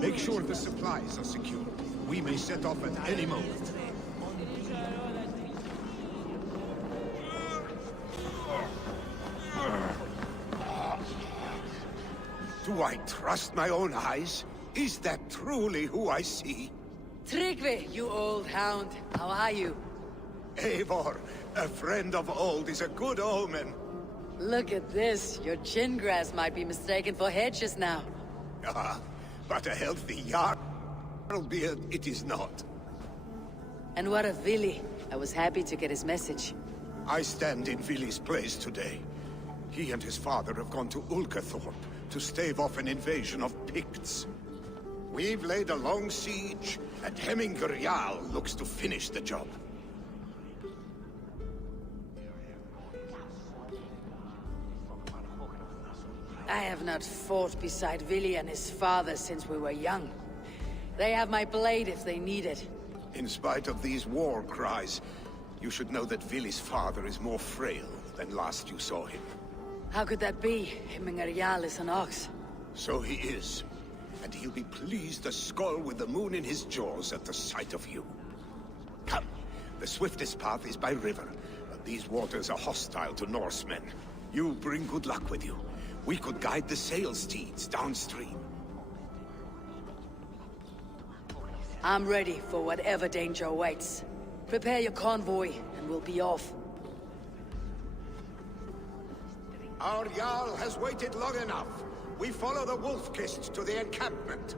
Make sure the supplies are secure. We may set off at any moment. Do I trust my own eyes? Is that truly who I see? Tryggvi, you old hound. How are you? Eivor, a friend of old is a good omen. Look at this. Your chin grass might be mistaken for hedges now. Ah, but a healthy Jarl beard it is not. And what of Vili? I was happy to get his message. I stand in Vili's place today. He and his father have gone to Ulkathorpe to stave off an invasion of Picts. We've laid a long siege, and Hemminger Jarl looks to finish the job. I have not fought beside Vili and his father since we were young. They have my blade if they need it. In spite of these war cries, you should know that Vili's father is more frail than last you saw him. How could that be? Hemminger Jarl is an ox. So he is. And he'll be pleased as Skull with the moon in his jaws at the sight of you. Come, the swiftest path is by river, but these waters are hostile to Norsemen. You bring good luck with you. We could guide the sail steeds downstream. I'm ready for whatever danger awaits. Prepare your convoy, and we'll be off. Our Jarl has waited long enough. We follow the Wolf-Kist to the encampment.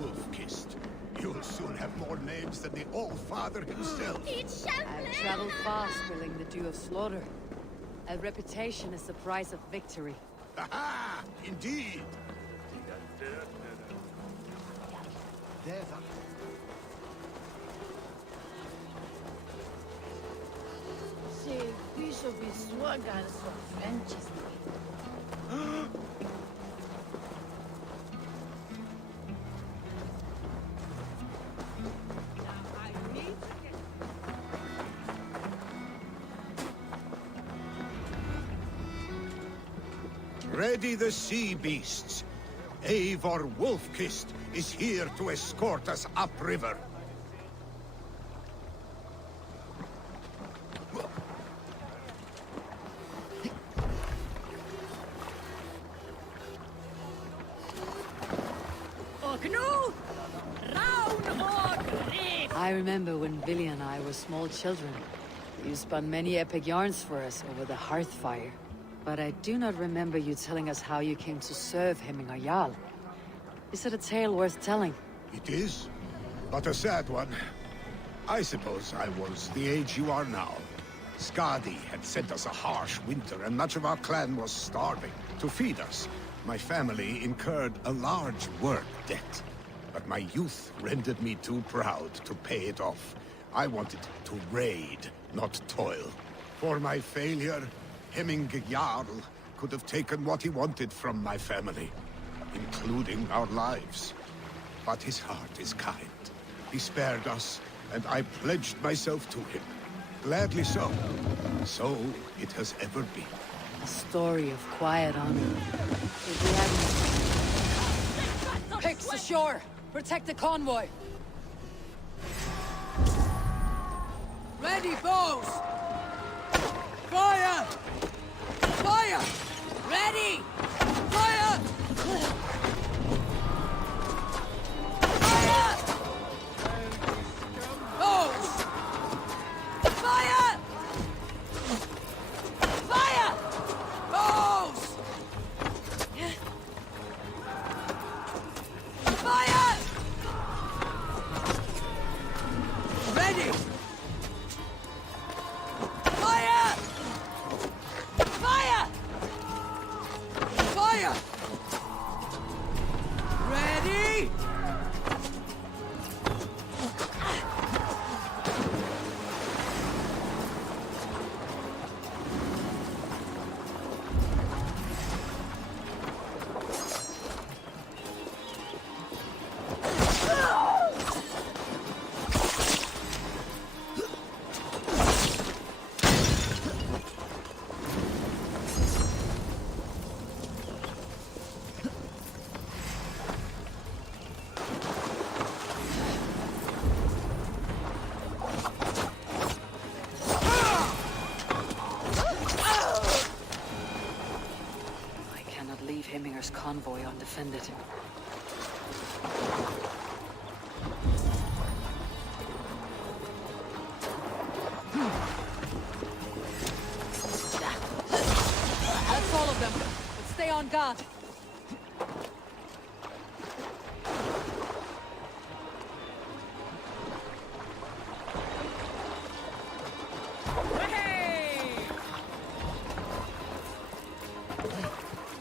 Wolf-Kist. You'll soon have more names than the All-Father himself. I've traveled far, spilling the dew of slaughter. A reputation is the price of victory. Aha! Indeed! Se bishop is swagger of French. Ready the sea beasts. Eivor Wolf-Kist is here to escort us upriver. I remember when Vili and I were small children. You spun many epic yarns for us over the hearth fire. But I do not remember you telling us how you came to serve Hemminger Jarl. Is it a tale worth telling? It is, but a sad one. I suppose I was the age you are now. Skadi had sent us a harsh winter, and much of our clan was starving. To feed us, my family incurred a large work debt. But my youth rendered me too proud to pay it off. I wanted to raid, not toil. For my failure, Hemminger Jarl could have taken what he wanted from my family, including our lives. But his heart is kind. He spared us, and I pledged myself to him. Gladly so. So it has ever been. A story of quiet honor. Picks ashore! Protect the convoy! Ready, bows! Fire! Fire! Ready! Fire! Fire! Bows! Fire! Fire! Bows! Fire! Ready! Fire! Fire! Fire! convoy undefended. That's all of them. But stay on guard.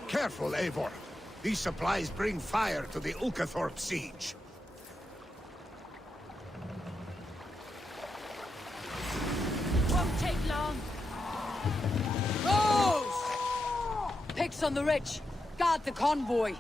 Careful, Eivor. These supplies bring fire to the Ulkathorpe siege. Won't take long. Rose! Picks on the rich. Guard the convoy.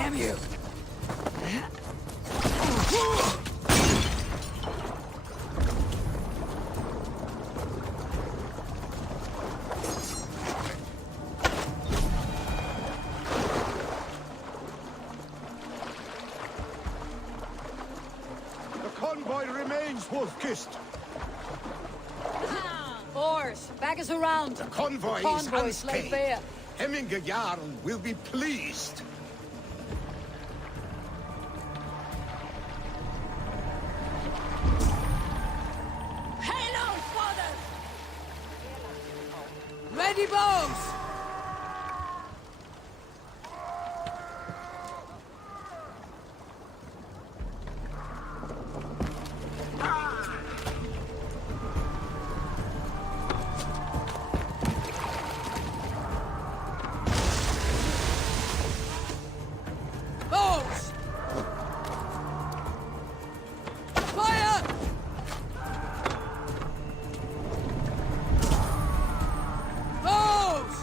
Damn you! The convoy remains wolf-kissed. Oars, back us around. The convoy is Convoy, slay unscathed. fair. Hemminge Jarl will be pleased. Hello, father! Ready, bows! Bows! Fire! Bows!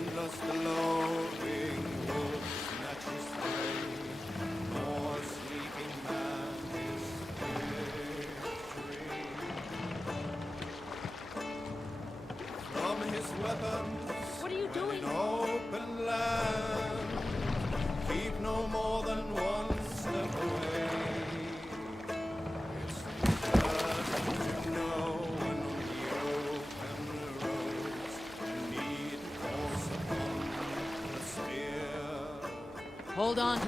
endless glowing wood snatches flame, nor sleeping man his victory. From his weapons, What are you when doing? in open land, keep no more than one step away. It's just to know when on the open roads you need force upon the spear. Hold on.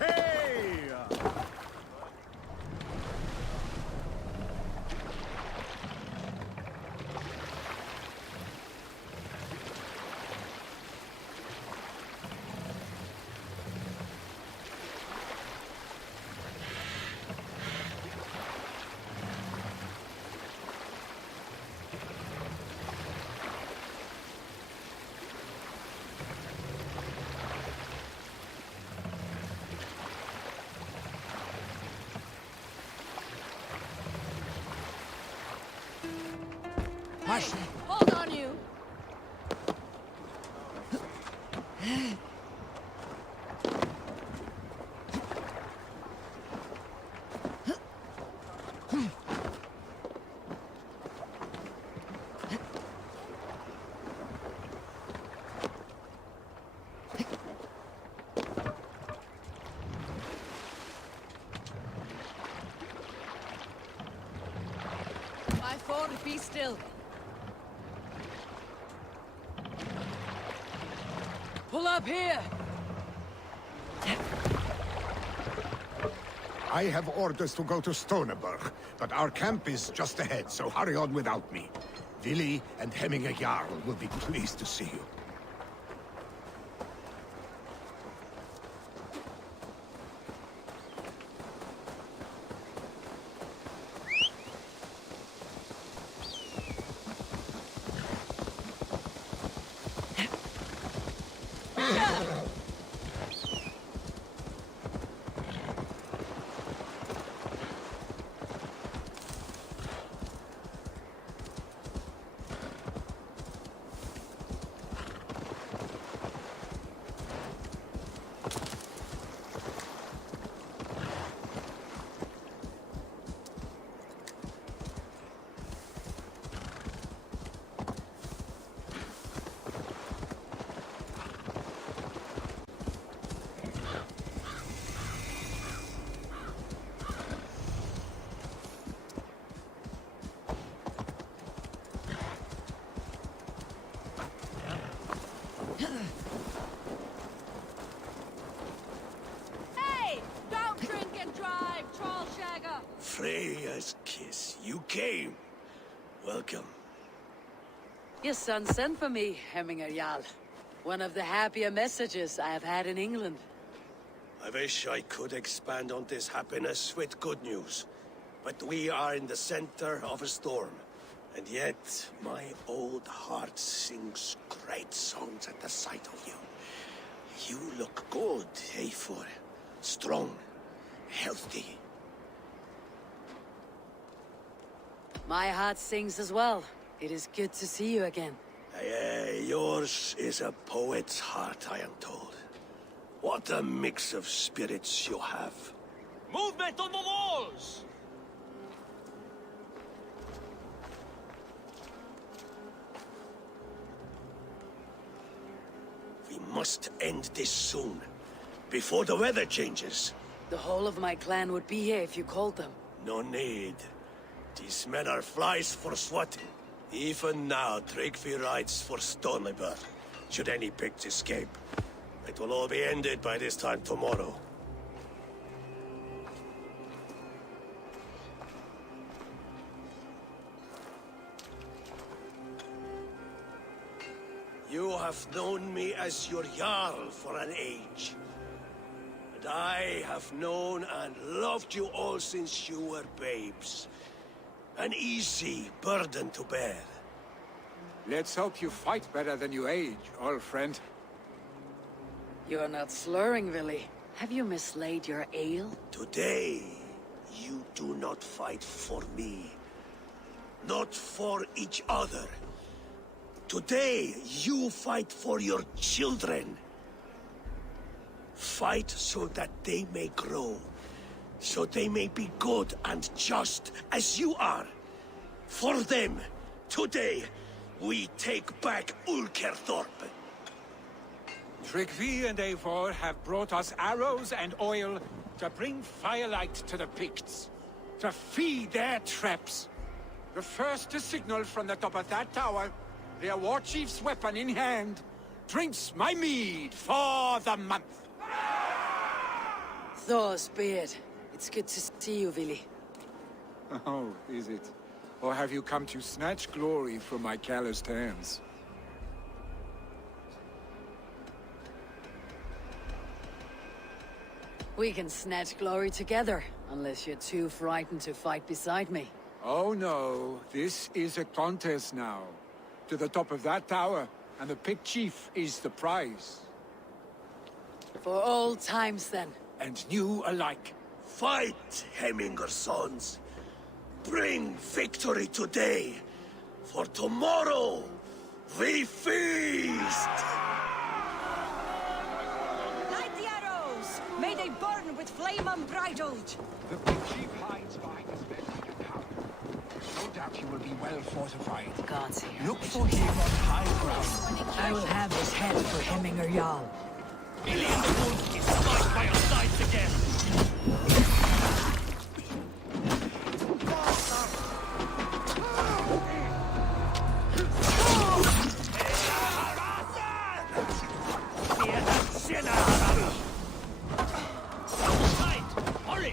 Hey, hold on, you! I thought, be still. Pull up here! I have orders to go to Stoneberg, but our camp is just ahead, so hurry on without me. Willi and Hemminger Jarl will be pleased to see you. Hey! Don't drink and drive, troll shagger! Freya's kiss. You came. Welcome. Your son sent for me, Hemminger Jarl. One of the happier messages I have had in England. I wish I could expand on this happiness with good news. But we are in the center of a storm. And yet, my old heart sings great songs at the sight of you. You look good, Eivor. Strong, healthy. My heart sings as well. It is good to see you again. Yours is a poet's heart, I am told. What a mix of spirits you have. Movement on the walls! We must end this soon, before the weather changes. The whole of my clan would be here if you called them. No need. These men are flies for swatting. Even now, Tryggvi rides for Stonebur, should any picks escape. It will all be ended by this time tomorrow. You have known me as your Jarl for an age. And I have known and loved you all since you were babes. An easy burden to bear. Let's hope you fight better than you age, old friend. You're not slurring, Willy. Have you mislaid your ale? Today, you do not fight for me. Not for each other. Today, you fight for your children. Fight so that they may grow. So they may be good and just as you are. For them, today, we take back Ulkerthorpe. Tryggvi and Eivor have brought us arrows and oil to bring firelight to the Picts, to feed their traps. The first to signal from the top of that tower, their war chief's weapon in hand, drinks my mead for the month. Thor's beard. It's good to see you, Willy. Oh, is it? Or have you come to snatch glory from my calloused hands? We can snatch glory together, unless you're too frightened to fight beside me. Oh no, this is a contest now. To the top of that tower, and the Pict Chief is the prize. For old times, then. And new alike. Fight, Hemminger sons. Bring victory today. For tomorrow, we feast! Light the arrows! May they burn with flame unbridled! The big chief hides behind his bed tower. No doubt he will be well fortified. God's here. Look for him on high ground. I will have his head for Hemminger Jarl. Billy and the Wolf is fight by our sides again! Hurry!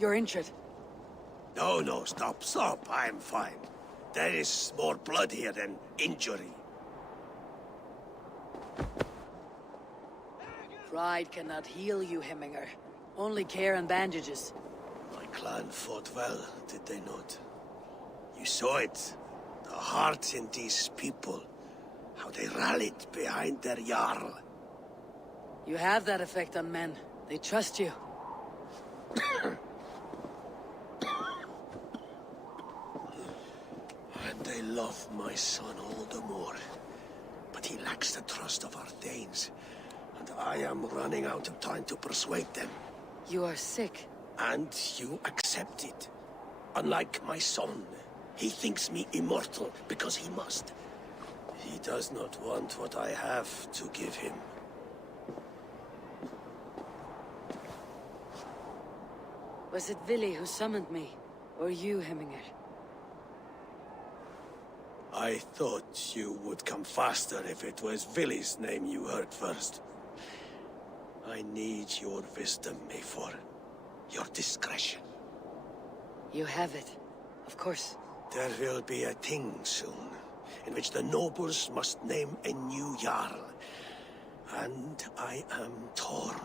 You're injured. No, no, stop, stop. I'm fine. There is more blood here than injury. Pride cannot heal you, Hemminger. Only care and bandages. My clan fought well, did they not? You saw it. The heart in these people. How they rallied behind their Jarl. You have that effect on men. They trust you. And they love my son all the more. But he lacks the trust of our Danes. And I am running out of time to persuade them. You are sick. And you accept it. Unlike my son, he thinks me immortal because he must. He does not want what I have to give him. Was it Vili who summoned me? Or you, Hemminger? I thought you would come faster if it was Vili's name you heard first. I need your wisdom, Mayfor. Your discretion. You have it. Of course. There will be a thing soon, in which the nobles must name a new Jarl. And I am torn.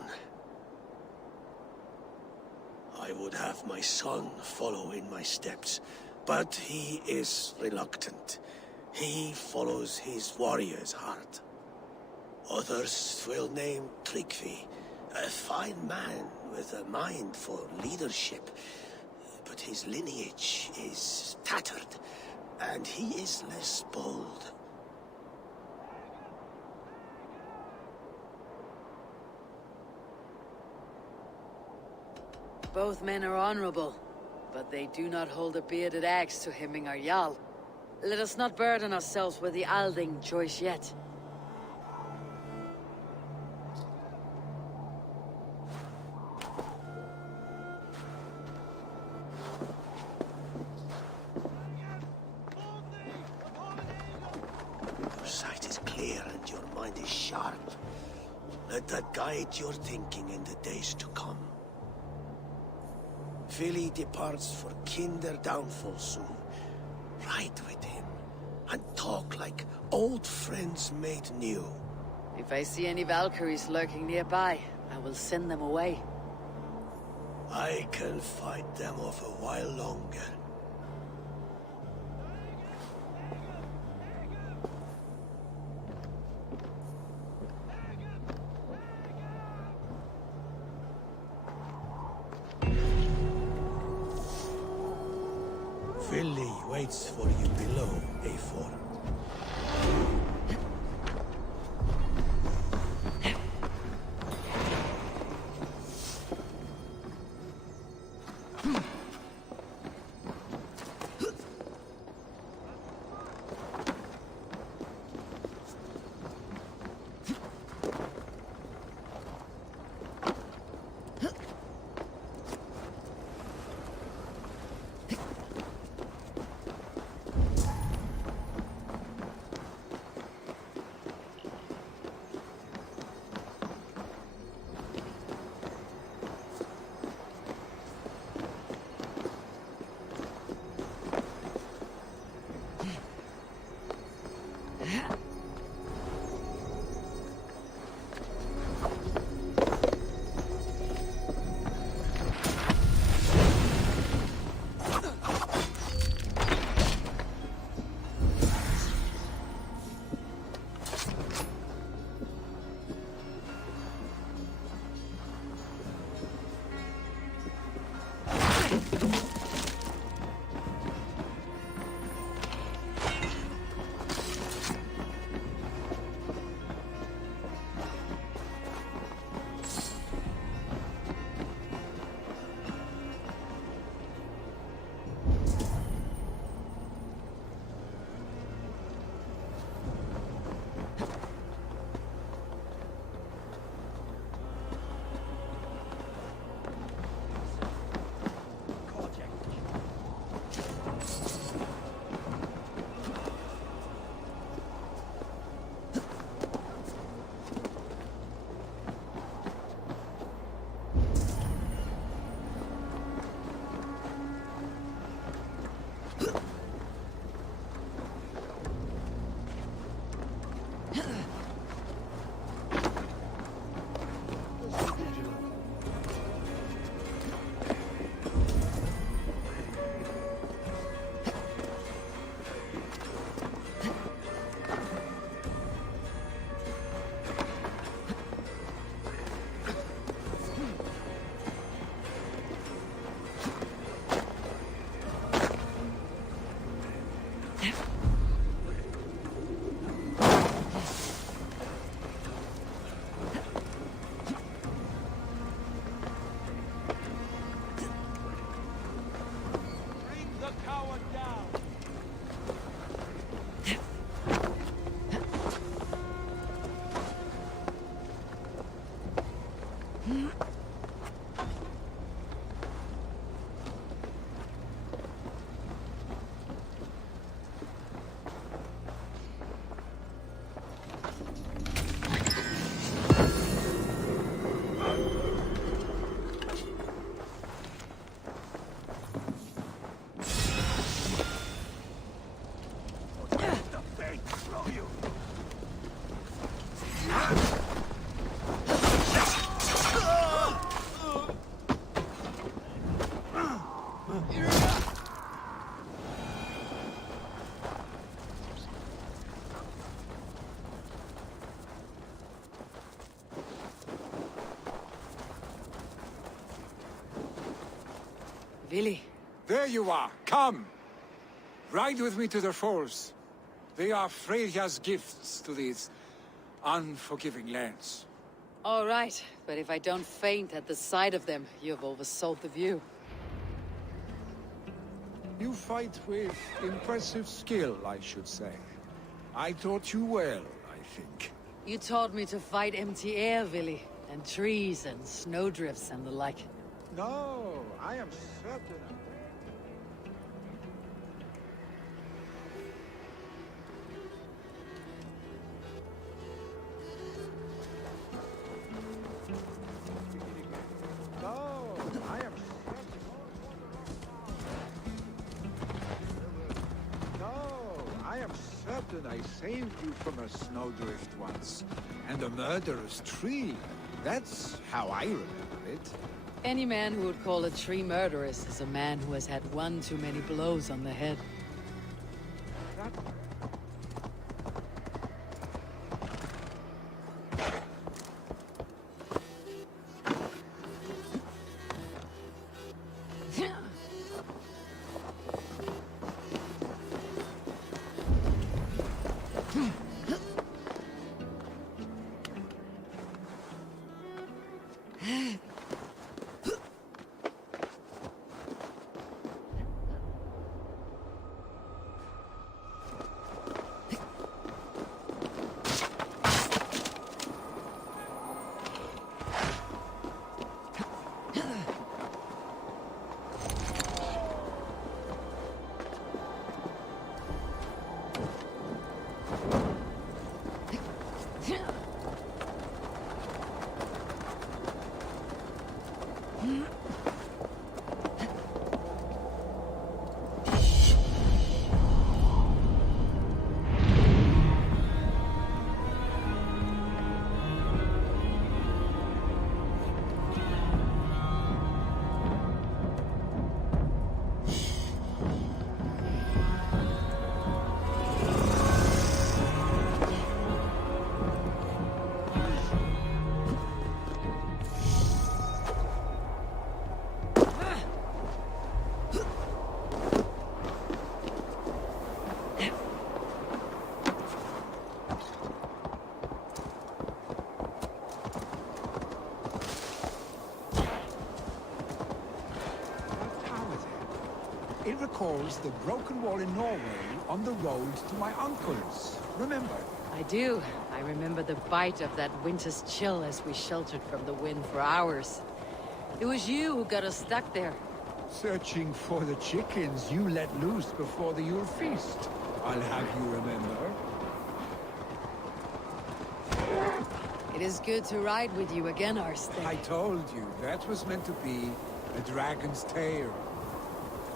I would have my son follow in my steps, but he is reluctant. He follows his warrior's heart. Others will name Tryggvi, a fine man with a mind for leadership. But his lineage is tattered, and he is less bold. Both men are honorable, but they do not hold a bearded axe to Hemminger Jarl. Let us not burden ourselves with the Alding choice yet. Your sight is clear and your mind is sharp. Let that guide your thinking in the days to come. Vili departs for Kinder downfall soon. Ride with him, and talk like old friends made new. If I see any Valkyries lurking nearby, I will send them away. I can fight them off a while longer. Vili waits for you below, A4. Willy. There you are. Come. Ride with me to the falls. They are Freya's gifts to these unforgiving lands. All right, but if I don't faint at the sight of them, you've oversold the view. You fight with impressive skill, I should say. I taught you well, I think. You taught me to fight empty air, Willy, and trees and snowdrifts and the like. No, I am certain. I saved you from a snowdrift once, and a murderous tree. That's how I remember it. Any man who would call a tree murderous is a man who has had one too many blows on the head. It recalls the broken wall in Norway on the road to my uncle's. Remember? I do. I remember the bite of that winter's chill as we sheltered from the wind for hours. It was you who got us stuck there. Searching for the chickens you let loose before the Yule feast. I'll have you remember. It is good to ride with you again, Arsten. I told you, that was meant to be a dragon's tail.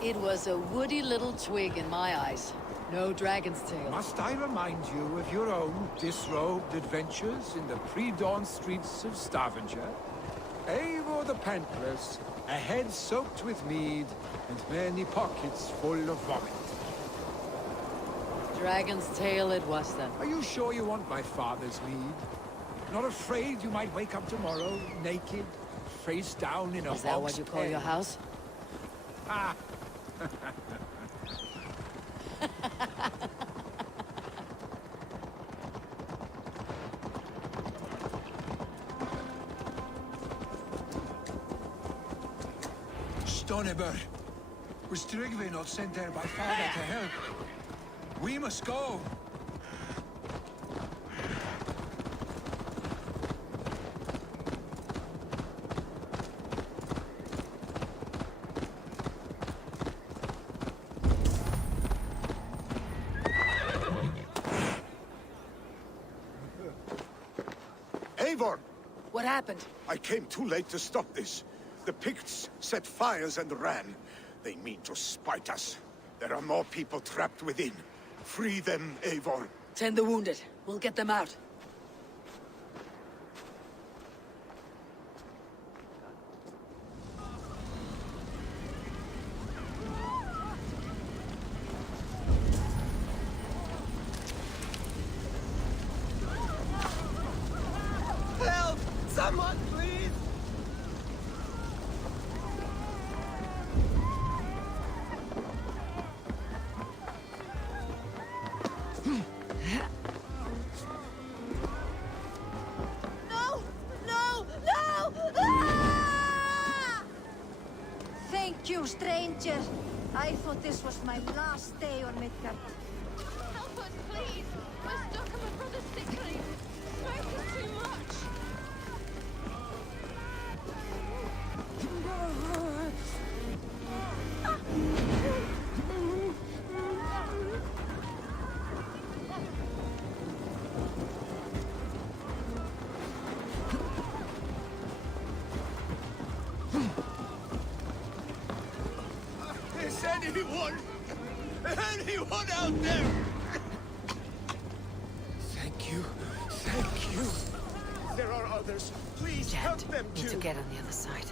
It was a woody little twig in my eyes. No dragon's tail. Must I remind you of your own disrobed adventures in the pre-dawn streets of Stavanger? Eivor the Pantless, a head soaked with mead, and many pockets full of vomit. Dragon's tail it was then. Are you sure you want my father's mead? Not afraid you might wake up tomorrow, naked, face down in a Is that what you call your house? Ah! Stonebur, was Tryggvi not sent there by father to help? We must go! Eivor! What happened? I came too late to stop this. The Picts set fires and ran. They mean to spite us. There are more people trapped within. Free them, Eivor. Tend the wounded. We'll get them out. Help! Someone, please! Thank you, stranger. I thought this was my last day on Midgard. Help us, please! We're stuck on my brother's sick leave. Smoke is too much. Is anyone out there? Thank you. Thank you. There are others. Please help them Need to too. get on the other side.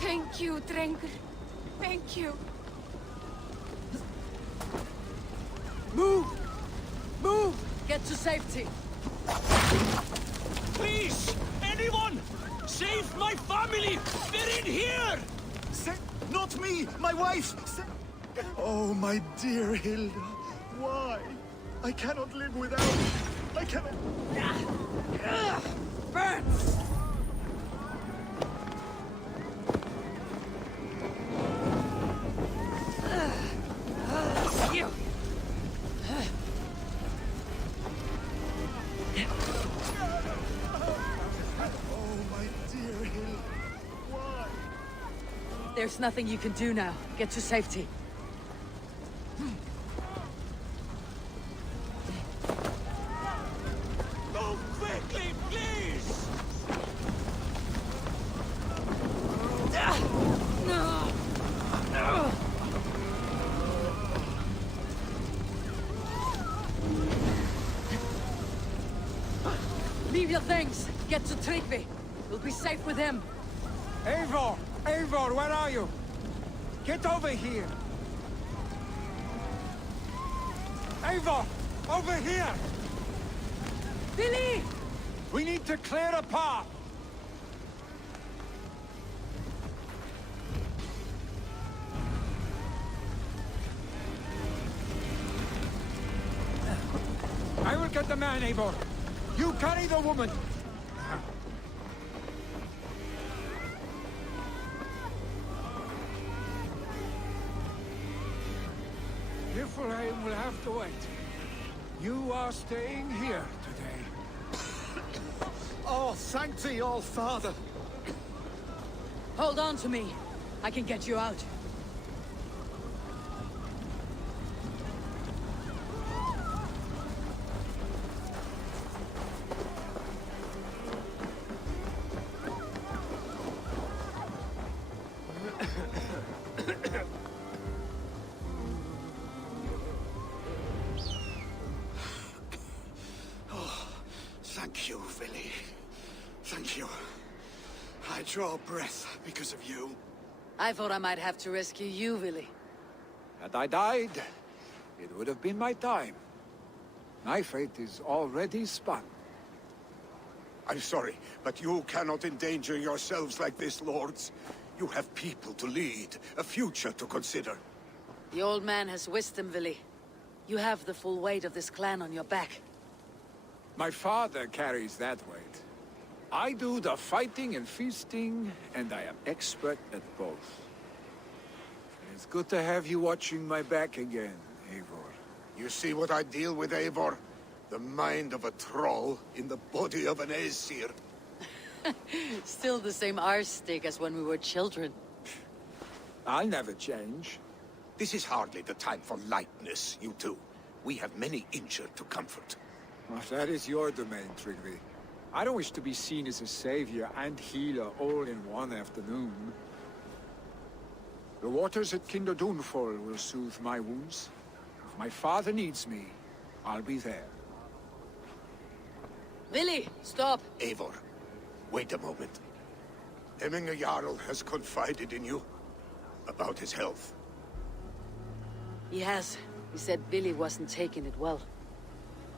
Thank you, Drengur. Thank you. Move! Move! Get to safety. Please! Anyone! Save my family! They're in here! Not me! My wife! Oh, my dear Hilda. Why? I cannot live without... I cannot... Burn! You! Oh, my dear Hilda. Why? There's nothing you can do now. Get to safety. Move quickly, please! Leave your things. Get to Tryggvi. We'll be safe with him. Eivor! Eivor, where are you? Get over here! Eivor! Over here! Billy! We need to clear a path! I will get the man, Eivor. You carry the woman. Niflheim will have to wait. You are staying here today. Oh, thank thee, All-Father. Hold on to me. I can get you out. Thank you, Vili. Thank you. I draw breath because of you. I thought I might have to rescue you, Billy. Had I died, it would have been my time. My fate is already spun. I'm sorry, but you cannot endanger yourselves like this, lords. You have people to lead, a future to consider. The old man has wisdom, Billy. You have the full weight of this clan on your back. My father carries that weight. I do the fighting and feasting, and I am expert at both. It's good to have you watching my back again, Eivor. You see what I deal with, Eivor? The mind of a troll in the body of an Aesir. Still the same arse-stick as when we were children. I'll never change. This is hardly the time for lightness, you two. We have many injured to comfort. Well, that is your domain, Tryggvi. I don't wish to be seen as a savior and healer all in one afternoon. The waters at Kinderdunfol will soothe my wounds. my father needs me, I'll be there. Willy, stop! Eivor, wait a moment. Hemminger Jarl has confided in you about his health. He has. He said Willy wasn't taking it well.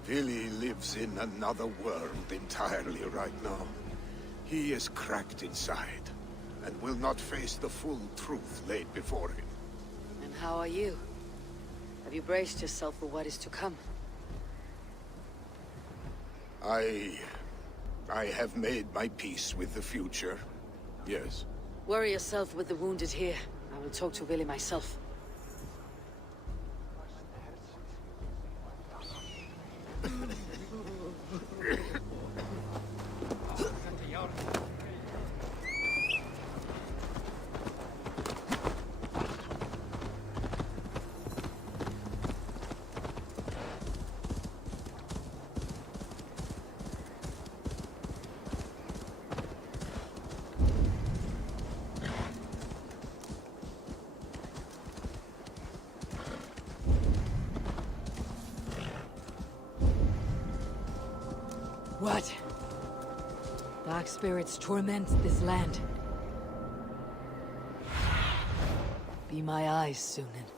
Willy lives in another world entirely right now. He is cracked inside, and will not face the full truth laid before him. And how are you? Have you braced yourself for what is to come? I have made my peace with the future. Yes. Worry yourself with the wounded here. I will talk to Willy myself. What? Dark spirits torment this land. Be my eyes, Sunan.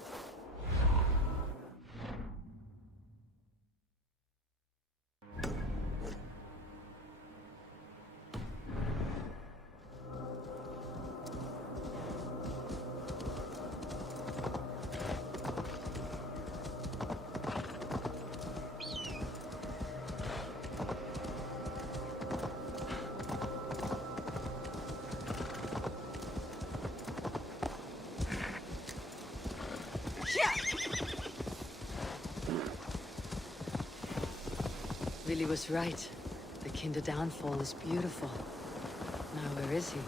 Willy was right. The Kinder downfall is beautiful. Now where is he?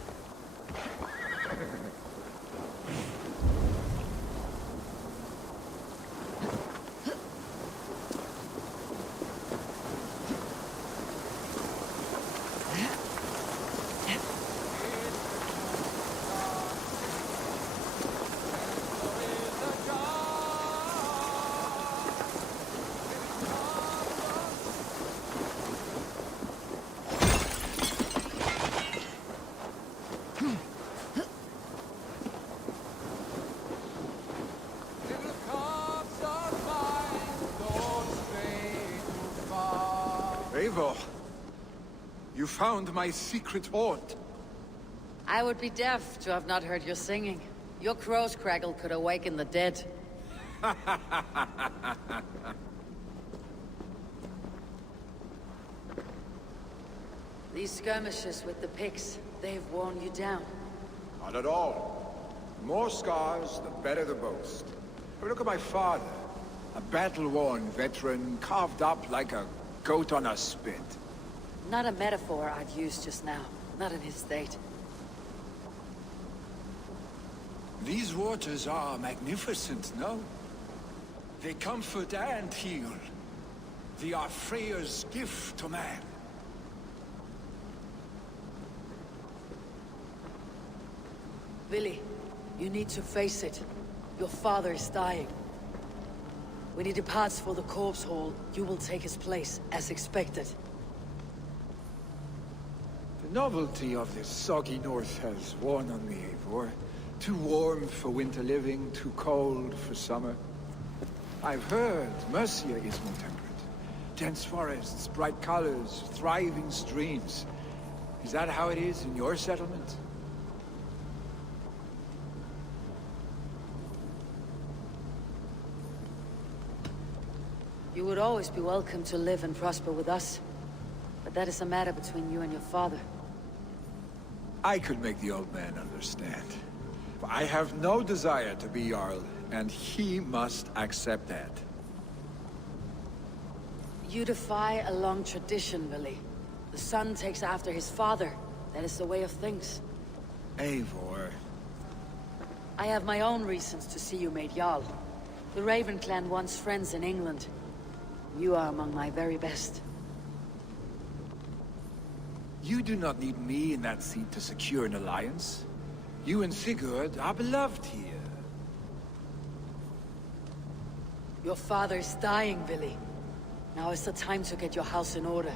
Eivor, you found my secret haunt. I would be deaf to have not heard your singing. Your crow's crackle could awaken the dead. These skirmishes with the Picts, they've worn you down. Not at all. The more scars, the better the boast. But look at my father. A battle-worn veteran, carved up like a goat on a spit. Not a metaphor I'd use just now. Not in his state. These waters are magnificent, no? They comfort and heal. They are Freya's gift to man. Willy, you need to face it. Your father is dying. When he departs for the corpse hall, you will take his place, as expected. The novelty of this soggy north has worn on me, Eivor. Too warm for winter living, too cold for summer. I've heard Mercia is more temperate. Dense forests, bright colors, thriving streams. Is that how it is in your settlement? You would always be welcome to live and prosper with us. But that is a matter between you and your father. I could make the old man understand. I have no desire to be Jarl, and he must accept that. You defy a long tradition, Willy. The son takes after his father. That is the way of things. Eivor. I have my own reasons to see you made Jarl. The Raven clan wants friends in England. You are among my very best. You do not need me in that seat to secure an alliance. You and Sigurd are beloved here. Your father's dying, Billy. Now is the time to get your house in order.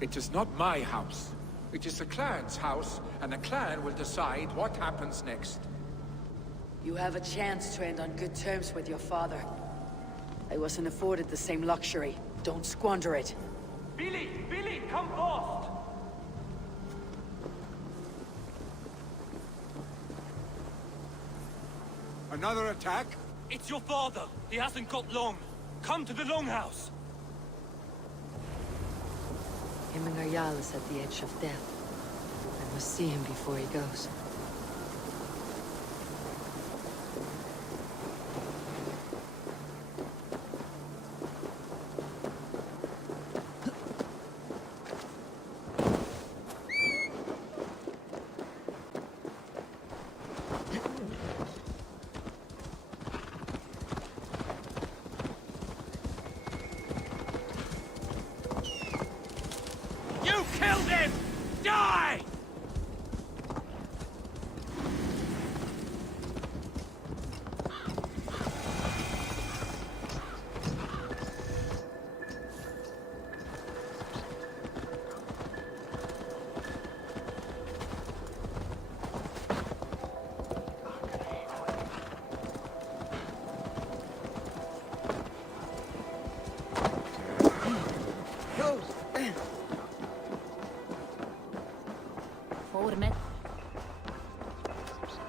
It is not my house. It is the clan's house, and the clan will decide what happens next. You have a chance to end on good terms with your father. I wasn't afforded the same luxury. Don't squander it. Billy! Billy, come forth! Another attack? It's your father. He hasn't got long. Come to the longhouse. Himmengarjal is at the edge of death. I must see him before he goes. You killed him! Die! Forward a minute.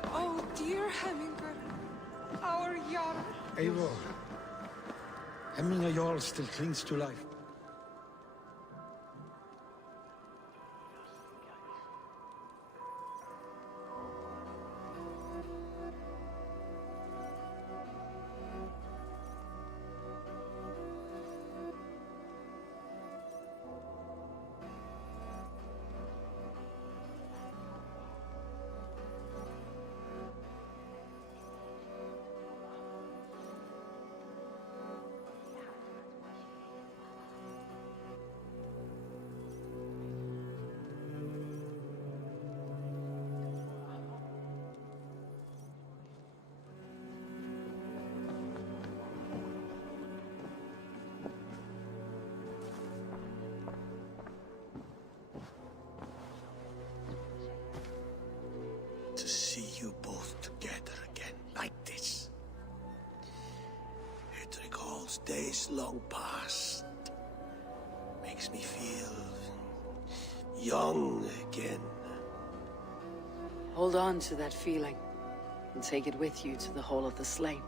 Oh, dear Hemminger. Our Jarl. Eivor. Hemminger still clings to life. To see you both together again like this. It recalls days long past. Makes me feel young again. Hold on to that feeling, and take it with you to the Hall of the Slain.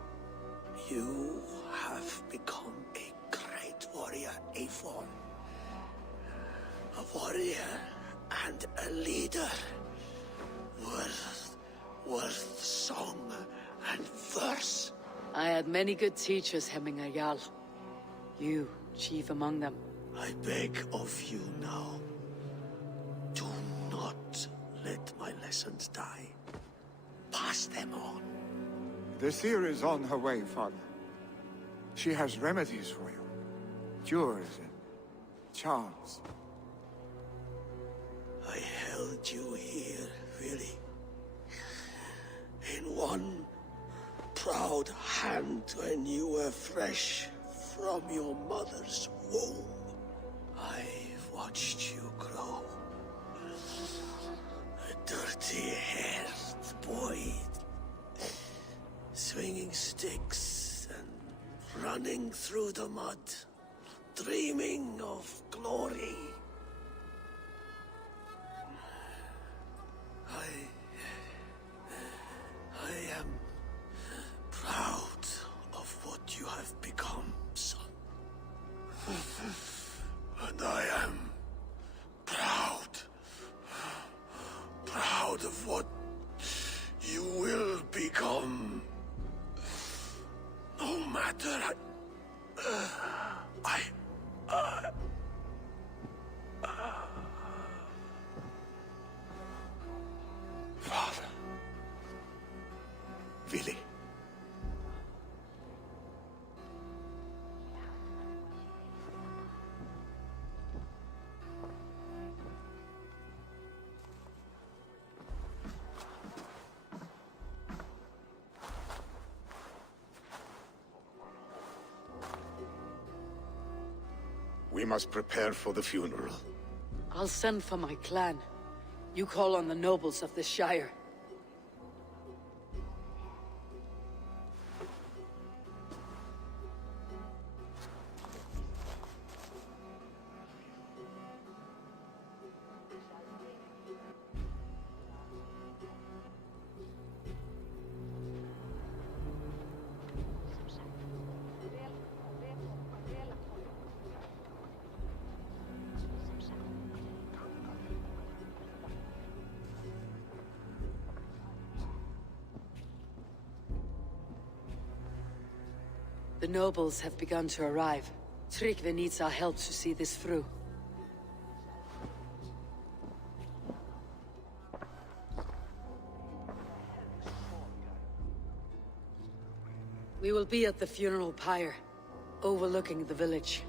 You have become a great warrior, Eivor. A warrior and a leader. Worth song and verse. I had many good teachers, Hemmingarjal. You, chief among them. I beg of you now, do not let my lessons die. Pass them on. The seer is on her way, Father. She has remedies for you. Cures and charms. I held you here, really. In one proud hand when you were fresh from your mother's womb. I've watched you grow. A dirty-haired boy, swinging sticks and running through the mud, dreaming of glory. I am proud of what you have become, son. And I am proud of what you will become. No matter Father. Willy. We must prepare for the funeral. I'll send for my clan. You call on the nobles of the Shire. The nobles have begun to arrive. Tryggve needs our help to see this through. We will be at the funeral pyre, overlooking the village.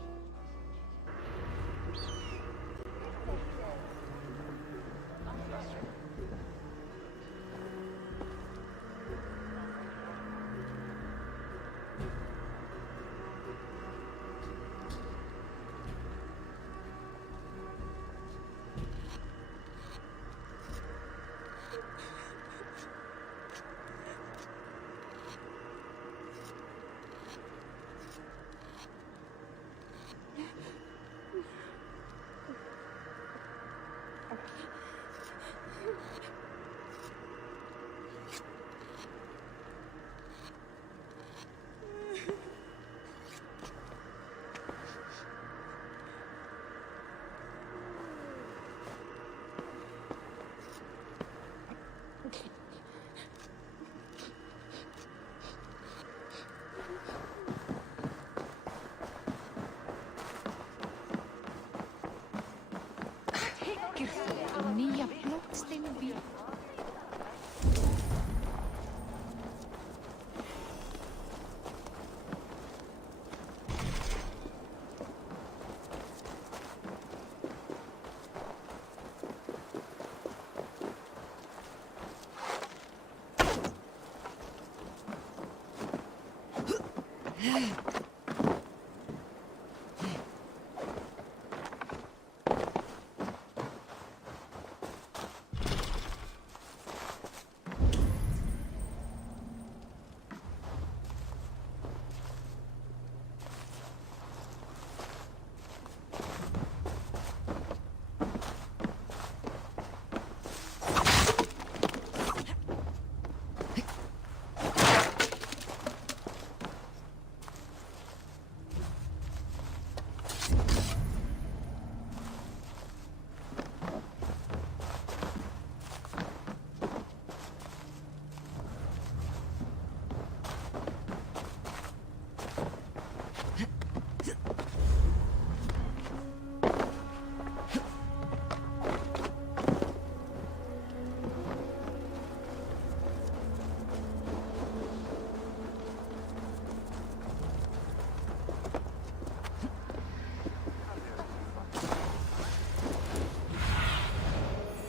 Nýja blótsteinvíð.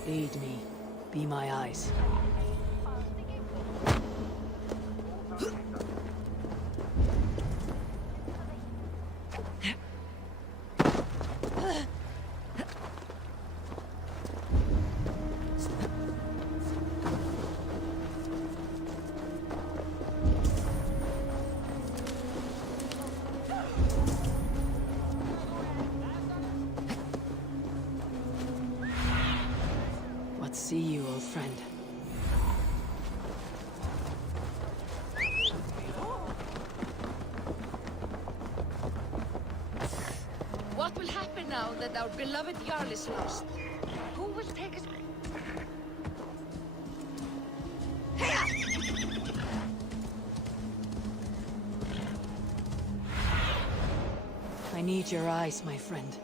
Aid me. Be my eyes. See you, old friend. What will happen now that our beloved Jarl is lost? Who will take us? I need your eyes, my friend.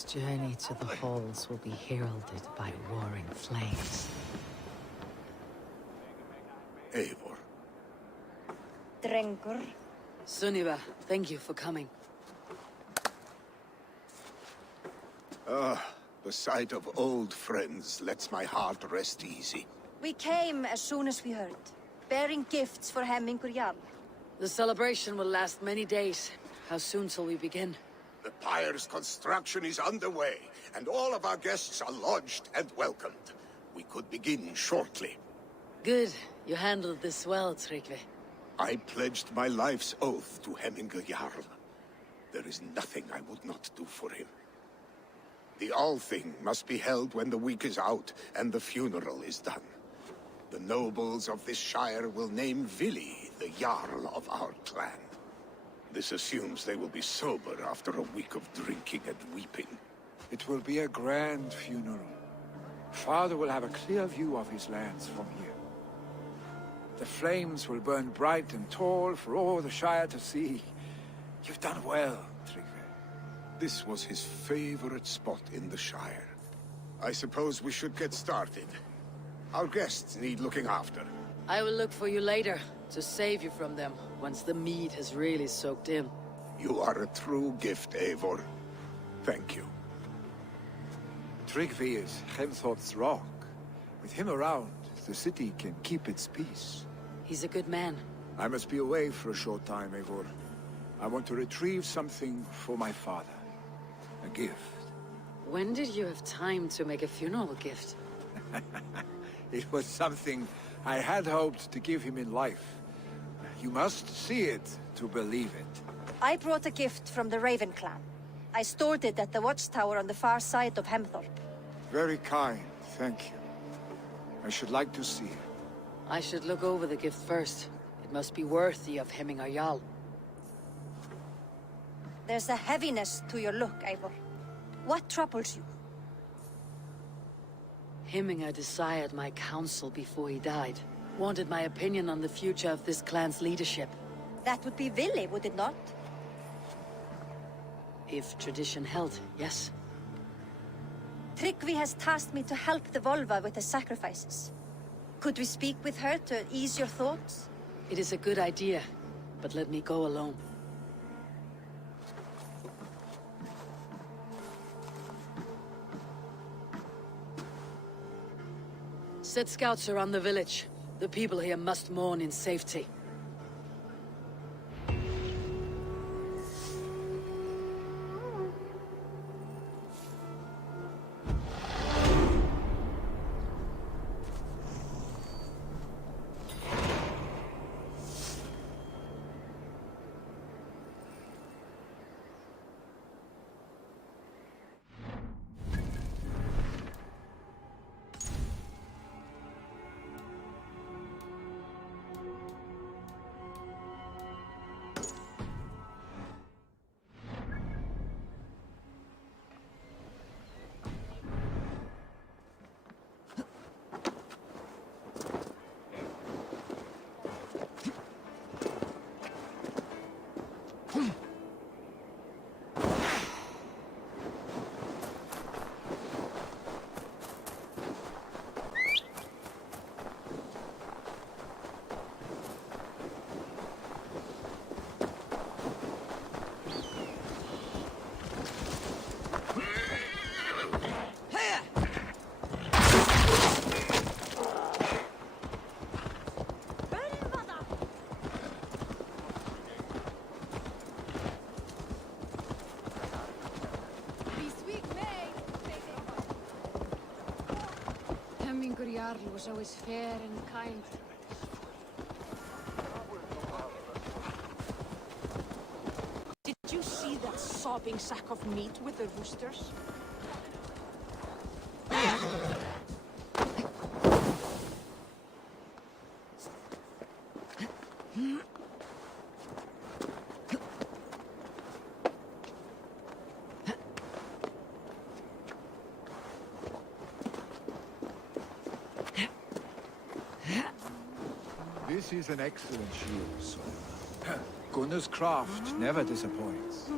This journey to the halls will be heralded by roaring flames. Eivor. Drengur. Sunniva, thank you for coming. The sight of old friends lets my heart rest easy. We came as soon as we heard, bearing gifts for Hemmingur Jarl. The celebration will last many days. How soon shall we begin? The pyre's construction is underway, and all of our guests are lodged and welcomed. We could begin shortly. Good. You handled this well, Tryggvi. I pledged my life's oath to Hemmingur Jarl. There is nothing I would not do for him. The Althing must be held when the week is out and the funeral is done. The nobles of this shire will name Vili the Jarl of our clan. This assumes they will be sober after a week of drinking and weeping. It will be a grand funeral. Father will have a clear view of his lands from here. The flames will burn bright and tall for all the Shire to see. You've done well, Tryggvi. This was his favorite spot in the Shire. I suppose we should get started. Our guests need looking after. I will look for you later, to save you from them, once the mead has really soaked in. You are a true gift, Eivor. Thank you. Tryggvi is Hemthorp's rock. With him around, the city can keep its peace. He's a good man. I must be away for a short time, Eivor. I want to retrieve something for my father. A gift. When did you have time to make a funeral gift? It was something I had hoped to give him in life. You must see it to believe it. I brought a gift from the Raven clan. I stored it at the watchtower on the far side of Hemthorp. Very kind, thank you. I should like to see it. I should look over the gift first. It must be worthy of Hemmingur Jarl. There's a heaviness to your look, Eivor. What troubles you? Hemmingur desired my counsel before he died. Wanted my opinion on the future of this clan's leadership. That would be Vili, would it not? If tradition held, yes. Tryggvi has tasked me to help the Volva with the sacrifices. Could we speak with her to ease your thoughts? It is a good idea, but let me go alone. Set scouts around the village. The people here must mourn in safety. Hemmingur Jarl was always fair and kind. Did you see that sobbing sack of meat with the roosters? This is an excellent shield, son. Gunnar's craft never disappoints.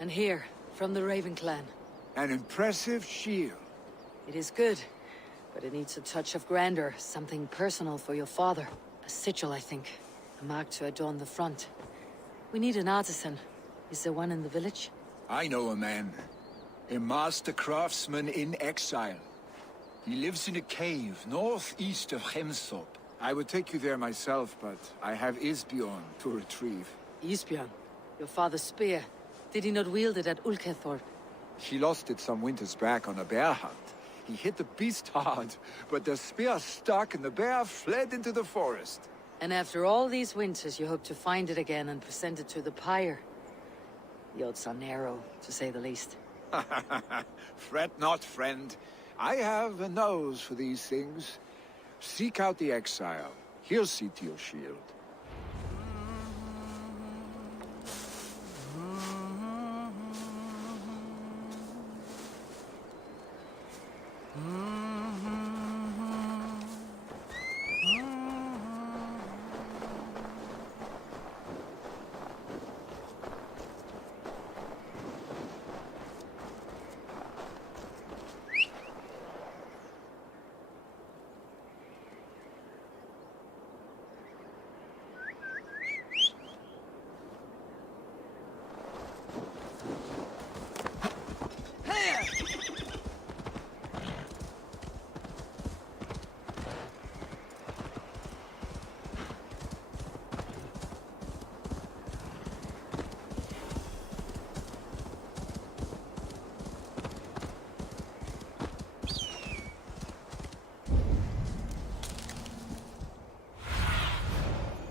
And here, from the Raven clan. An impressive shield. It is good, but it needs a touch of grandeur, something personal for your father. A sigil, I think. A mark to adorn the front. We need an artisan. Is there one in the village? I know a man. A master craftsman in exile. He lives in a cave northeast of Hemthorpe. I would take you there myself, but I have Isbjorn to retrieve. Isbjorn, your father's spear. Did he not wield it at Ulkethorpe? She lost it some winters back on a bear hunt. He hit the beast hard, but the spear stuck and the bear fled into the forest. And after all these winters, you hope to find it again and present it to the pyre. The odds are narrow, to say the least. Fret not, friend. I have a nose for these things. Seek out the exile. He'll see to your shield.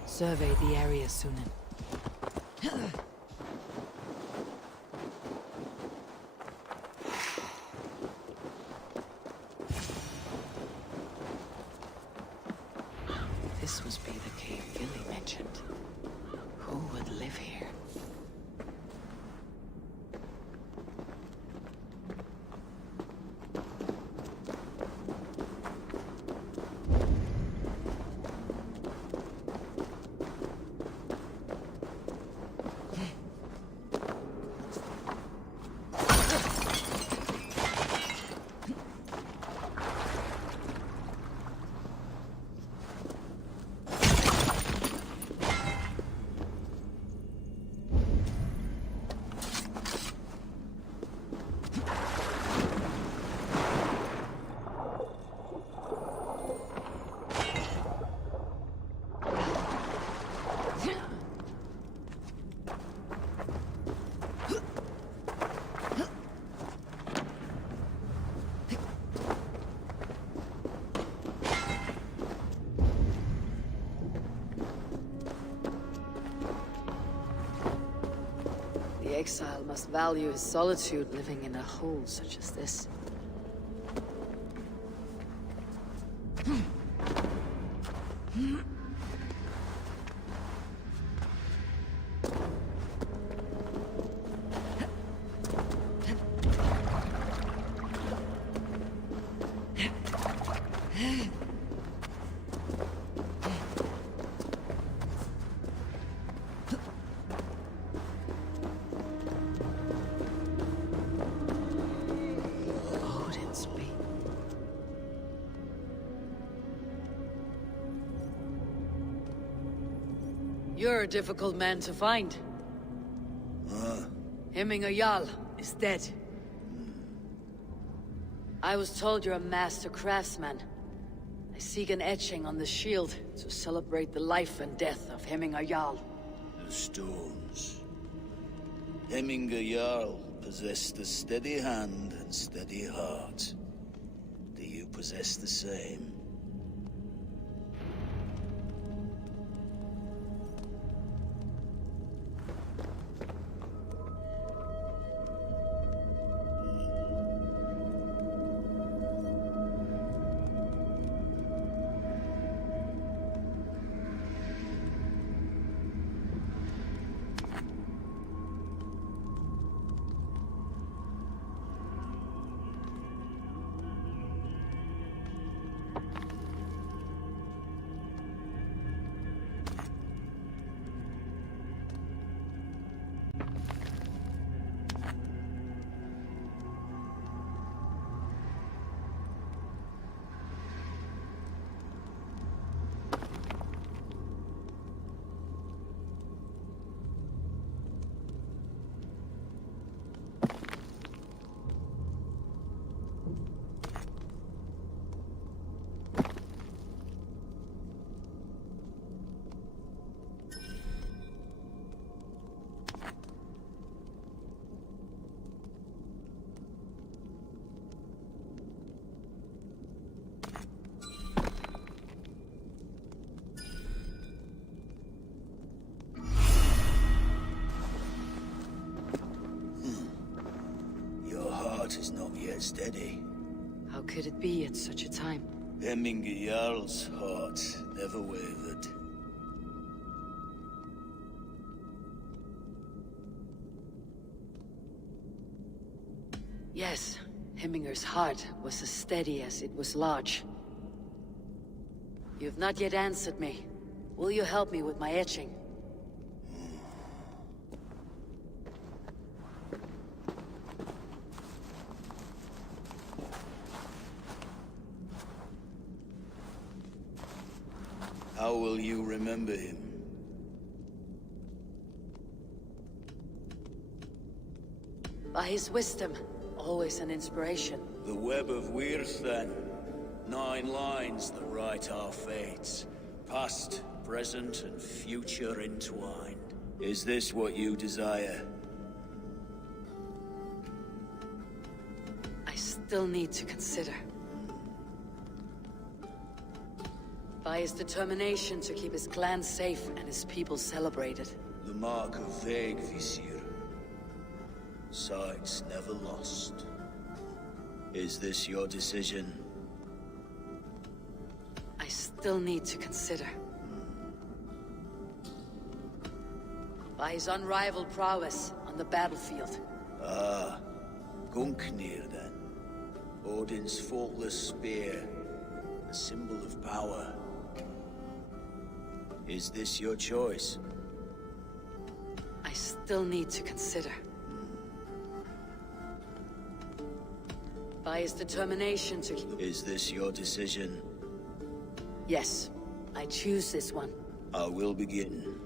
Survey the area, Sunan. This must be the cave Gilly mentioned. Who would live here? The exile must value his solitude living in a hole such as this. You're a difficult man to find. Hemminger Jarl is dead. I was told you're a master craftsman. I seek an etching on the shield to celebrate the life and death of Hemminger Jarl. The stones. Hemminger Jarl possessed a steady hand and steady heart. Do you possess the same? get steady. How could it be at such a time? Hemminger Jarl's heart never wavered. Yes, Hemminger's heart was as steady as it was large. You've not yet answered me. Will you help me with my etching? How will you remember him? By his wisdom, always an inspiration. The web of Wirth, then. 9 lines that write our fates. Past, present, and future entwined. Is this what you desire? I still need to consider. By his determination to keep his clan safe and his people celebrated. The mark of vague Visir. Sights never lost. Is this your decision? I still need to consider. By his unrivaled prowess on the battlefield. Ah, Gungnir then. Odin's faultless spear. A symbol of power. Is this your choice? I still need to consider. By his determination to keep... Is this your decision? Yes, I choose this one. I will begin.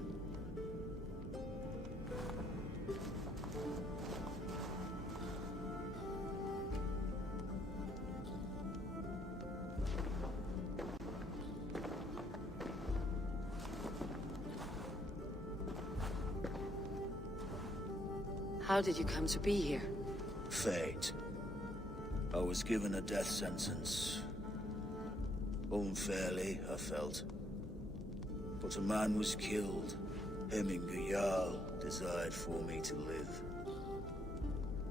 How did you come to be here? Fate. I was given a death sentence. Unfairly, I felt. But a man was killed. Hemminger Jarl desired for me to live.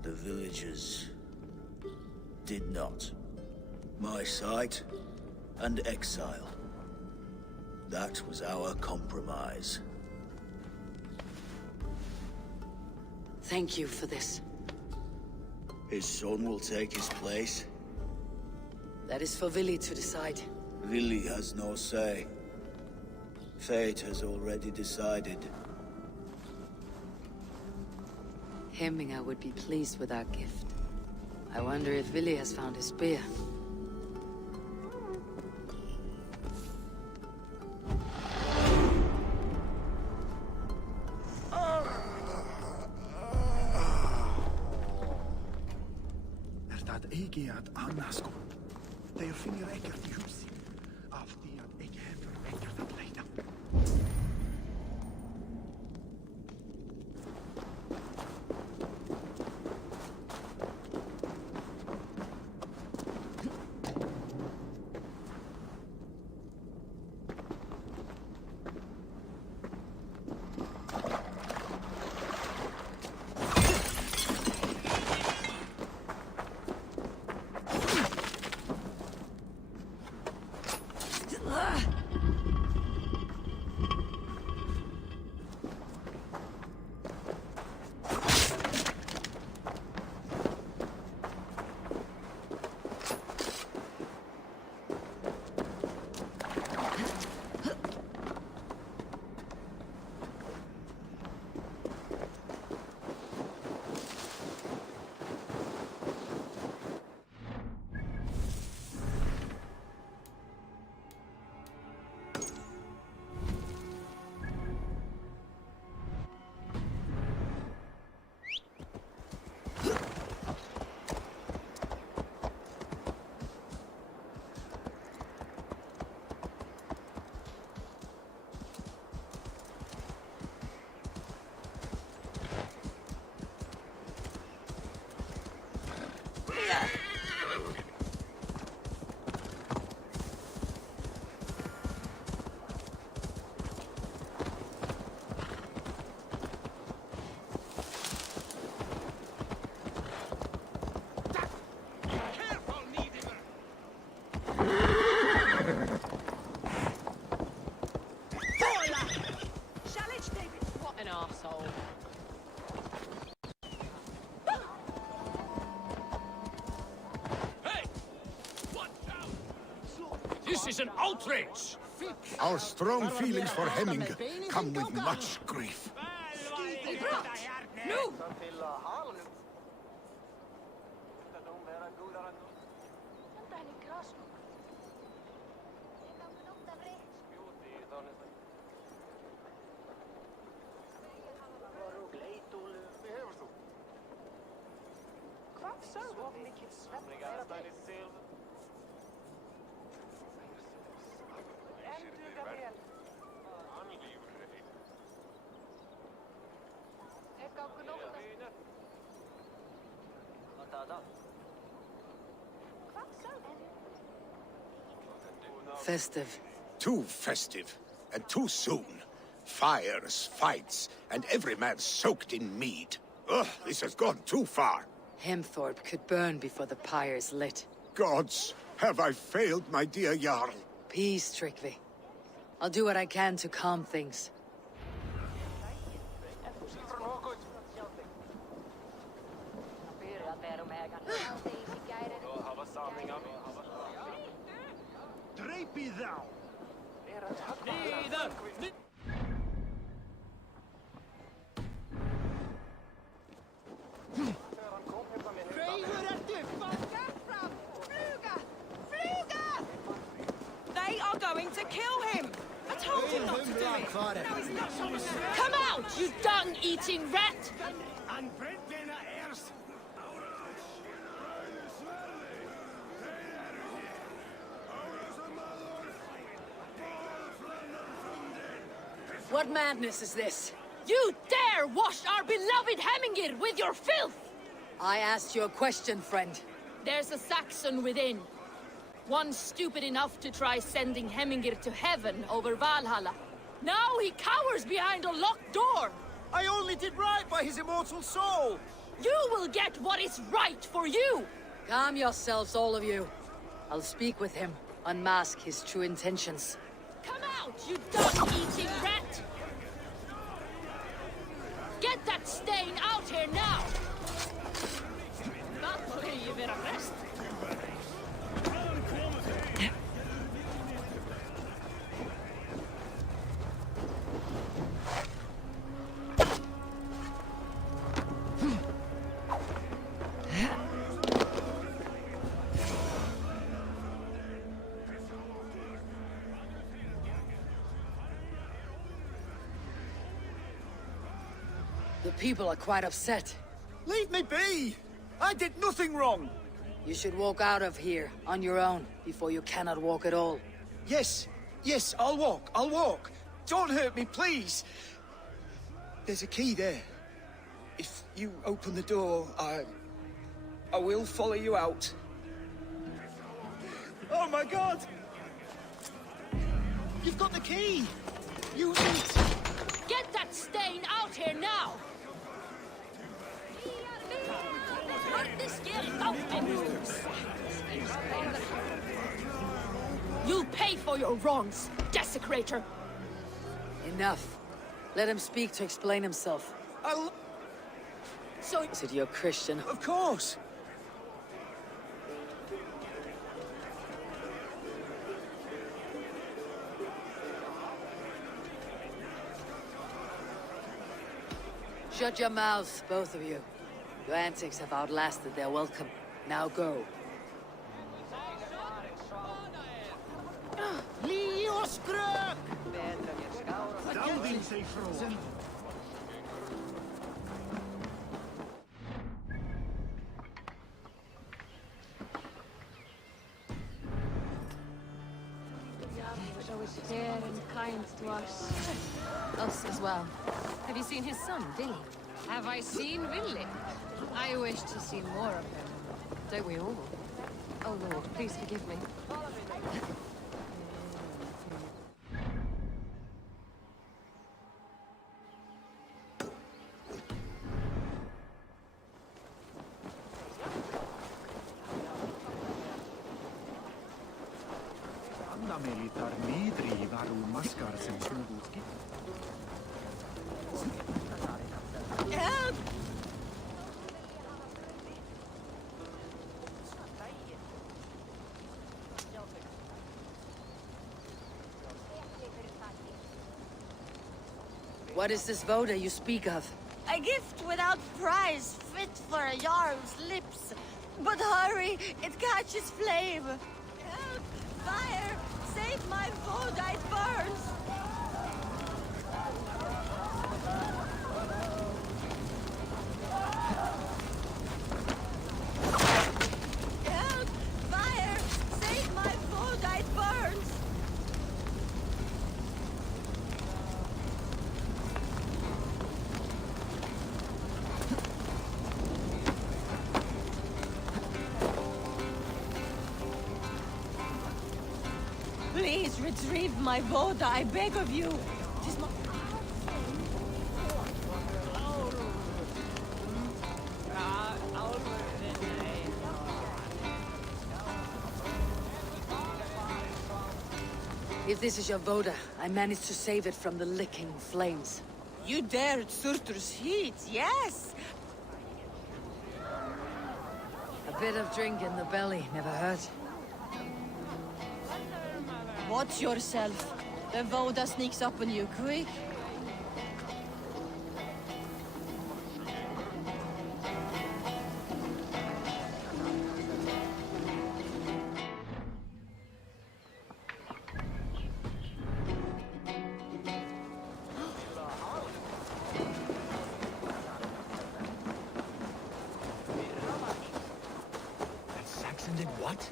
The villagers did not. My sight and exile. That was our compromise. Thank you for this. His son will take his place. That is for Vili to decide. Vili has no say. Fate has already decided. Hemminger would be pleased with our gift. I wonder if Vili has found his spear. Ekki að annars sko. Þeir finnir ekkert í húsi. Af því að ekki hefur ekkert að leita. What an arsehole. Hey! Watch out! This is an outrage! Our strong feelings for Hemming come with much grief. No! Festive. Too festive, and too soon. Fires, fights, and every man soaked in mead. Ugh, this has gone too far. Hemthorpe could burn before the pyre's lit. Gods, have I failed my dear Jarl? Peace, Trygve. I'll do what I can to calm things. Drape thou! Neither! They are going to kill him! I told him not to do it! Come out, you dung-eating rat! What madness is this? You dare wash our beloved Hemmingir with your filth! I asked you a question, friend. There's a Saxon within. One stupid enough to try sending Hemmingir to heaven over Valhalla. Now he cowers behind a locked door! I only did right by his immortal soul! You will get what is right for you! Calm yourselves, all of you. I'll speak with him, unmask his true intentions. Come out, you dog-eating rat! Get that stain out here now! Dat må ju vara rest. The people are quite upset. Leave me be! I did nothing wrong! You should walk out of here on your own before you cannot walk at all. Yes, yes, I'll walk. Don't hurt me, please! There's a key there. If you open the door, I will follow you out. Oh my god! You've got the key! Use it! Get that stain out here now! You'll pay for your wrongs, desecrator! Enough. Let him speak to explain himself. So... Is it your Christian? Of course! Shut your mouths, both of you. Your antics have outlasted their welcome. Now go. Was fair and kind to us. Us as well. Have you seen his son, Billy? Have I seen Billy? I wish to see more of him. Don't we all? Oh Lord, please forgive me. Help! What is this voda you speak of? A gift without price, fit for a Jarl's lips. But hurry, it catches flame. Help! Fire! Save my voda, it burns! Help! Fire! Save my voda, it burns! Please retrieve my voda, I beg of you. 'Tis my... If this is your voda, I managed to save it from the licking flames. You dared Surtur's heat, yes! A bit of drink in the belly never hurt. Watch yourself. The voda sneaks up on you quick. And Saxon did what?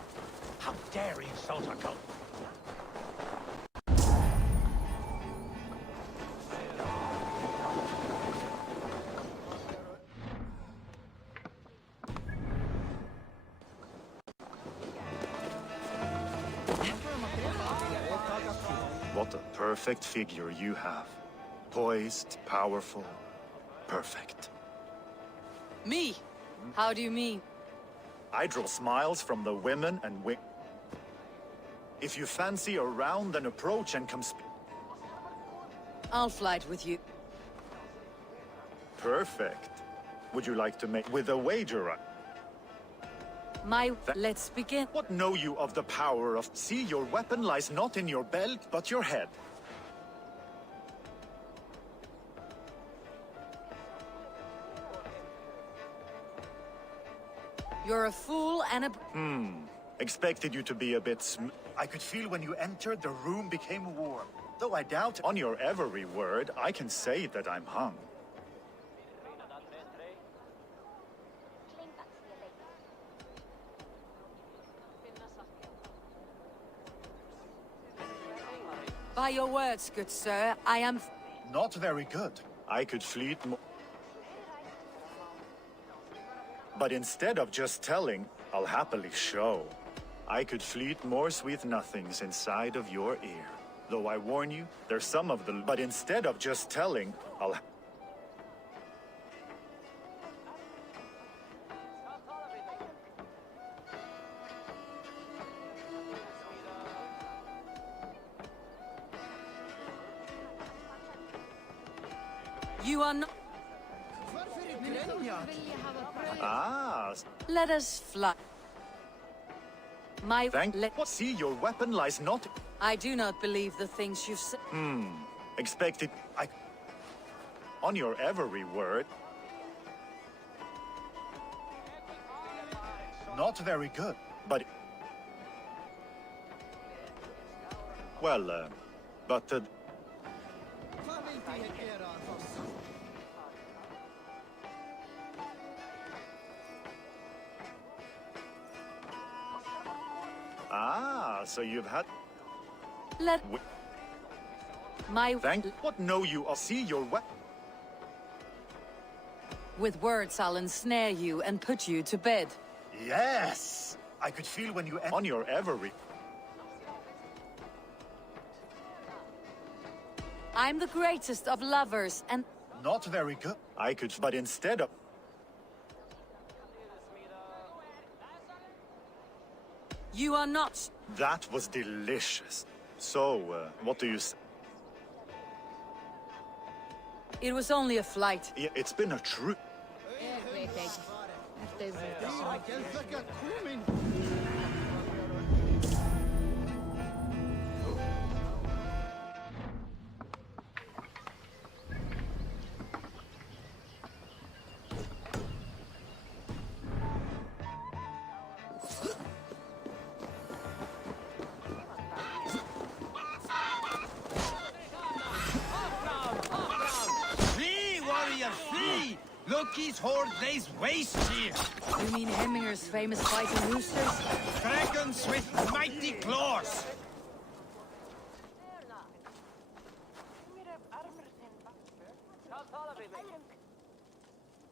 How dare he insult our cult? What a perfect figure you have. Poised, powerful, perfect. Me? How do you mean? I draw smiles from the women and If you fancy a round, then approach and come I'll flight with you. Perfect. Would you like to make with a wager? Let's begin. What know you of the power of... See, your weapon lies not in your belt, but your head. You're a fool and a... Expected you to be a bit I could feel when you entered, the room became warm. Though I doubt on your every word, I can say that I'm hung. By your words, good sir, I am... Not very good. I could fleet more. But instead of just telling, I'll happily show. I could fleet more sweet nothings inside of your ear. Though I warn you, there's some of the... But instead of just telling, I'll... You are not... Ah, Let us fly. See, your weapon lies not... I do not believe the things you've said. Expected... On your every word... Not very good, but... Well, but... Ah, so you've had... What know you of... See your weapon... With words, I'll ensnare you and put you to bed. Yes! I could feel when you... On your every... I'm the greatest of lovers, and... Not very good. I could... But instead of... You are not... That was delicious. So, what do you say? It was only a flight. Yeah, it's been a true... Flee, warrior, flee! Loki's horde lays waste here. You mean Hemminger's famous fighting roosters? Dragons with mighty claws.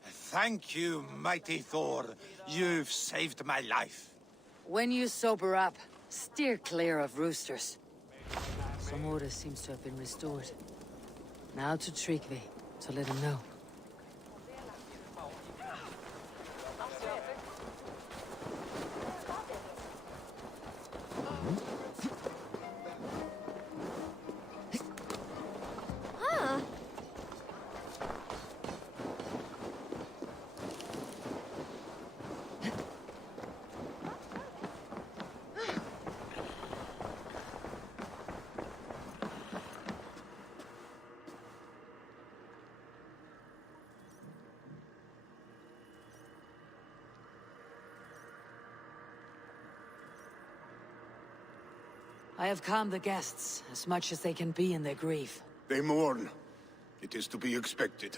Thank you, mighty Thor. You've saved my life. When you sober up, steer clear of roosters. Some order seems to have been restored. Now to Tryggvi, to let him know. I have calmed the guests, as much as they can be in their grief. They mourn. It is to be expected.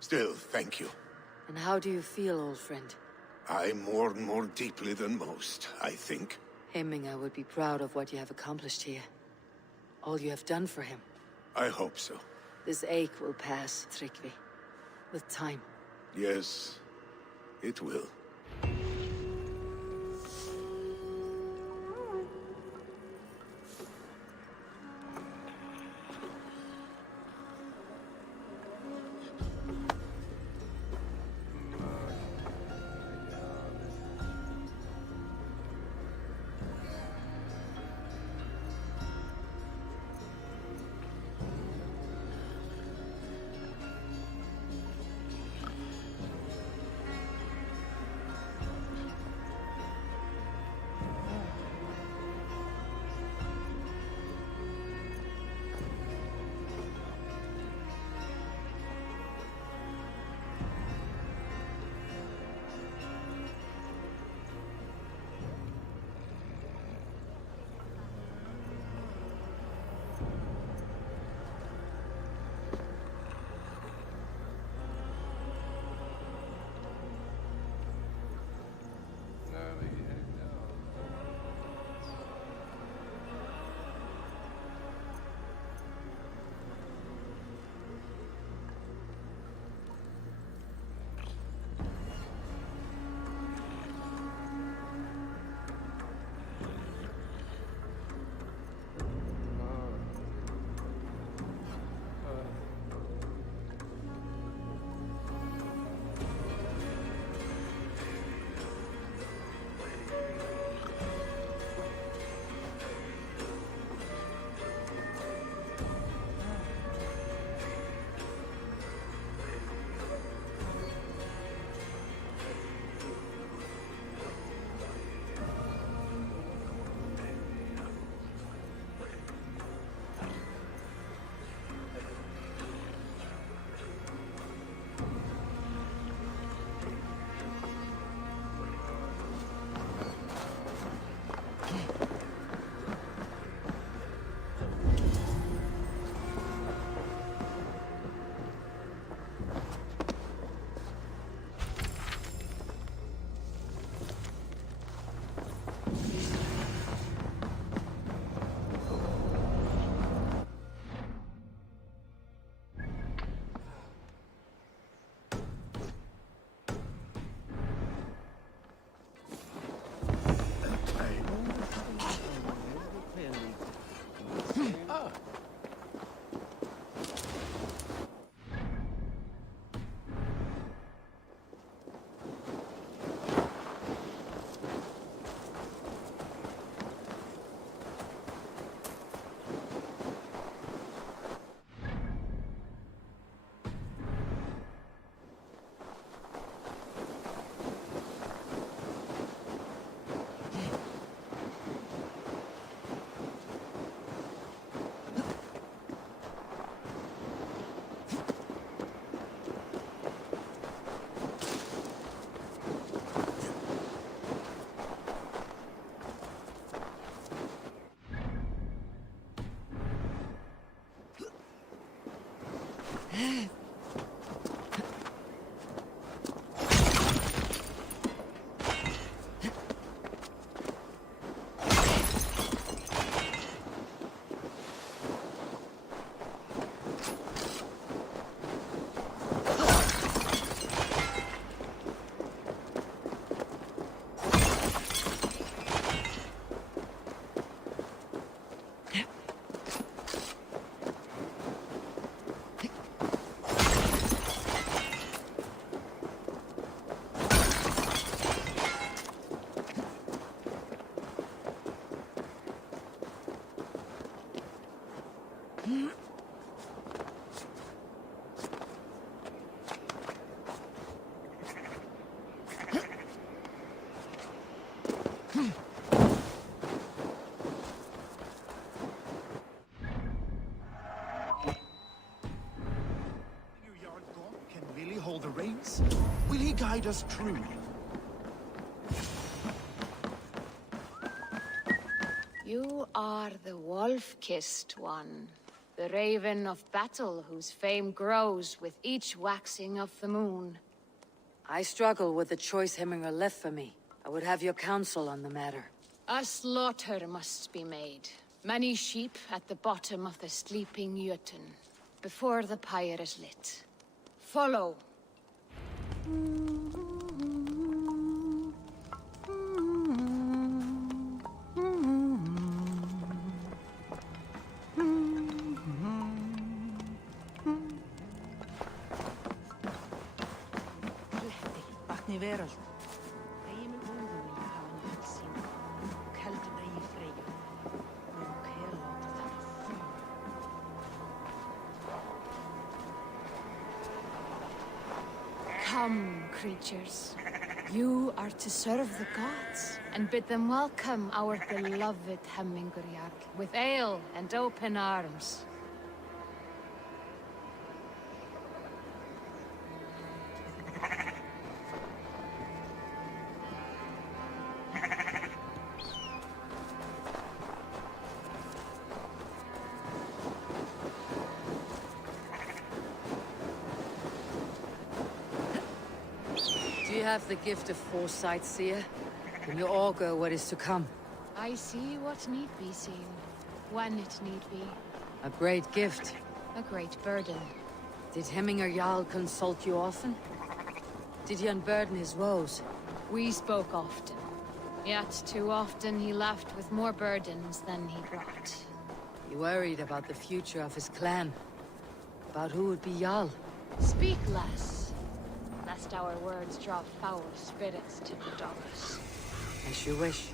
Still, thank you. And how do you feel, old friend? I mourn more deeply than most, I think. Hemminger would be proud of what you have accomplished here. All you have done for him. I hope so. This ache will pass, Tryggvi. With time. Yes, it will. Can Willie hold the reins? Will he guide us truly? You are the wolf-kissed one. The raven of battle whose fame grows with each waxing of the moon. I struggle with the choice Hemminger left for me. I would have your counsel on the matter. A slaughter must be made. Many sheep at the bottom of the sleeping Jötun, before the pyre is lit. Follow. Vatni veröld. Eigi mun óðum vilja hafa hann öll sín. Og heldur eigi Freyju. Og herláta þennan Come, creatures. You are to serve the gods, and bid them welcome our beloved Hemmingerjarl with ale and open arms. Do you have the gift of foresight, seer? Can you augur what is to come? I see what need be seen, when it need be. A great gift. A great burden. Did Hemminger Jarl consult you often? Did he unburden his woes? We spoke often. Yet too often he left with more burdens than he brought. He worried about the future of his clan. About who would be Jarl. Speak less, lest our words draw foul spirits to the doggers. As you wish.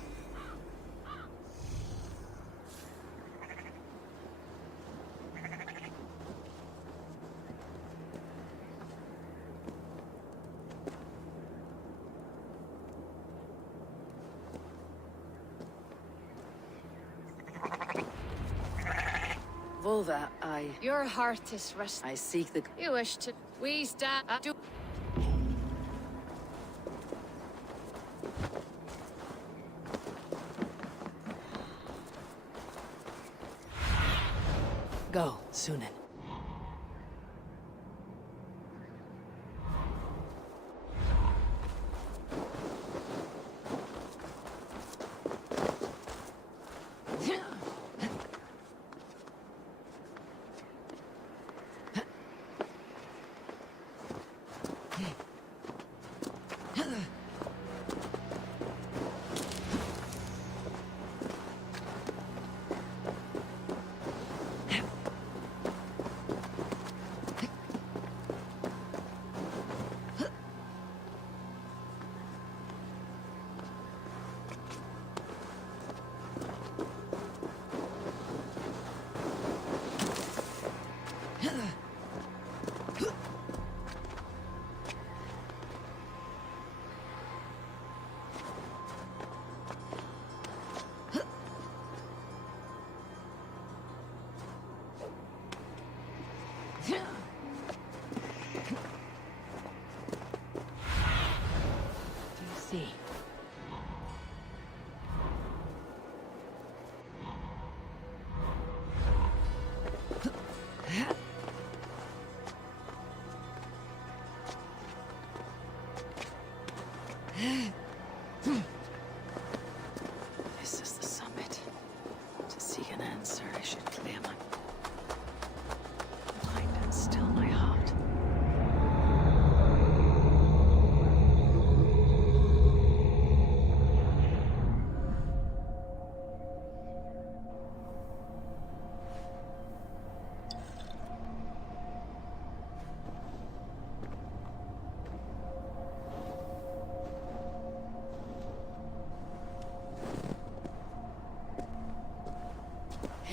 Volva, Your heart is restless. I seek the... You wish to... We stand... Go, Sunan.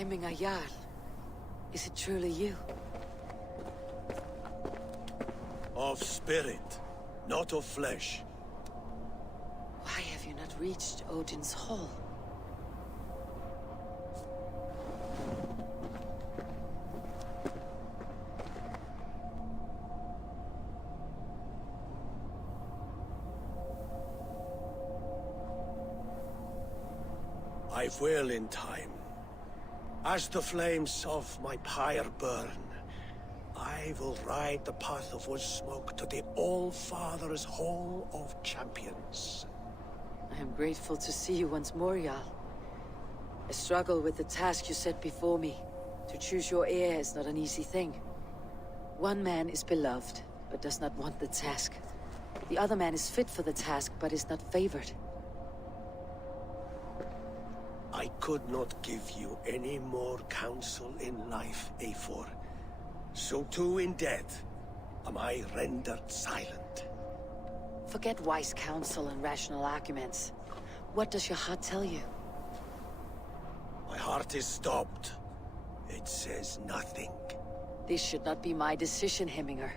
Hemming Jarl. Is it truly you? Of spirit, not of flesh. Why have you not reached Odin's Hall? I will in time. As the flames of my pyre burn, I will ride the path of wood smoke to the All-Father's Hall of Champions. I am grateful to see you once more, Jarl. I struggle with the task you set before me. To choose your heir is not an easy thing. One man is beloved, but does not want the task. The other man is fit for the task, but is not favored. I could not give you any more counsel in life, Eivor. So too in death am I rendered silent. Forget wise counsel and rational arguments. What does your heart tell you? My heart is stopped. It says nothing. This should not be my decision, Hemminger.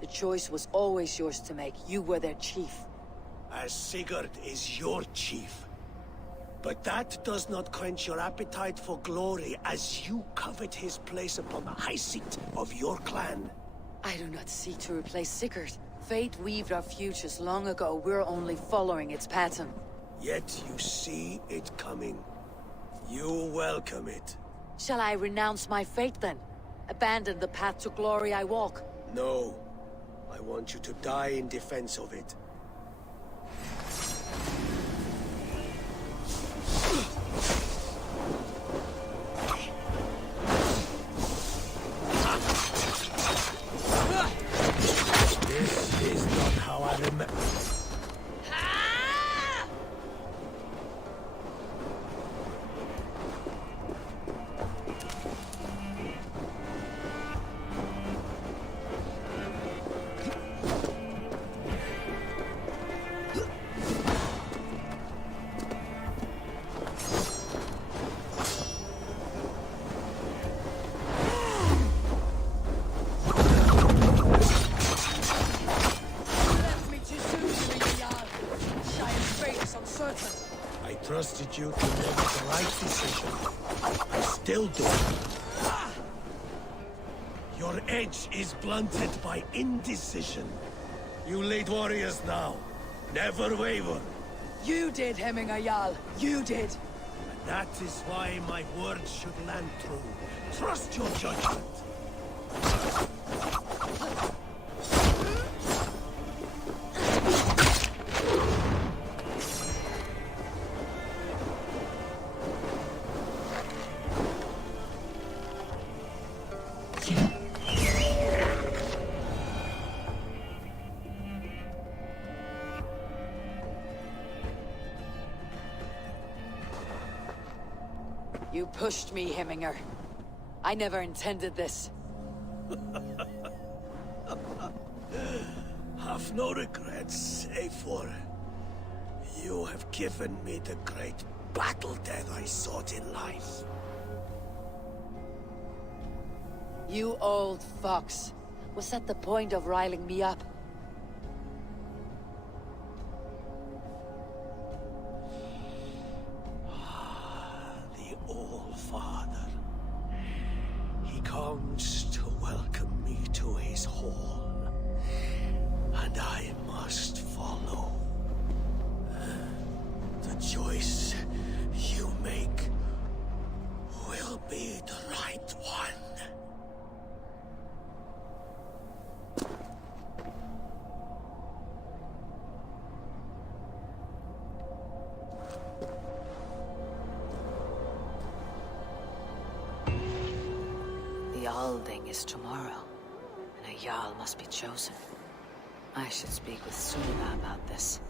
The choice was always yours to make. You were their chief. As Sigurd is your chief. But that does not quench your appetite for glory as you covet his place upon the high seat of your clan. I do not seek to replace Sigurd. Fate weaved our futures long ago. We're only following its pattern. Yet you see it coming. You welcome it. Shall I renounce my fate then? Abandon the path to glory I walk? No. I want you to die in defense of it. This is not how I remember. I trusted you to make the right decision. I still do. Your edge is blunted by indecision. You lead warriors now. Never waver. You did, Hemminger Jarl. You did. And that is why my words should land true. Trust your judgment. You pushed me, Hemminger. I never intended this. Have no regrets, Eivor. You have given me the great battle death I sought in life. You old fox. Was that the point of riling me up? The All-Father. He comes to welcome me to his hall. And I must follow. The choice you make will be the right one. The Alding is tomorrow, and a Jarl must be chosen. I should speak with Sunniva about this.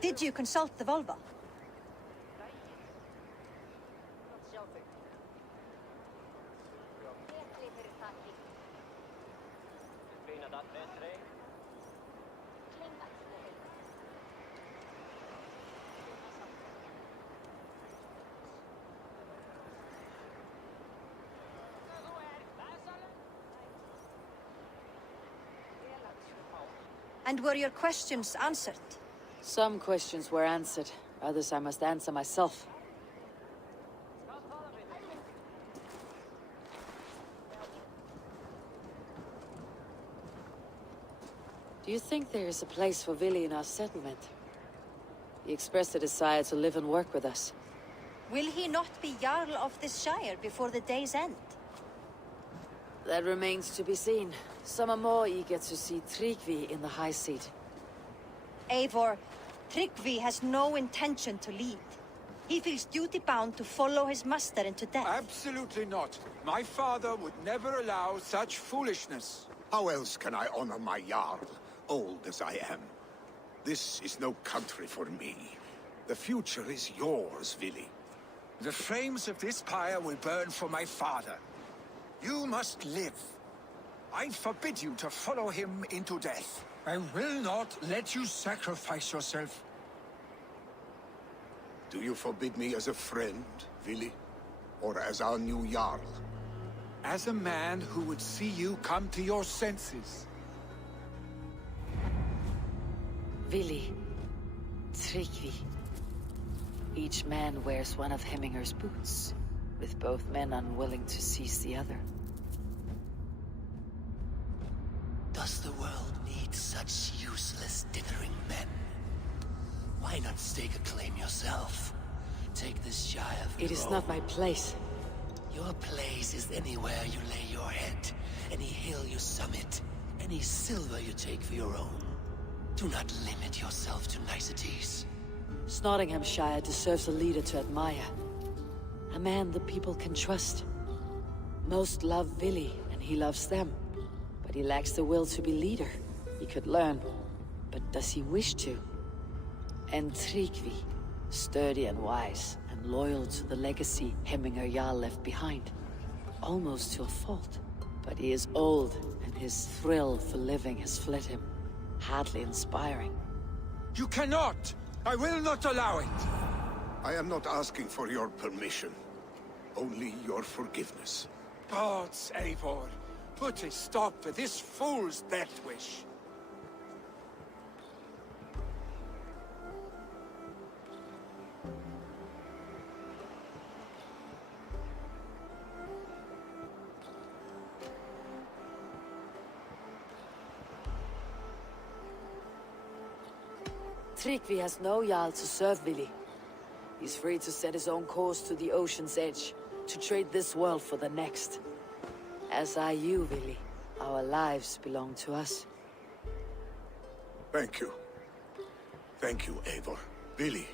Did you consult the Volva? And were your questions answered? Some questions were answered. Others I must answer myself. Do you think there is a place for Vili in our settlement? He expressed a desire to live and work with us. Will he not be Jarl of this shire before the day's end? That remains to be seen. Some are more eager to see Tryggvi in the high seat. Eivor, Tryggvi has no intention to lead. He feels duty-bound to follow his master into death. Absolutely not. My father would never allow such foolishness. How else can I honor my Jarl, old as I am? This is no country for me. The future is yours, Vili. The flames of this pyre will burn for my father. You must live. I forbid you to follow him into death. I will not let you sacrifice yourself. Do you forbid me as a friend, Vili? Or as our new Jarl? As a man who would see you come to your senses. Vili, Tryggvi. Each man wears one of Hemminger's boots, with both men unwilling to seize the other. Does the world need such useless, dithering men? Why not stake a claim yourself? Take this Shire of It is not my place. Your place is anywhere you lay your head, any hill you summit, any silver you take for your own. Do not limit yourself to niceties. Nottinghamshire deserves a leader to admire. A man the people can trust. Most love Vili, and he loves them. But he lacks the will to be leader. He could learn, but does he wish to? And Tryggvi, sturdy and wise, and loyal to the legacy Hemminger Jarl left behind. Almost to a fault. But he is old, and his thrill for living has fled him. Hardly inspiring. You cannot! I will not allow it! I am not asking for your permission. Only your forgiveness. Gods, Eivor, put a stop to this fool's death wish. Tryggvi has no Jarl to serve Vili. He's free to set his own course to the ocean's edge, to trade this world for the next. As are you, Vili. Our lives belong to us. Thank you. Thank you, Eivor. Vili,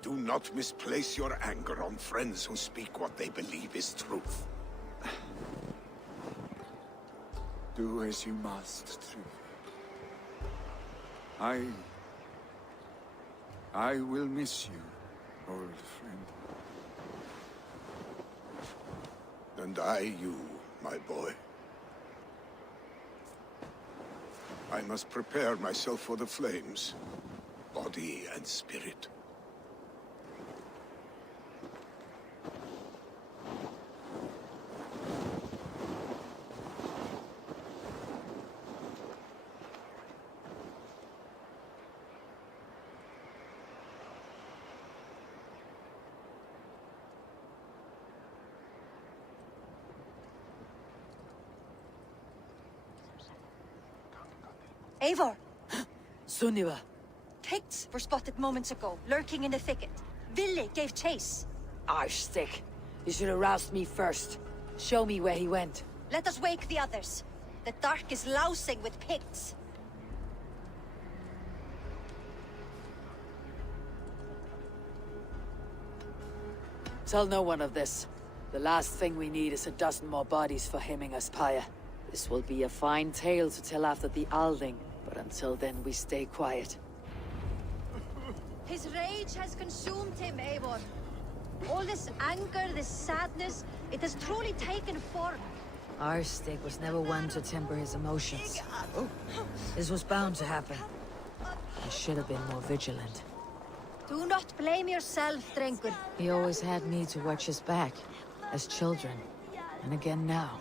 do not misplace your anger on friends who speak what they believe is truth. Do as you must, Tryggvi. I will miss you, old friend. And I you, my boy. I must prepare myself for the flames, body and spirit. Eivor! Sunniva! Picts were spotted moments ago, lurking in the thicket. Vili gave chase. Arshstick! You should have roused me first. Show me where he went. Let us wake the others. The dark is lousing with Picts. Tell no one of this. The last thing we need is a dozen more bodies for Heminga's pyre. This will be a fine tale to tell after the Alding, but until then we stay quiet. His rage has consumed him, Eivor. All this anger, this sadness, it has truly taken form. Our stake was never one to temper his emotions. This was bound to happen. I should have been more vigilant. Do not blame yourself, Drengur. He always had me to watch his back, as children. And again now.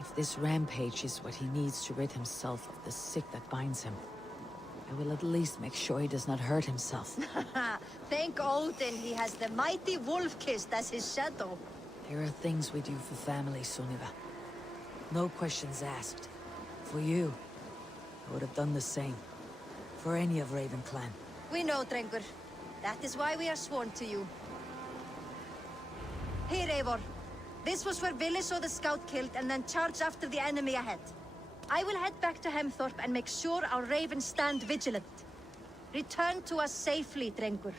If this rampage is what he needs to rid himself of the sick that binds him, I will at least make sure he does not hurt himself. Thank Odin he has the mighty Wolf-Kissed as his shadow. There are things we do for family, Sunniva. No questions asked. For you, I would have done the same. For any of Raven clan. We know, Drengur. That is why we are sworn to you. Here, Eivor. This was where Vili saw the scout killed and then charged after the enemy ahead. I will head back to Hemthorpe and make sure our ravens stand vigilant. Return to us safely, Drengur.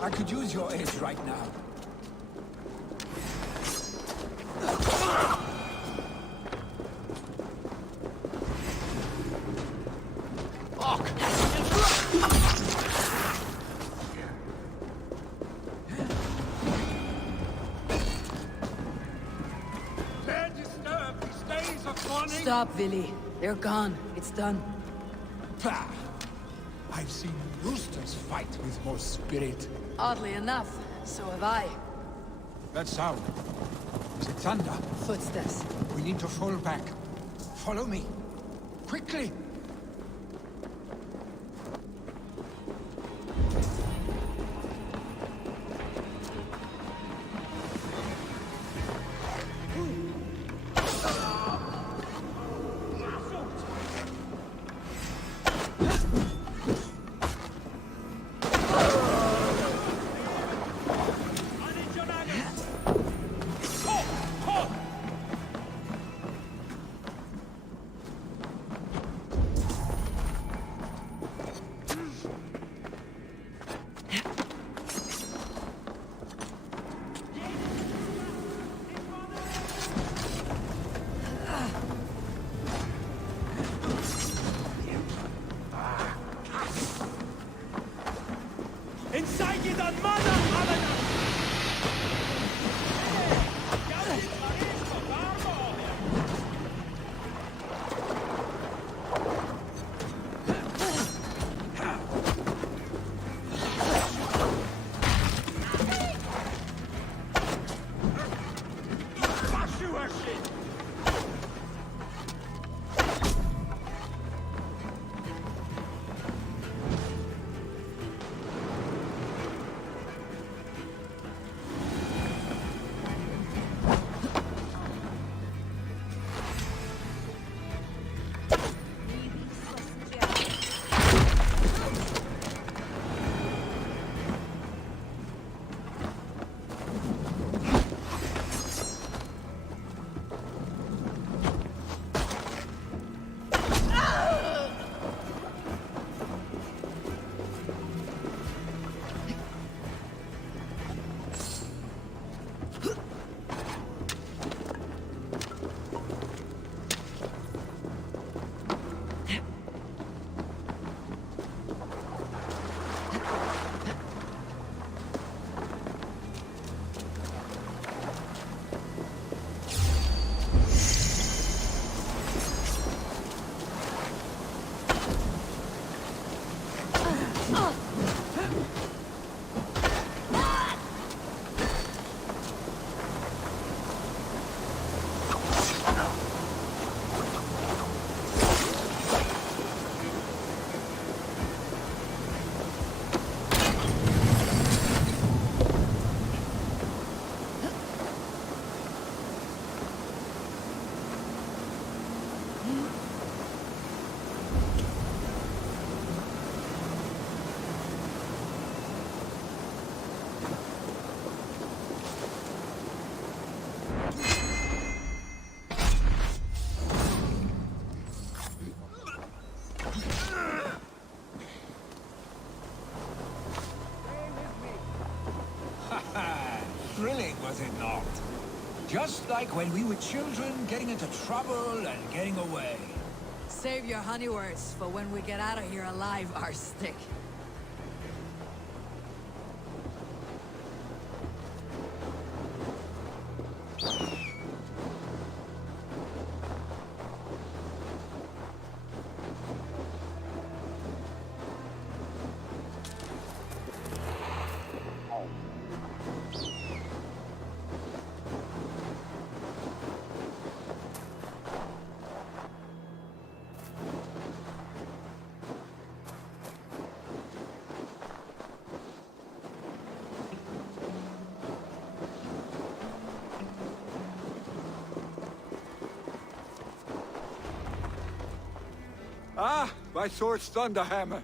I could use your aid right now. Stop, Vili. They're gone. It's done. Pah! I've seen roosters fight with more spirit. Oddly enough, so have I. That sound. Is it thunder? Footsteps. We need to fall back. Follow me. Quickly! Thrilling, was it not? Just like when we were children, getting into trouble and getting away. Save your honey words for when we get out of here alive, our stick. Ah, my sword's thunderhammer.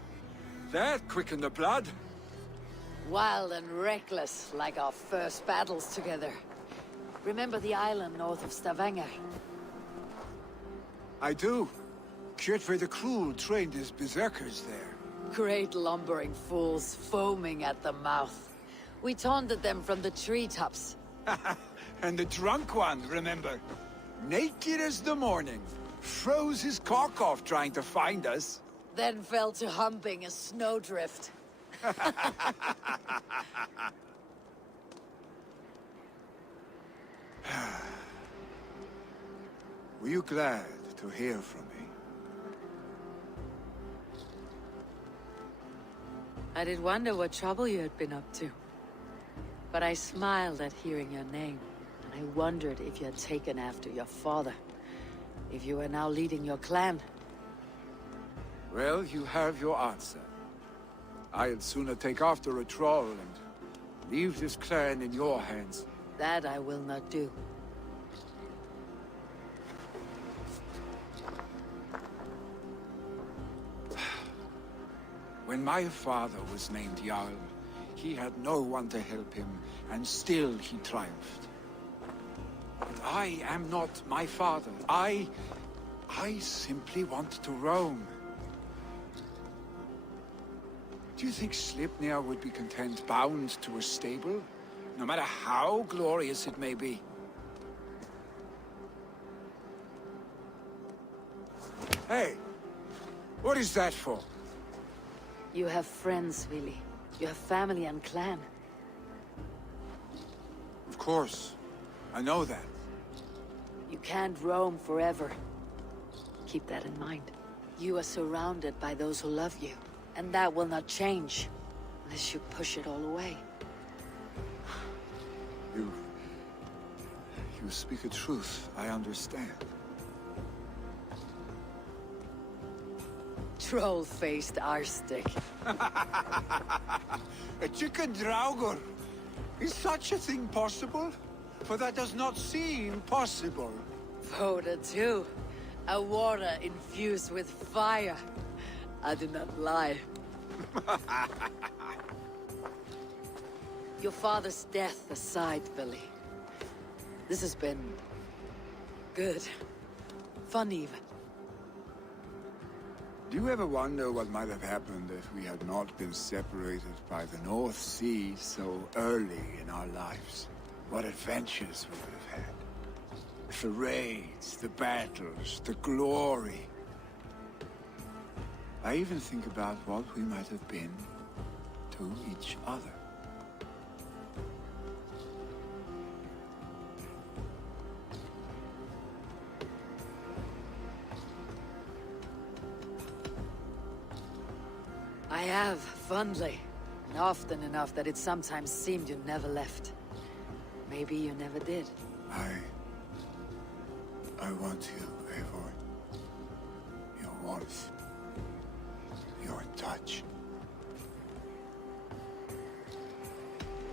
That quickened the blood. Wild and reckless, like our first battles together. Remember the island north of Stavanger? I do. Kjotve the Cruel trained his berserkers there. Great lumbering fools, foaming at the mouth. We taunted them from the treetops. And the drunk one, remember? Naked as the morning. Froze his cock off trying to find us. Then fell to humping a snowdrift. Were you glad to hear from me? I did wonder what trouble you had been up to. But I smiled at hearing your name, and I wondered if you had taken after your father. If you were now leading your clan. Well, you have your answer. I'd sooner take after a troll and leave this clan in your hands. That I will not do. When my father was named Jarl, he had no one to help him, and still he triumphed. But I am not my father. I simply want to roam. Do you think Sleipnir would be content bound to a stable? No matter how glorious it may be? Hey! What is that for? You have friends, Willy. You have family and clan. Of course. I know that. You can't roam forever. Keep that in mind. You are surrounded by those who love you. And that will not change. Unless you push it all away. You speak a truth. I understand. Troll-faced arstick. A chicken draugur. Is such a thing possible? For that does not seem possible. Voda too. A water infused with fire. I do not lie. Your father's death aside, Billy. This has been... good. Fun even. Do you ever wonder what might have happened if we had not been separated by the North Sea so early in our lives? What adventures we would have had. The raids, the battles, the glory. I even think about what we might have been to each other. I I have, fondly. And often enough that it sometimes seemed you never left. Maybe you never did. I want you, Eivor. Your warmth. Your touch.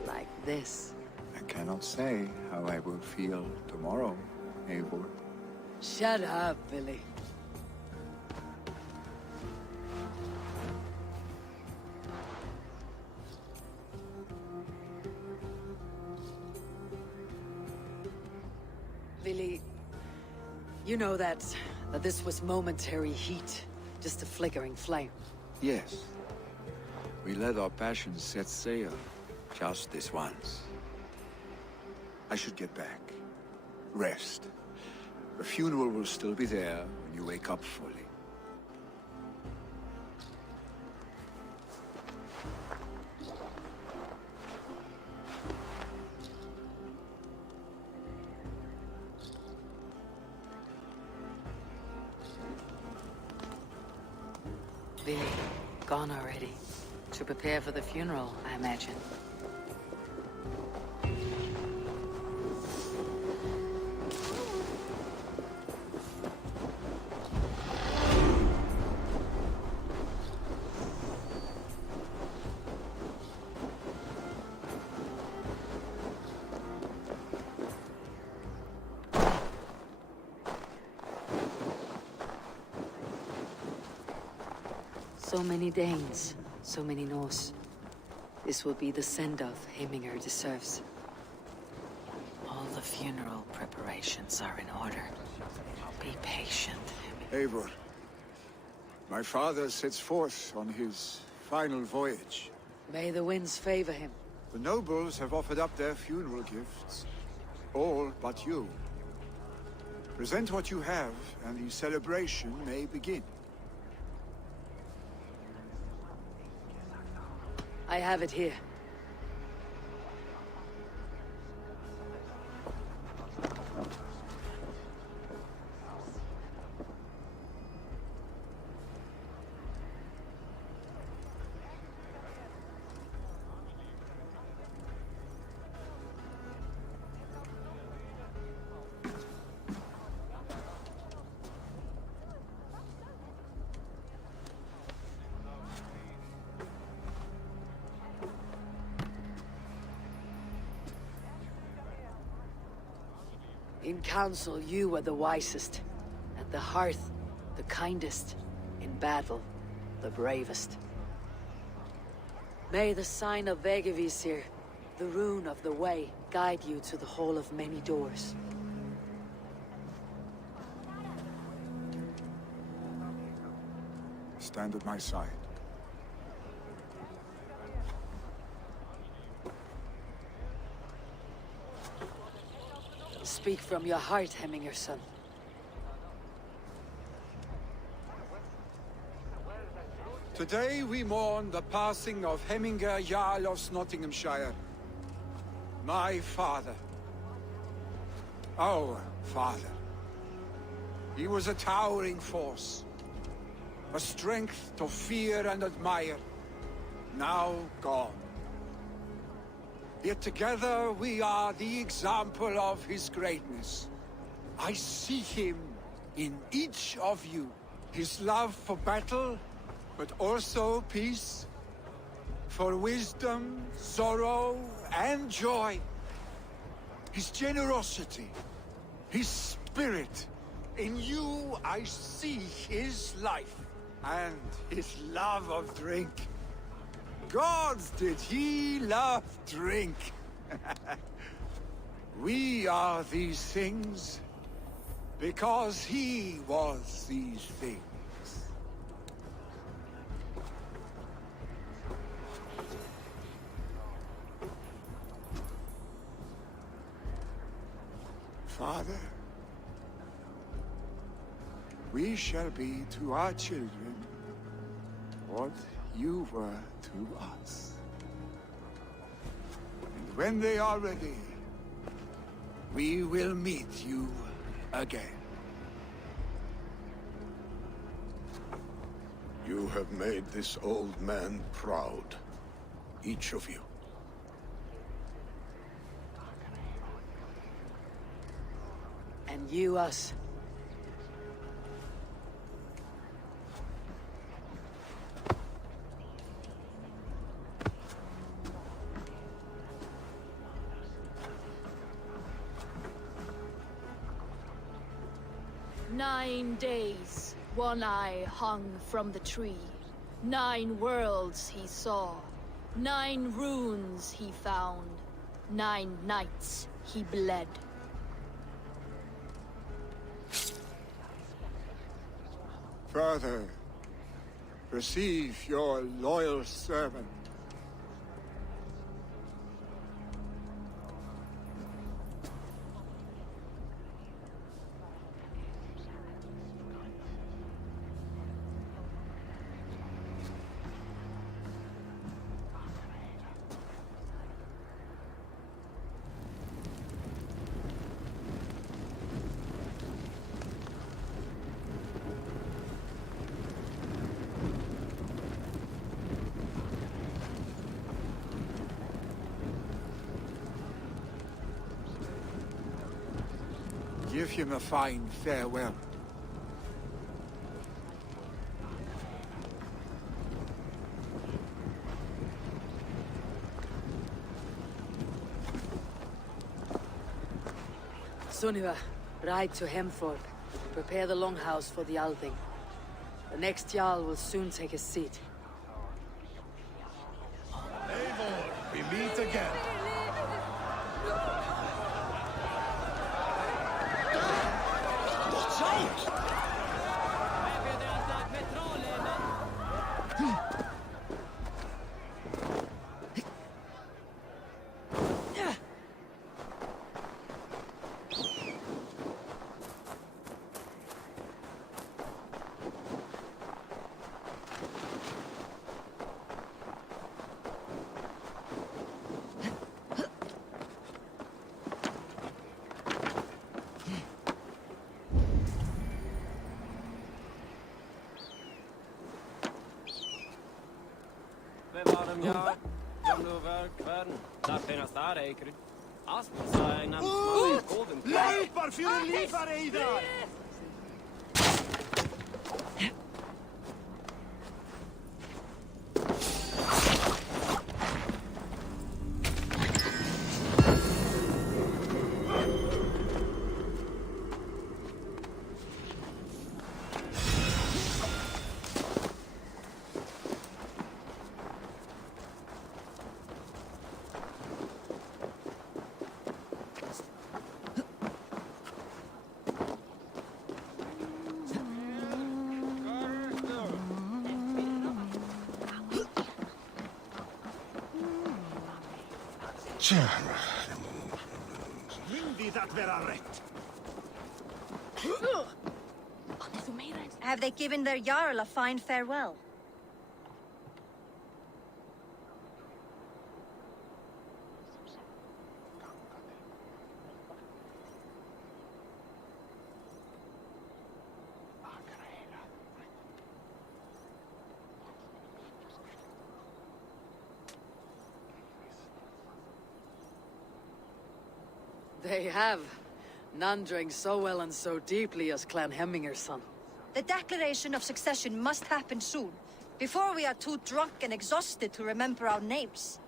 Like this. I cannot say how I will feel tomorrow, Eivor. Shut up, Billy. Billy, you know that this was momentary heat, just a flickering flame. Yes. We let our passions set sail, just this once. I should get back. Rest. The funeral will still be there when you wake up fully. Billy, gone already. To prepare for the funeral, I imagine. So many Danes, so many Norse. This will be the send-off Heminger deserves. All the funeral preparations are in order. Be patient. Eivor, my father sets forth on his final voyage. May the winds favor him. The nobles have offered up their funeral gifts. All but you. Present what you have, and the celebration may begin. I have it here. In council, you were the wisest. At the hearth, the kindest. In battle, the bravest. May the sign of Vegevisir, the rune of the way, guide you to the hall of many doors. Stand at my side. Speak from your heart, Heminger, son. Today we mourn the passing of Heminger Jarl of Nottinghamshire. My father. Our father. He was a towering force. A strength to fear and admire. Now gone. Yet together we are the example of his greatness. I see him in each of you. His love for battle, but also peace. For wisdom, sorrow, and joy. His generosity, his spirit. In you I see his life, and his love of drink. Gods, did he love drink! We are these things because he was these things. Father, we shall be to our children what you were to us. And when they are ready, we will meet you again. You have made this old man proud. Each of you. And you us. "9 days, One Eye hung from the tree. 9 worlds he saw. 9 runes he found. 9 nights he bled." Father, receive your loyal servant. Give him a fine farewell. Sunniva, ride to Hemthorpe. Prepare the longhouse for the Althing. The next Jarl will soon take his seat. Eivor, we meet again. Watch out! Leipar fyrir lífar eidar! Have they given their Jarl a fine farewell? They have. None drank so well and so deeply as Clan Hemminger's son. The declaration of succession must happen soon, before we are too drunk and exhausted to remember our names.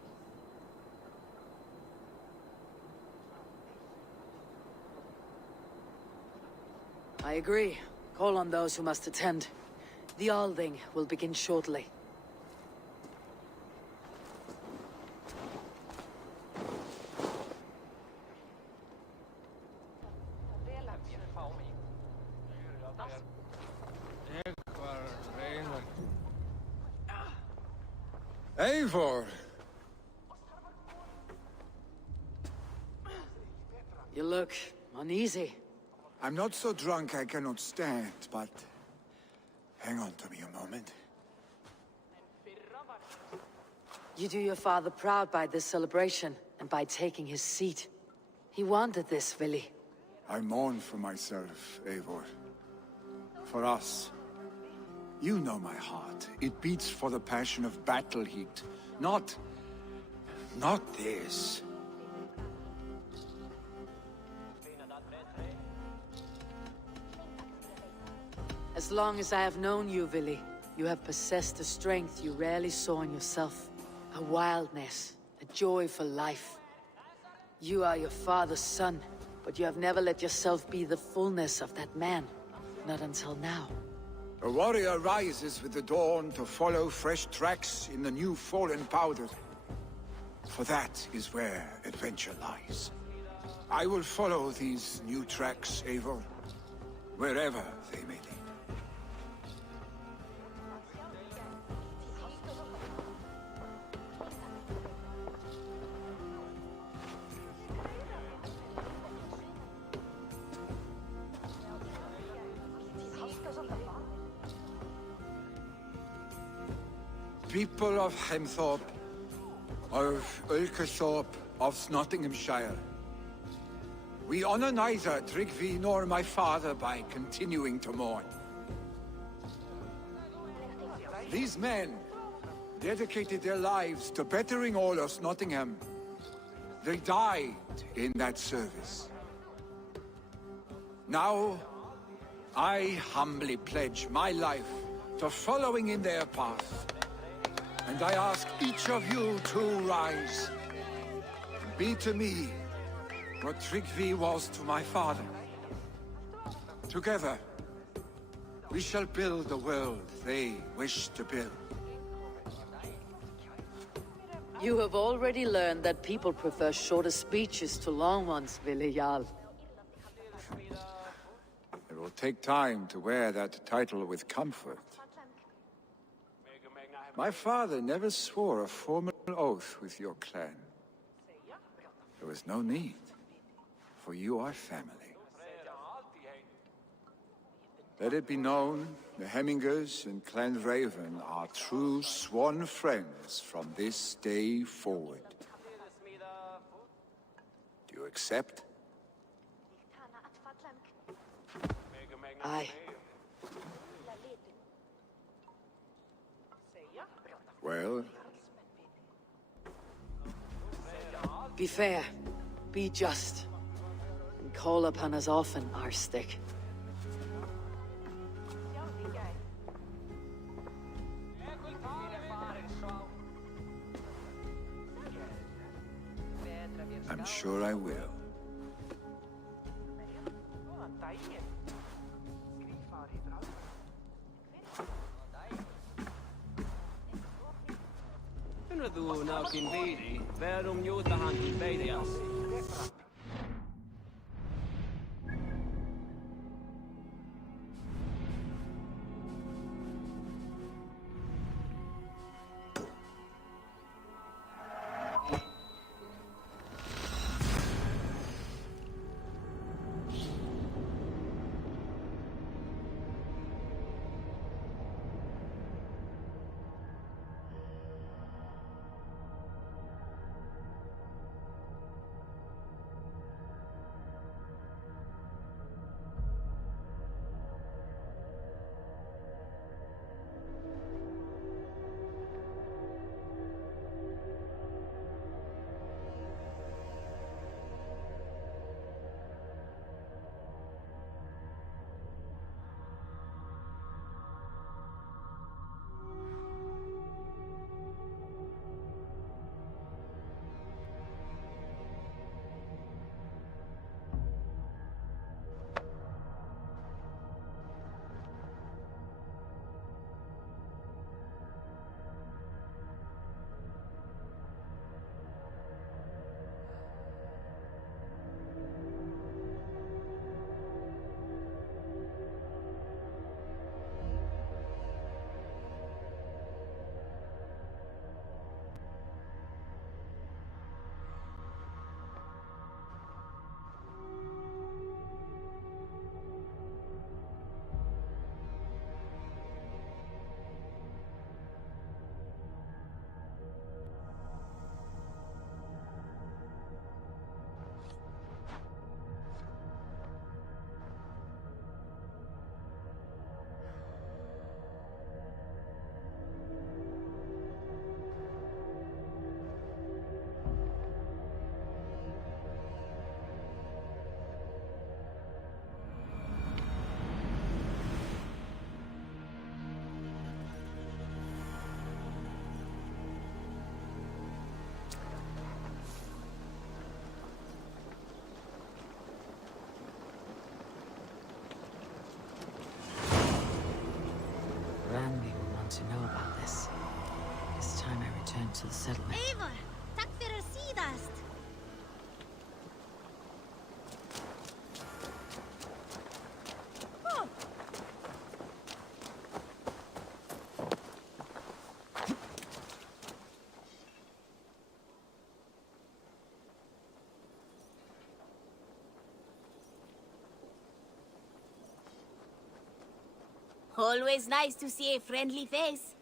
I agree. Call on those who must attend. The Althing will begin shortly. Eivor! You look uneasy. I'm not so drunk I cannot stand, but... hang on to me a moment. You do your father proud by this celebration, and by taking his seat. He wanted this, Vili. I mourn for myself, Eivor. For us. You know my heart. It beats for the passion of battle heat. Not this. As long as I have known you, Vili, you have possessed a strength you rarely saw in yourself. A wildness, a joy for life. You are your father's son, but you have never let yourself be the fullness of that man. Not until now. A warrior rises with the dawn to follow fresh tracks in the new fallen powder. For that is where adventure lies. I will follow these new tracks, Eivor, wherever they may lead. People of Hemthorpe, of Ulkerthorpe, of Nottinghamshire. We honor neither Tryggvi nor my father by continuing to mourn. These men dedicated their lives to bettering all of Nottingham. They died in that service. Now, I humbly pledge my life to following in their path. And I ask each of you to rise. Be to me what Tryggvi was to my father. Together, we shall build the world they wish to build. You have already learned that people prefer shorter speeches to long ones, Vili Jarl. It will take time to wear that title with comfort. My father never swore a formal oath with your clan. There was no need, for you are family. Let it be known, the Hemmingers and Clan Raven are true sworn friends from this day forward. Do you accept? Aye. Well? Be fair, be just, and call upon us often, Arstick. I'm sure I will. Du naukin viidi, verum juutahankin veidias. Randvi will want to know about this. This time I return to the settlement. Eivor, takk fyrir síðast. Always nice to see a friendly face.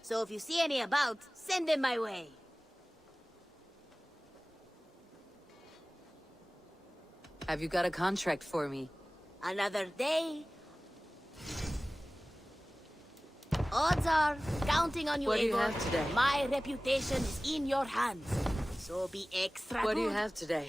So if you see any about, send them my way. Have you got a contract for me? Another day. Odds are, counting on you, What do you Eivor. have today? My reputation is in your hands. So be extra What do you good. have today?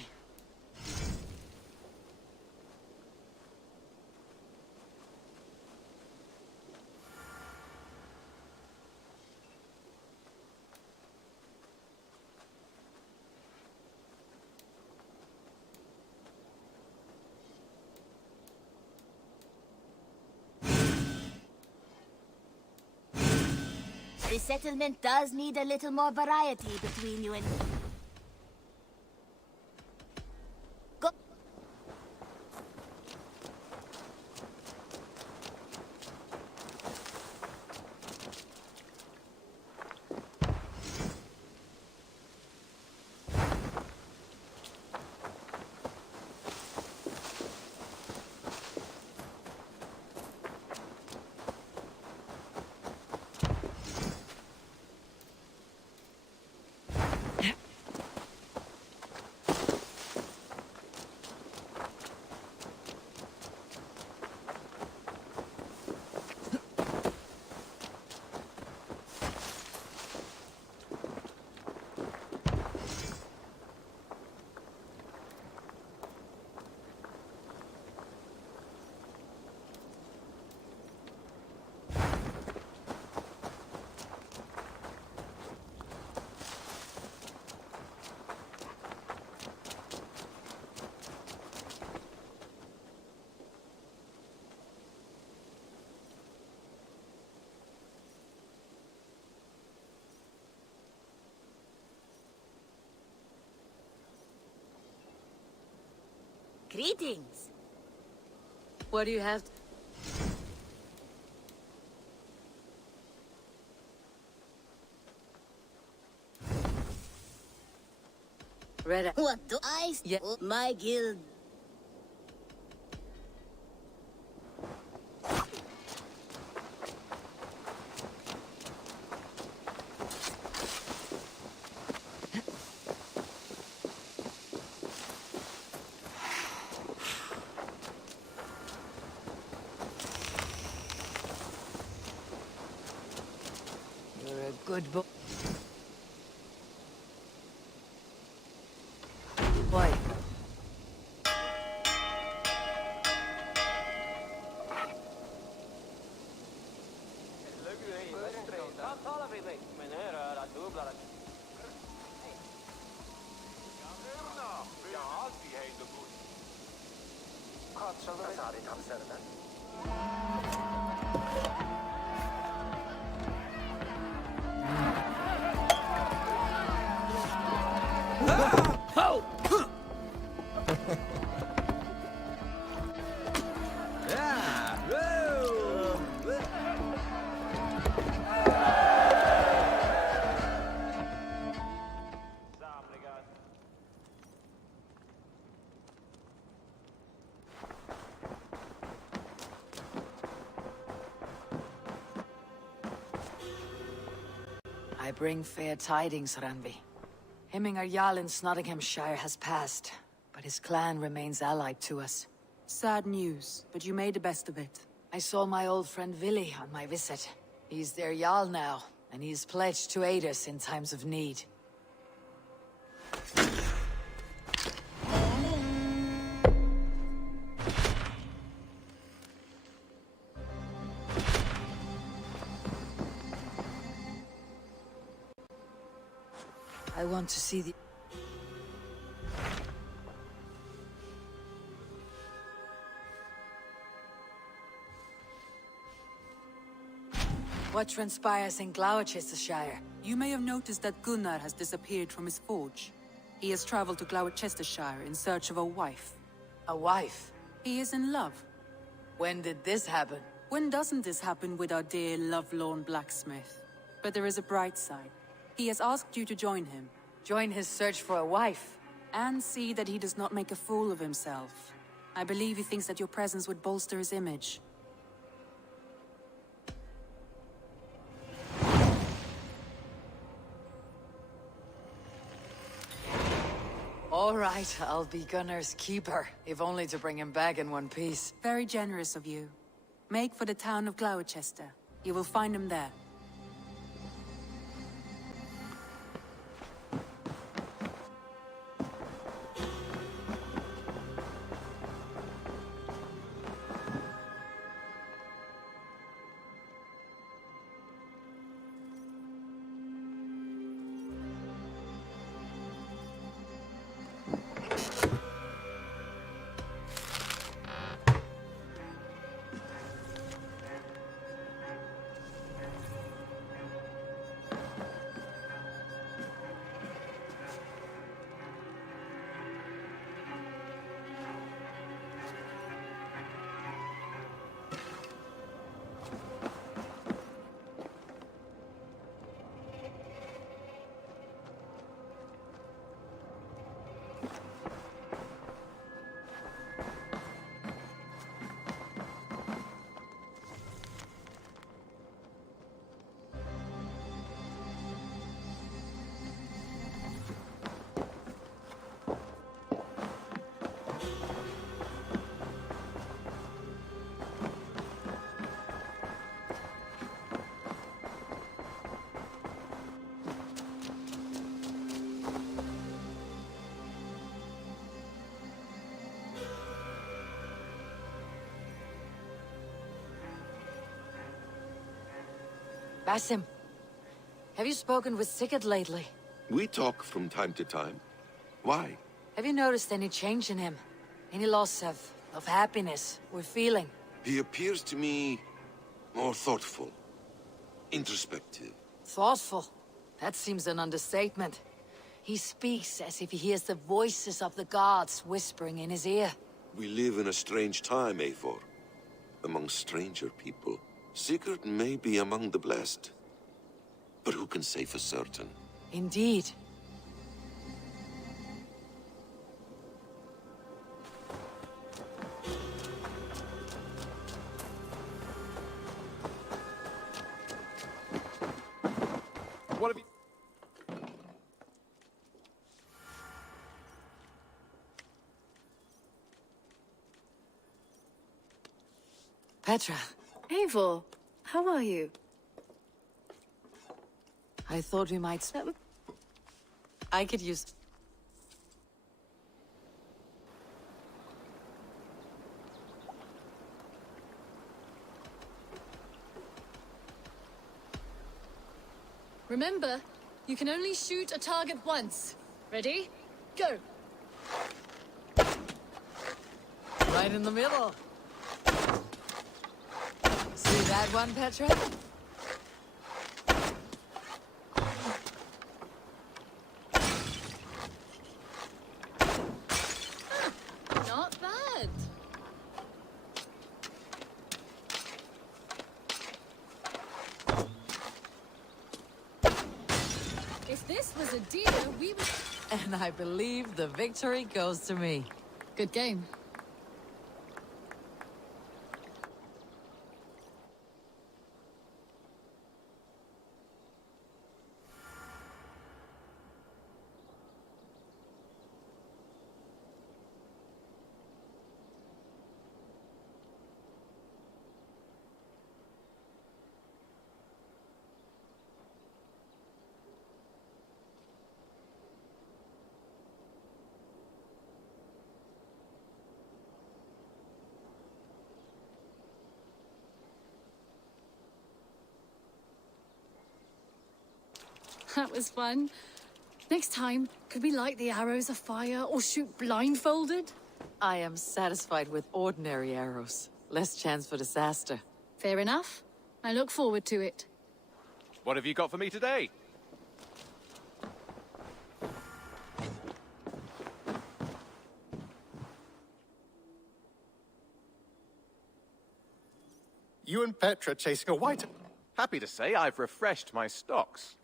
The settlement does need a little more variety between you and... Go. Greetings. What do you have? Red. What do I... Yeah. My guild... You're a good boy. Why? I bring fair tidings, Randvi. Hemminger Jarl in Nottinghamshire has passed, but his clan remains allied to us. Sad news, but you made the best of it. I saw my old friend Willi on my visit. He's their Jarl now, and he's pledged to aid us in times of need. I want to see the... What transpires in Gloucestershire? You may have noticed that Gunnar has disappeared from his forge. He has traveled to Gloucestershire in search of a wife. A wife? He is in love. When did this happen? When doesn't this happen with our dear lovelorn blacksmith? But there is a bright side. He has asked you to join him. Join his search for a wife? And see that he does not make a fool of himself. I believe he thinks that your presence would bolster his image. All right, I'll be Gunnar's keeper, if only to bring him back in one piece. Very generous of you. Make for the town of Gloucester. You will find him there. Basim, have you spoken with Sigurd lately? We talk from time to time. Why? Have you noticed any change in him? Any loss of happiness or feeling? He appears to me more thoughtful, introspective. Thoughtful? That seems an understatement. He speaks as if he hears the voices of the gods whispering in his ear. We live in a strange time, Eivor. Among stranger people. Sigurd may be among the blessed. But who can say for certain? Indeed. What have you... Petra. Eivor, how are you? I thought we might... I could use... Remember, you can only shoot a target once. Ready? Go! Right in the middle. See that one, Petra? Not bad. If this was a deer, we would... And I believe the victory goes to me. Good game. That was fun. Next time, could we light the arrows afire or shoot blindfolded? I am satisfied with ordinary arrows. Less chance for disaster. Fair enough. I look forward to it. What have you got for me today? You and Petra chasing a white... Happy to say I've refreshed my stocks.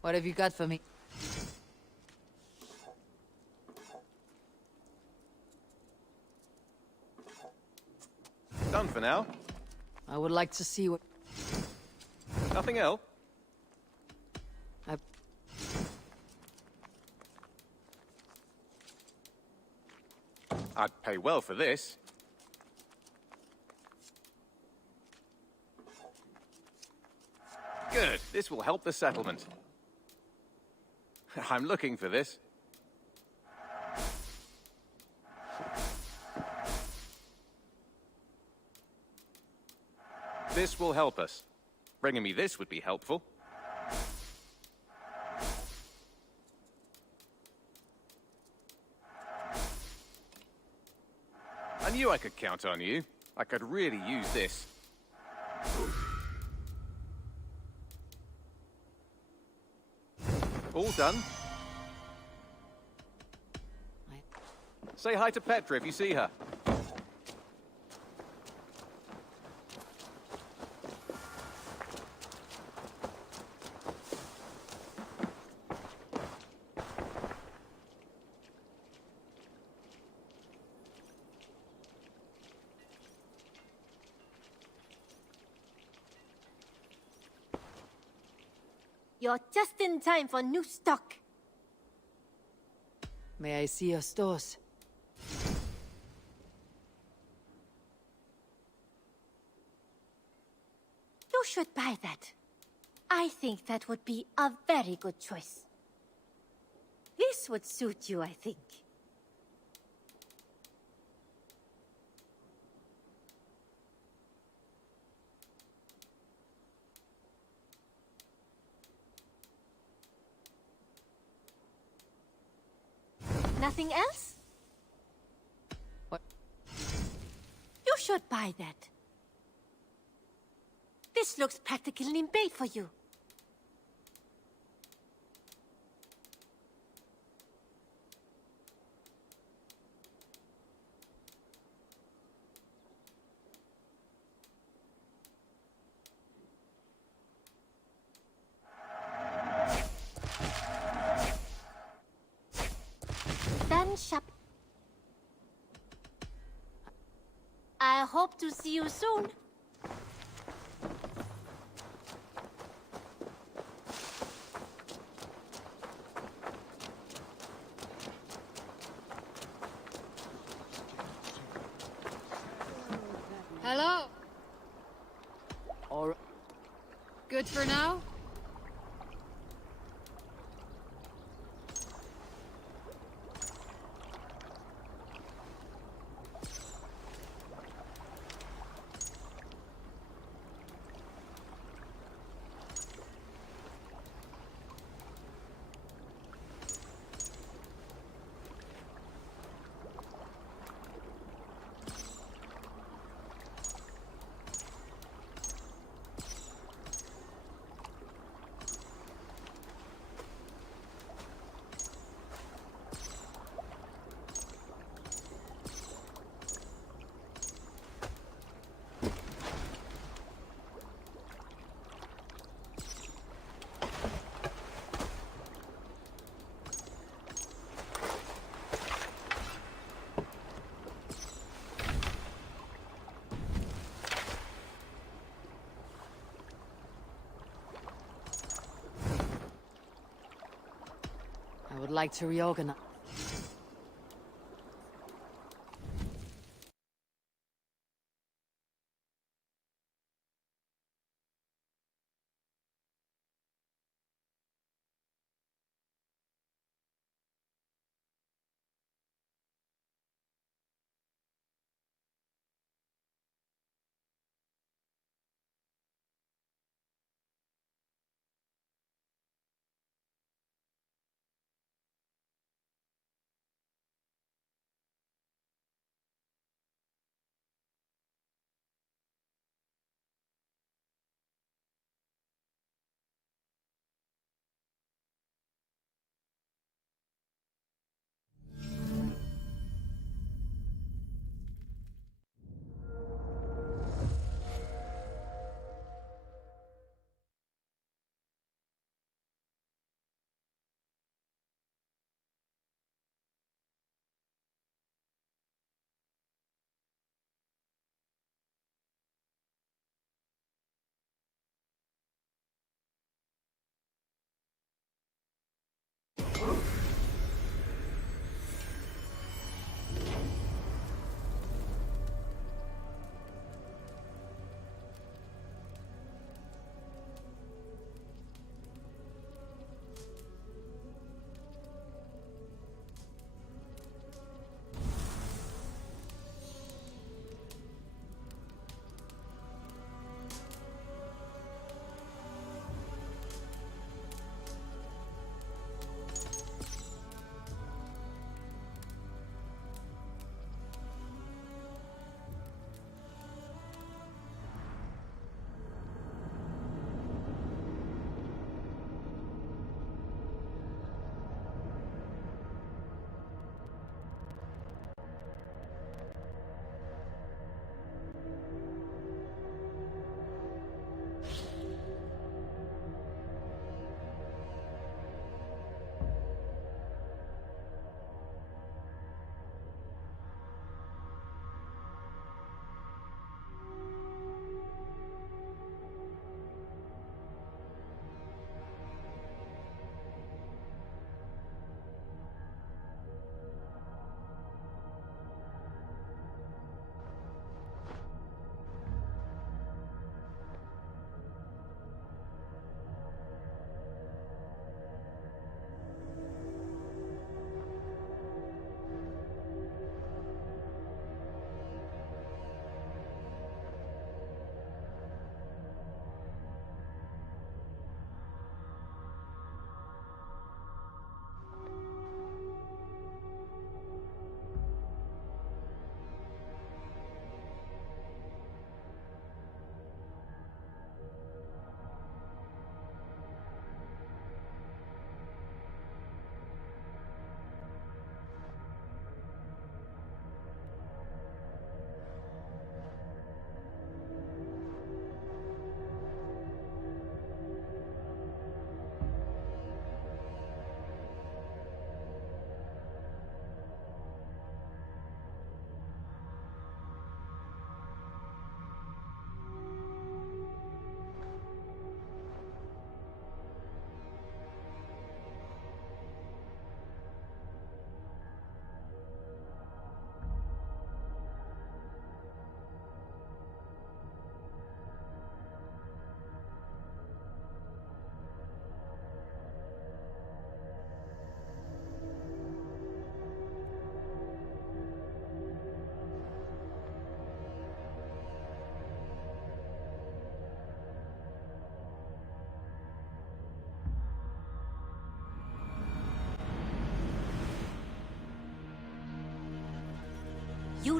What have you got for me? Done for now. I would like to see what... Nothing else? I'd pay well for this. Good. This will help the settlement. I'm looking for this. This will help us. Bringing me this would be helpful. I knew I could count on you. I could really use this. All done. Say hi to Petra if you see her. You're just in time for new stock. May I see your stores? You should buy that. I think that would be a very good choice. This would suit you, I think. Nothing else? What? You should buy that. This looks practically made for you. Done shop. I hope to see you soon. Hello. Or Good for now? I would like to reorganize.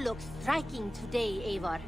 look striking today, Eivor.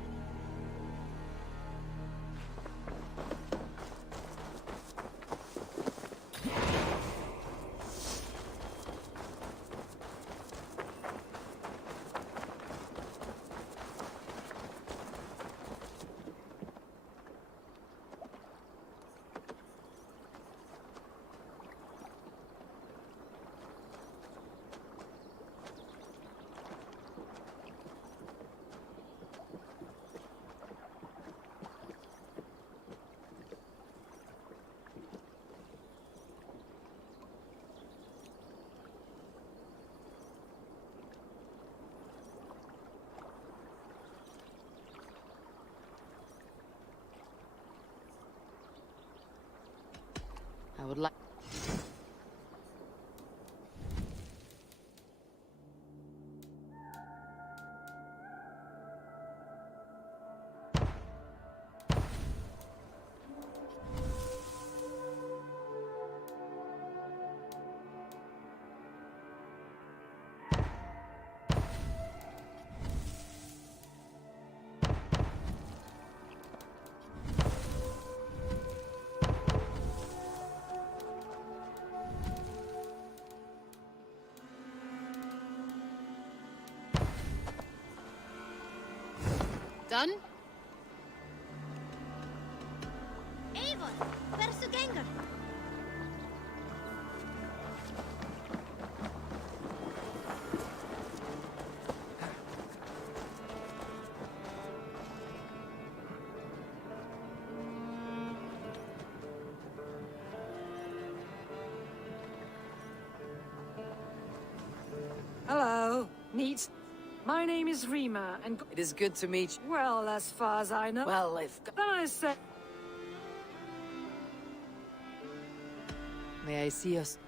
I would like... Done? Eivor, hversu gengur? Hello. Meet. My name is Rima, and... It is good to meet you. Well, as far as I know... Well, if... Then I said... May I see us?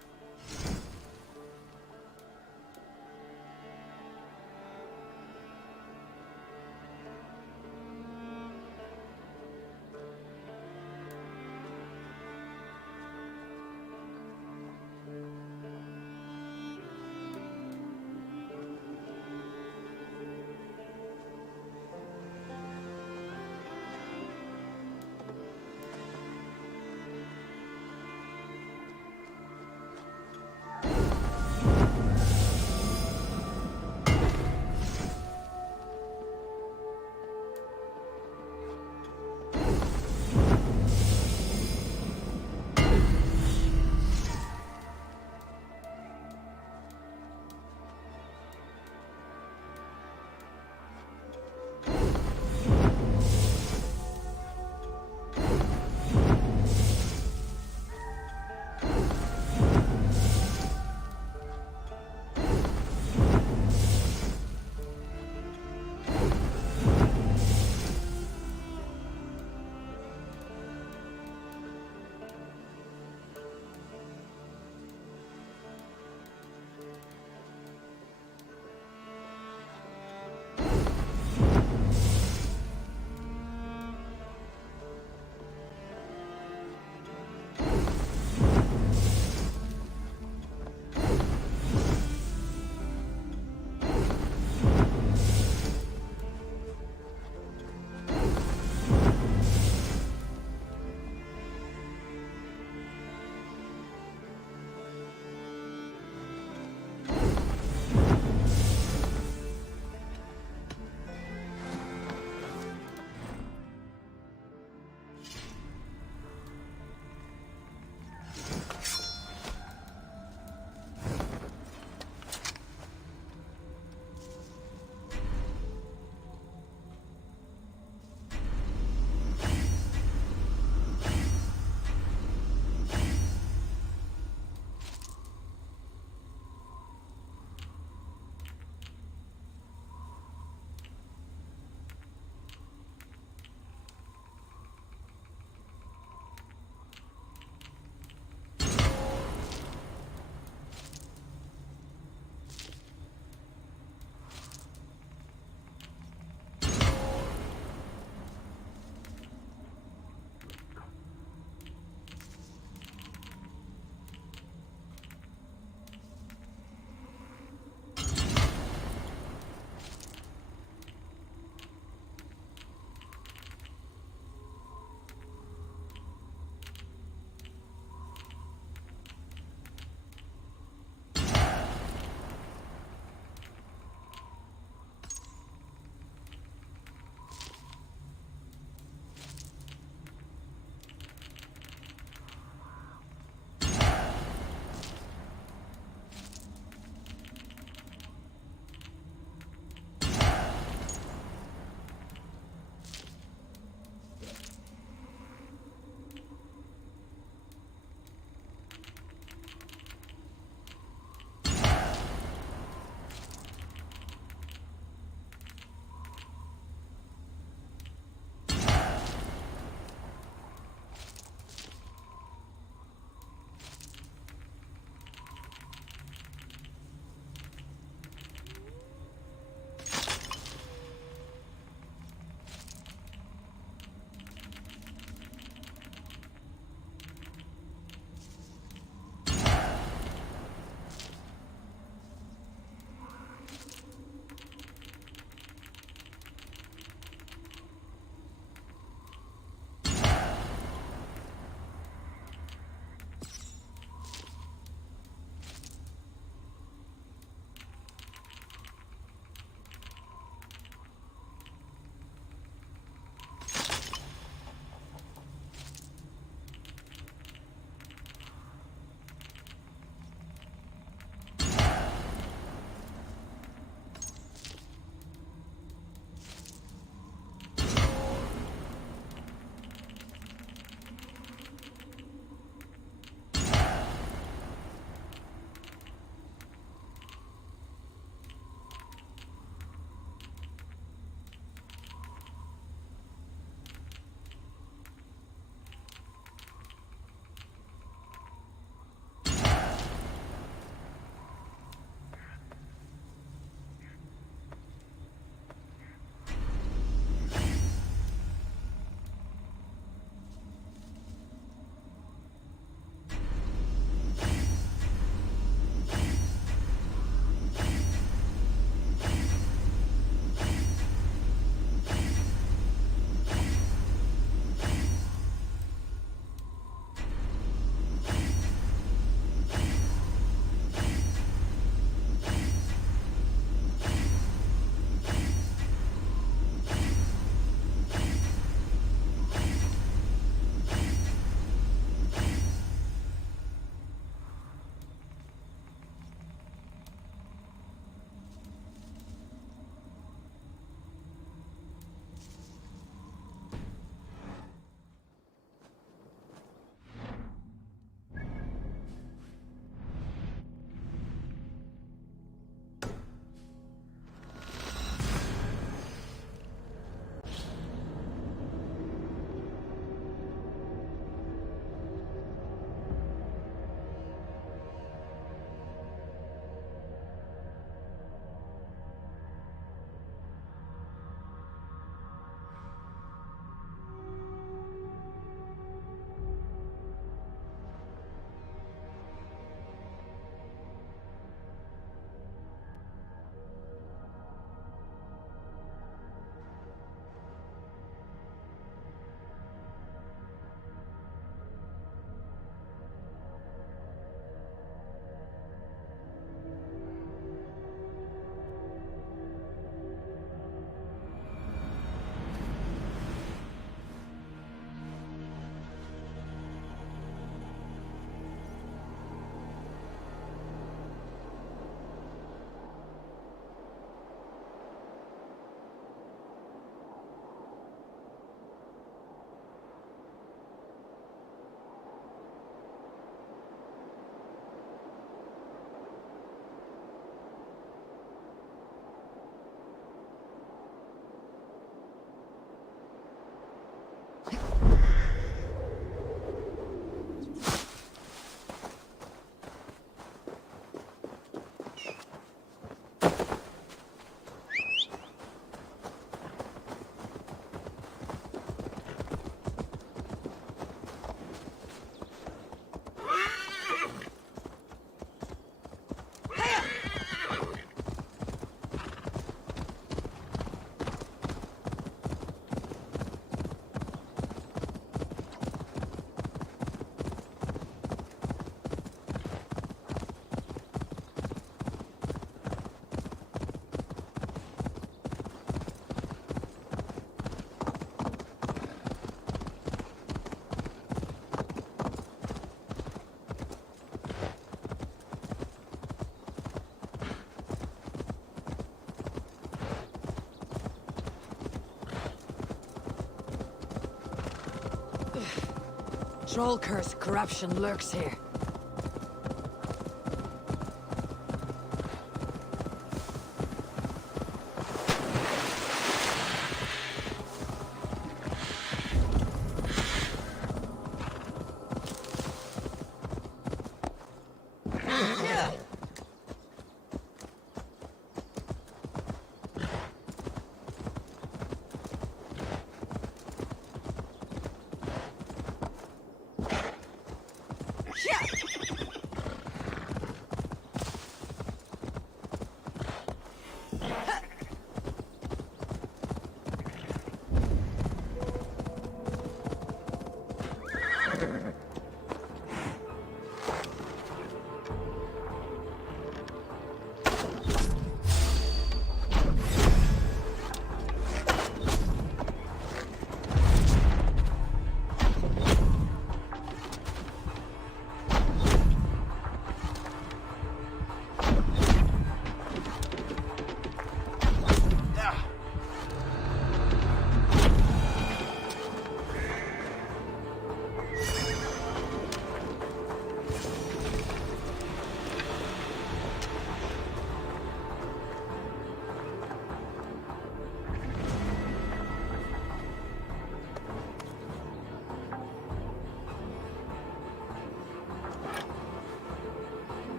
Troll-cursed corruption lurks here.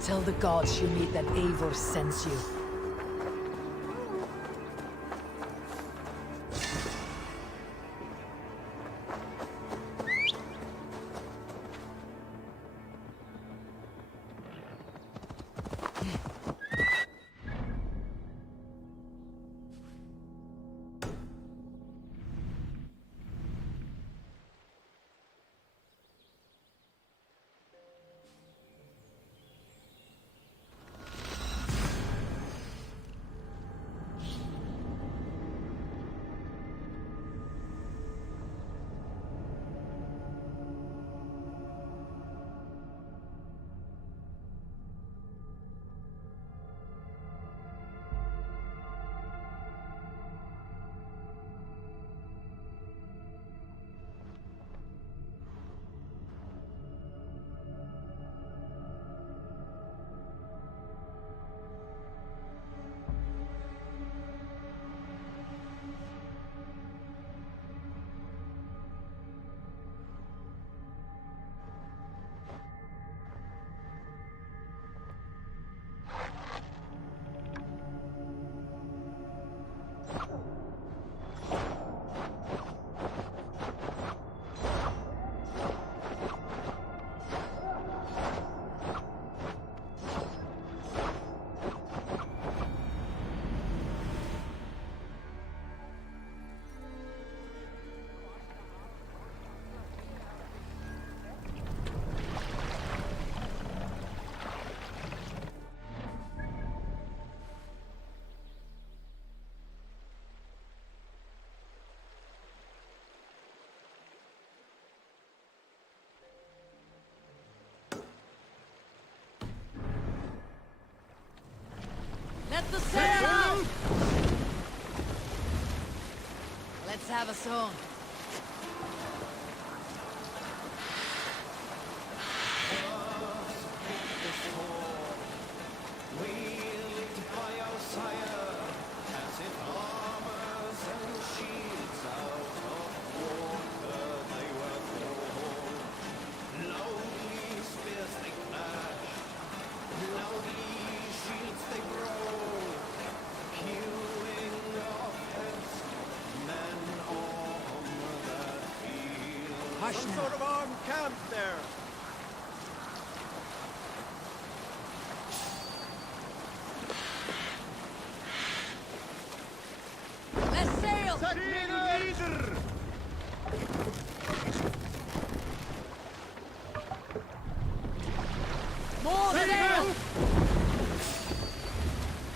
Tell the gods you meet that Eivor sends you. Let the sail out! Let's have a song. Some sort of armed camp there. Let's sail! More sail!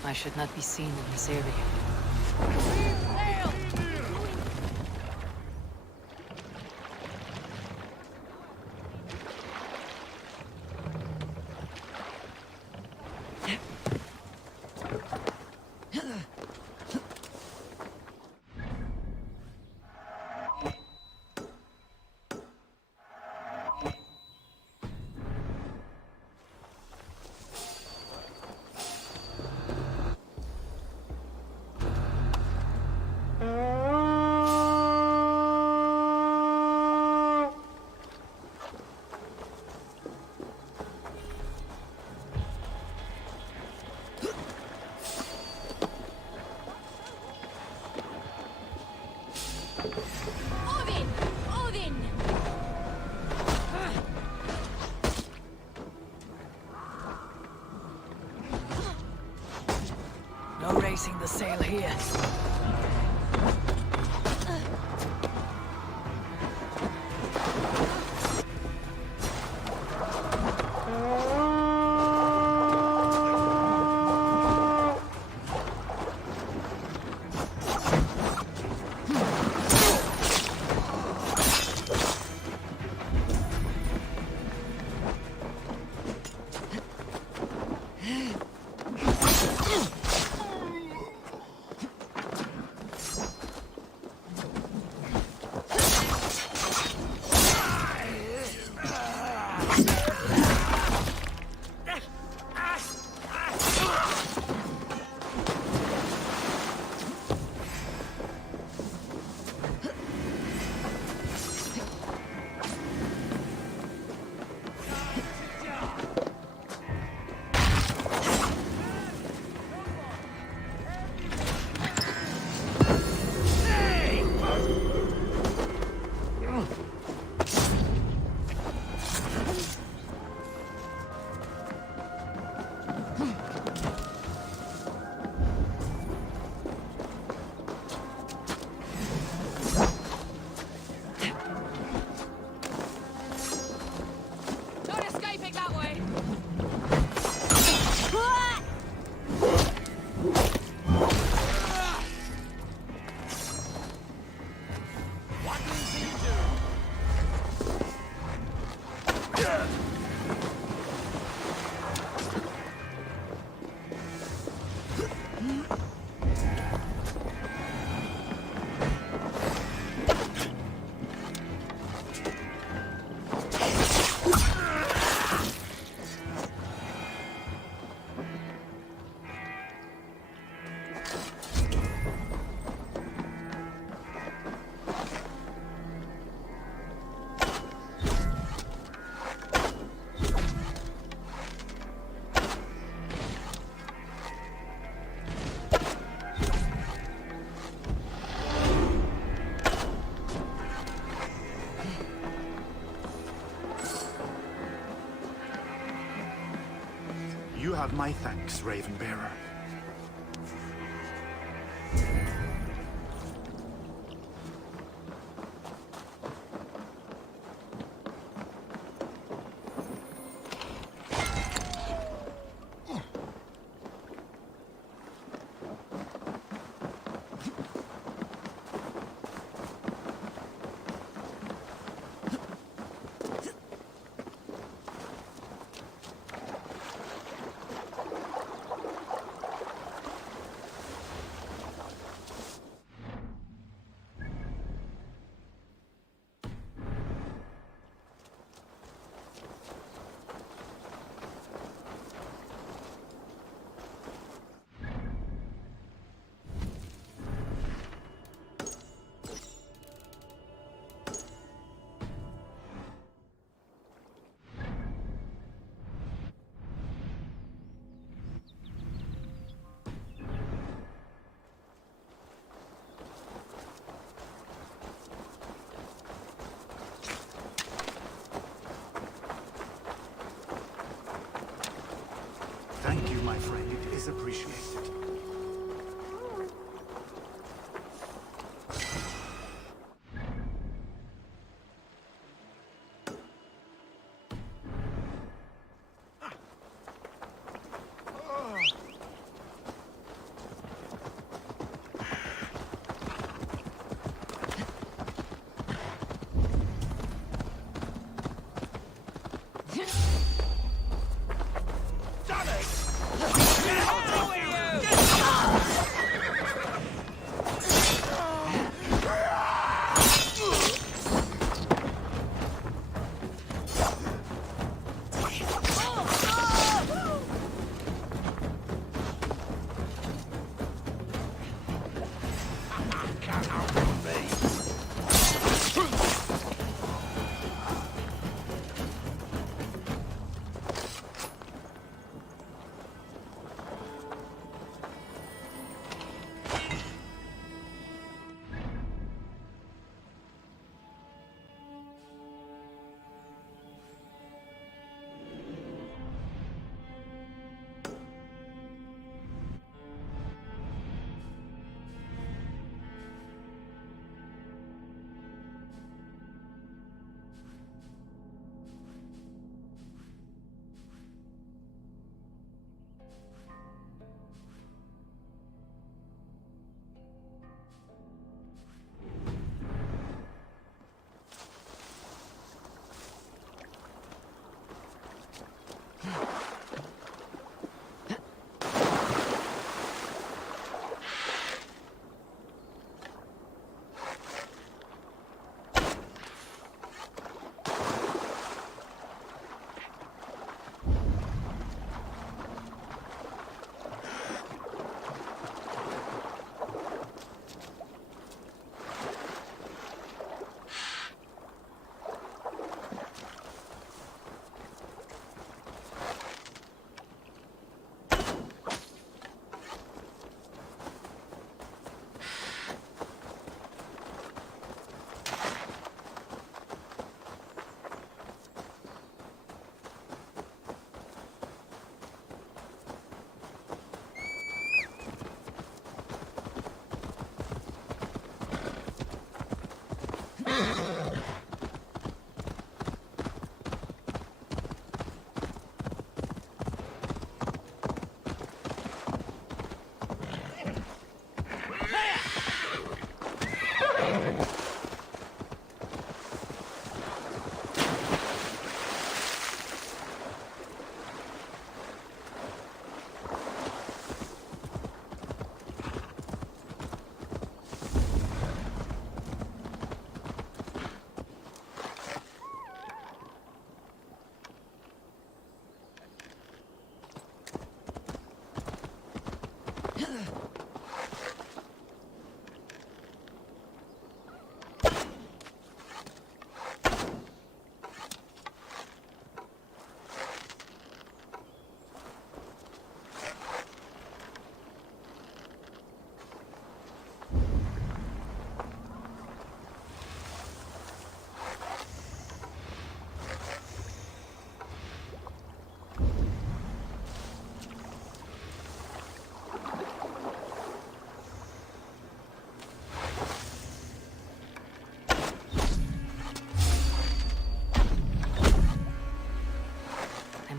I should not be seen in this area. Sail! Odin! Odin! No raising the sail here. Not escaping that way! You have my thanks, Ravenbearer. Thank you, my friend. It is appreciated. I'll do it, you!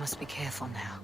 must be careful now.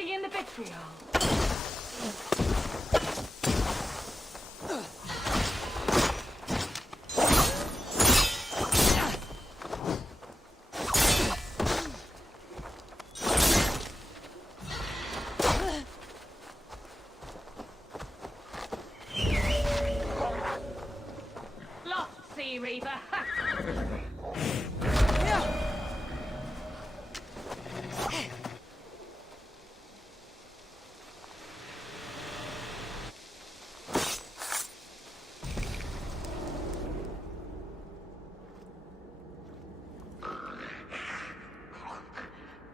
In the vitriol. Lost, Sea Reaver.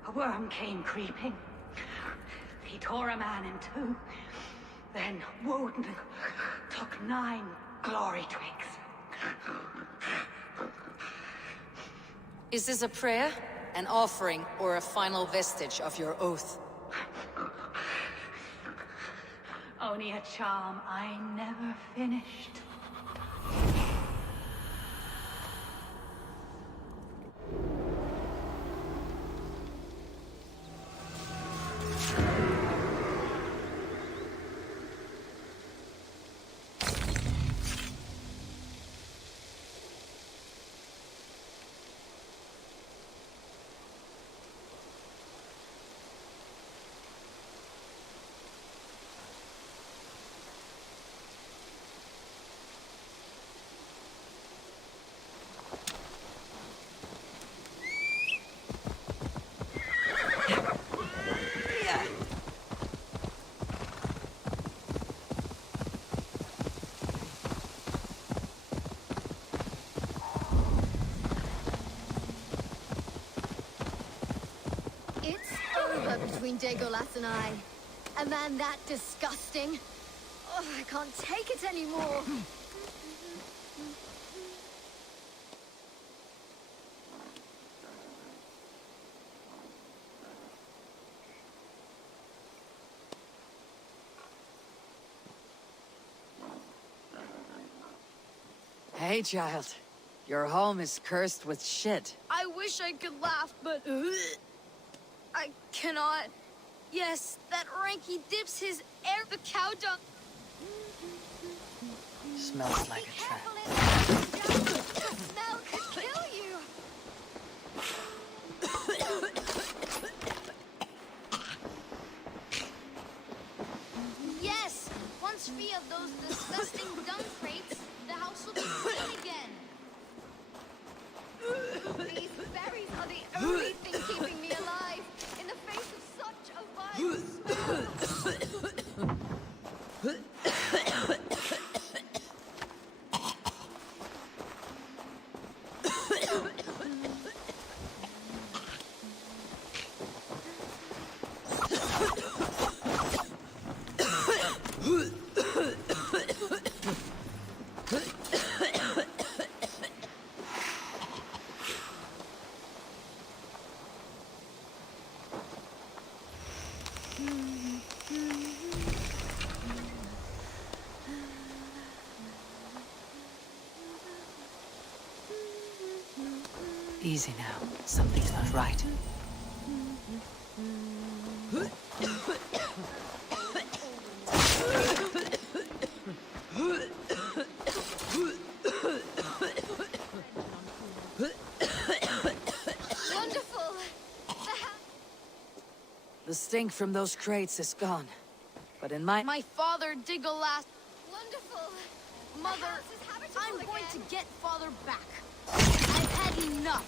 A worm came creeping. He tore a man in two. Then Woden took 9 glory twigs. Is this a prayer, an offering, or a final vestige of your oath? Only a charm I never finished. Between Dagolas and I. A man that disgusting. Oh, I can't take it anymore. Hey, child. Your home is cursed with shit. I wish I could laugh, but I cannot. Yes, that Ranky dips his air the cow dung. Smells like a trap. The smell could kill you. Easy now. Something's not right. Wonderful! The stink from those crates is gone. But in my... My father dig a last... Wonderful! Mother, I'm going to get father back. I've had enough.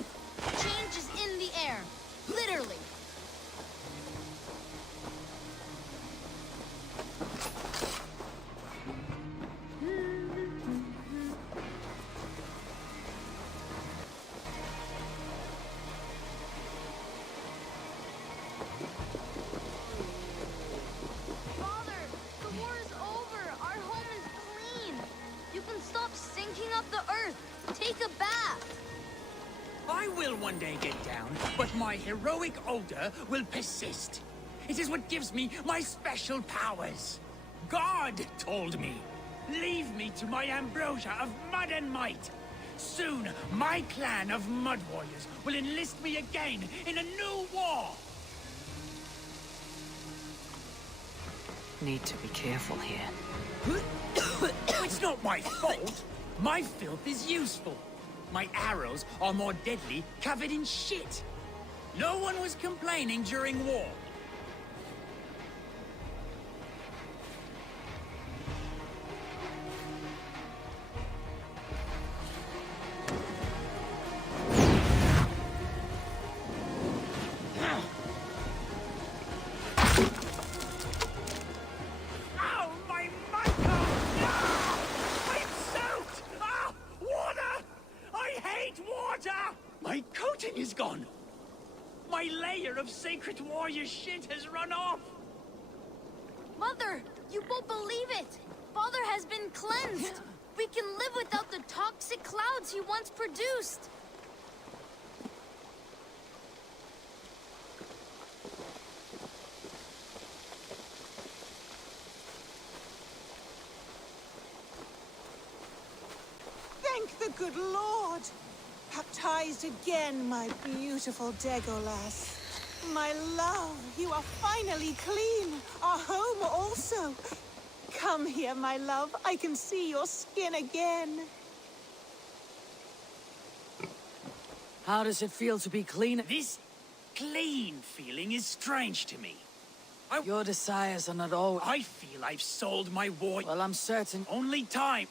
Change is in the air. Literally. Father, the war is over. Our home is clean. You can stop sinking up the earth. Take a bath. I will one day get down, but my heroic odor will persist. It is what gives me my special powers. God told me, leave me to my ambrosia of mud and might. Soon, my clan of mud warriors will enlist me again in a new war. Need to be careful here. It's not my fault. My filth is useful. My arrows are more deadly, covered in shit. No one was complaining during war. Ow, my mudcoat! Ah! I'm soaked! Ah! Water! I hate water! My coating is gone. My layer of sacred warrior shit has run off. Mother, you won't believe it. Father has been cleansed. We can live without the toxic clouds he once produced. Thank the good Lord! Baptized again, my beautiful Degolas. My love, you are finally clean. Our home also. Come here, my love. I can see your skin again. How does it feel to be clean? This clean feeling is strange to me. Your desires are not all... I feel I've sold my war... Well, I'm certain... Only time...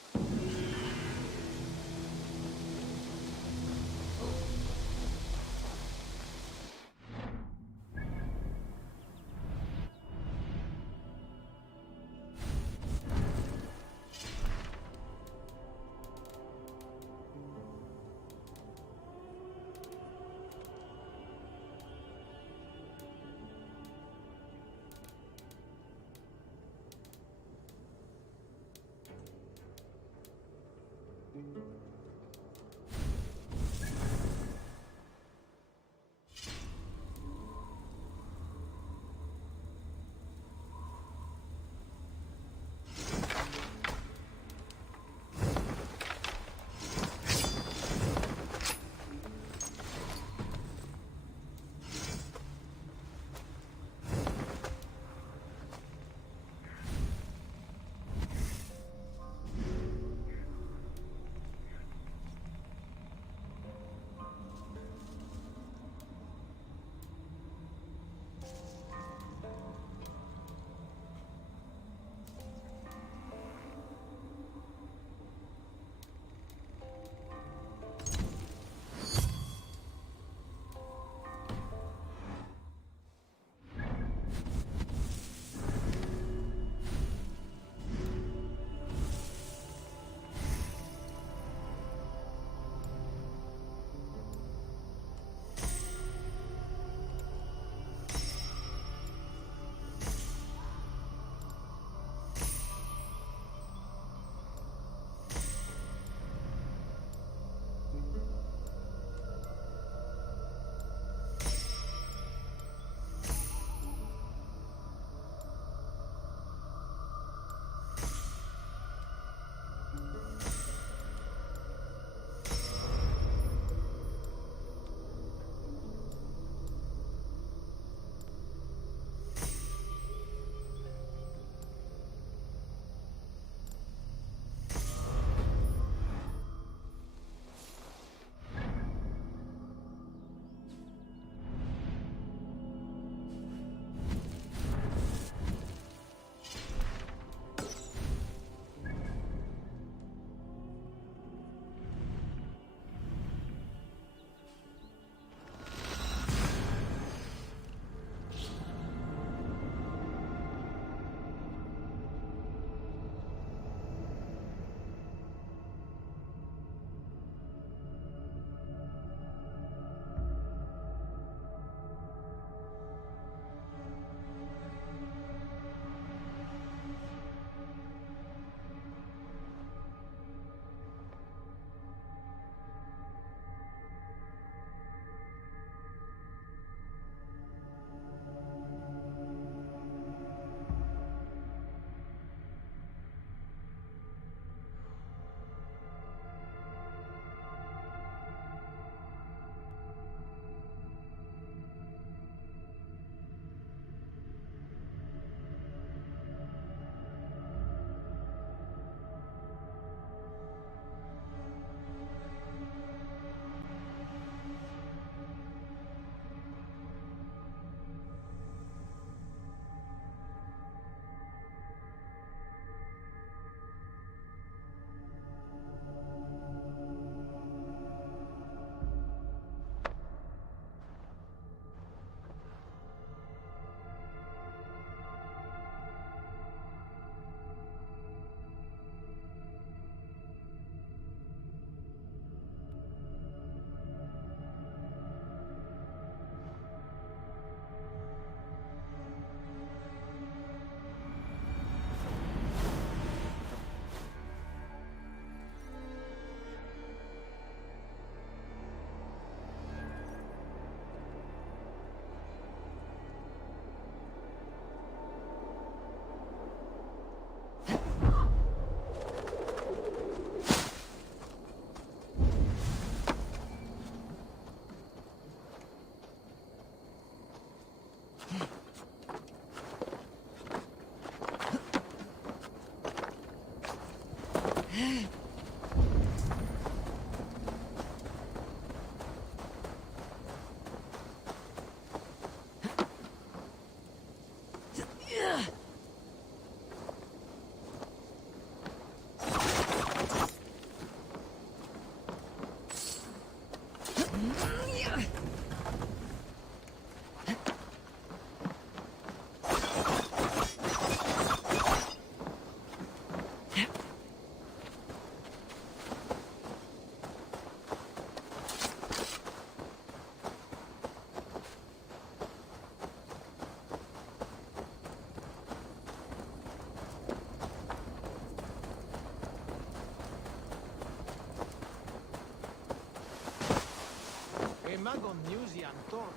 Magon Musi Antor.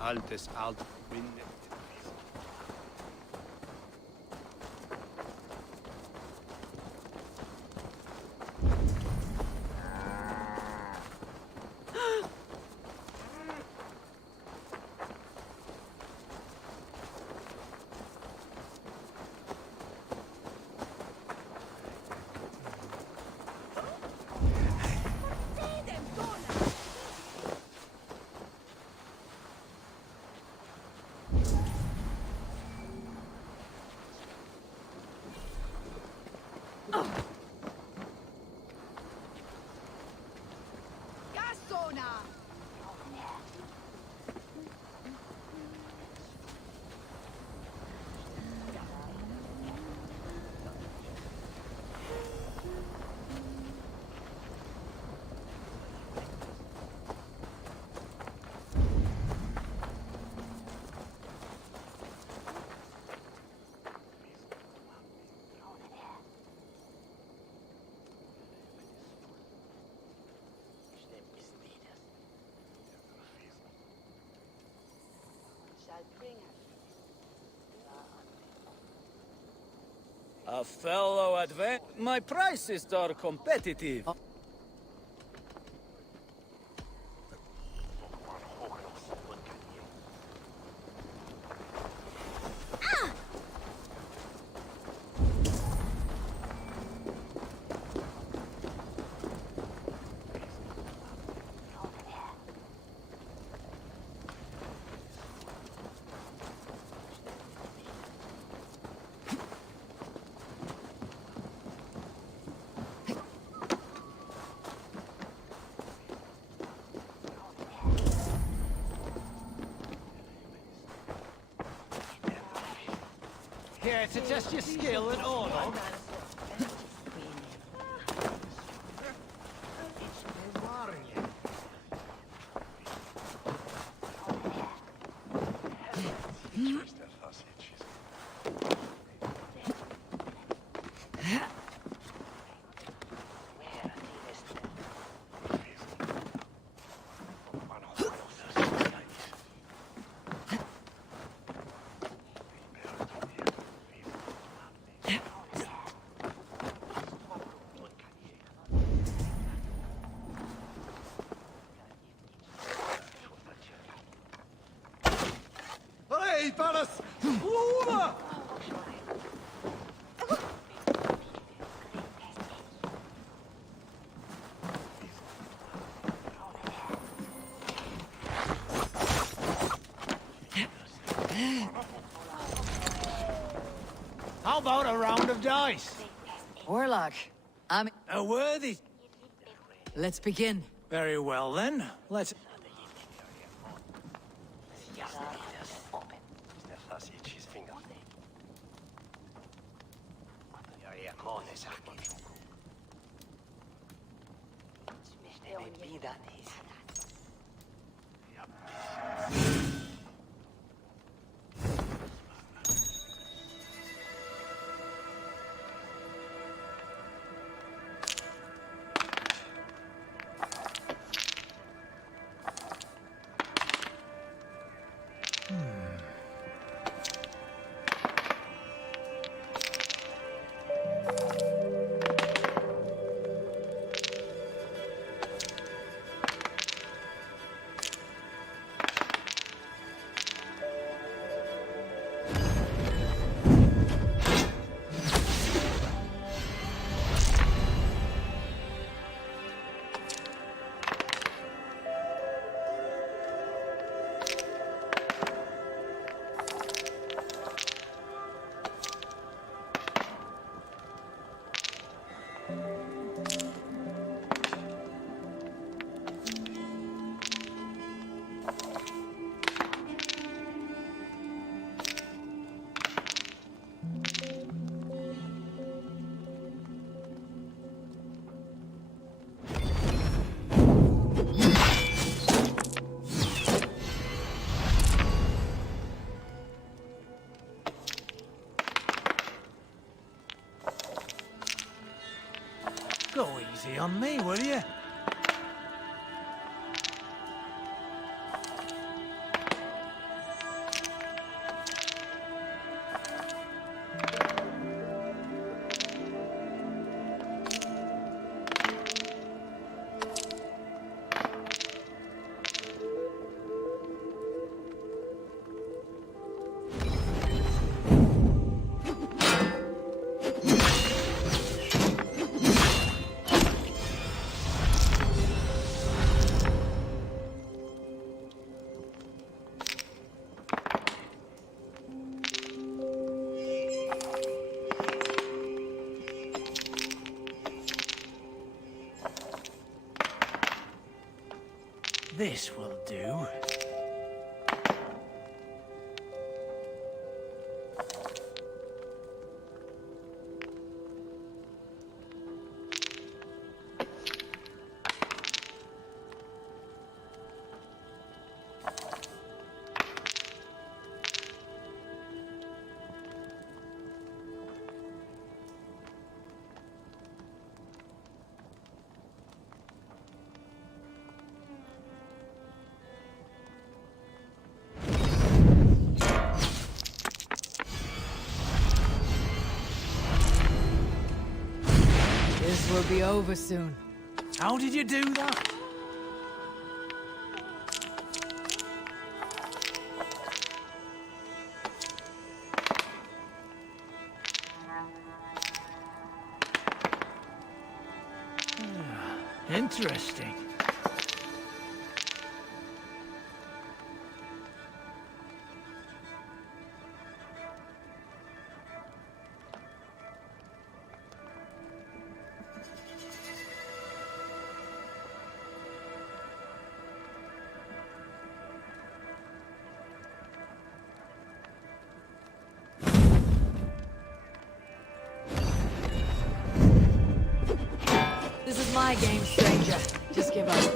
Altes alt minne. A fellow advent. My prices are competitive. Here to test your skill at all. Hey, fellas! Over! How about a round of dice? Warlock, I'm a worthy. Let's begin. Very well then. Let's. Go easy on me, will you? This will do. This will be over soon. How did you do that? Interesting. This is my game, stranger. Just give up.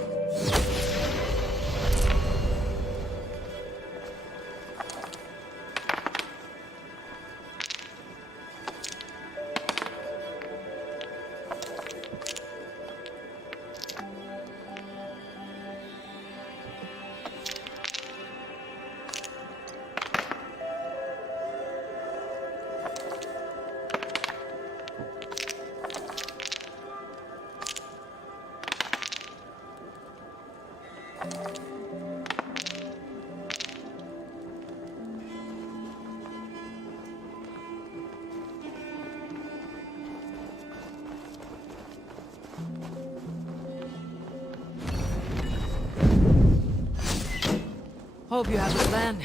Hope you have a plan.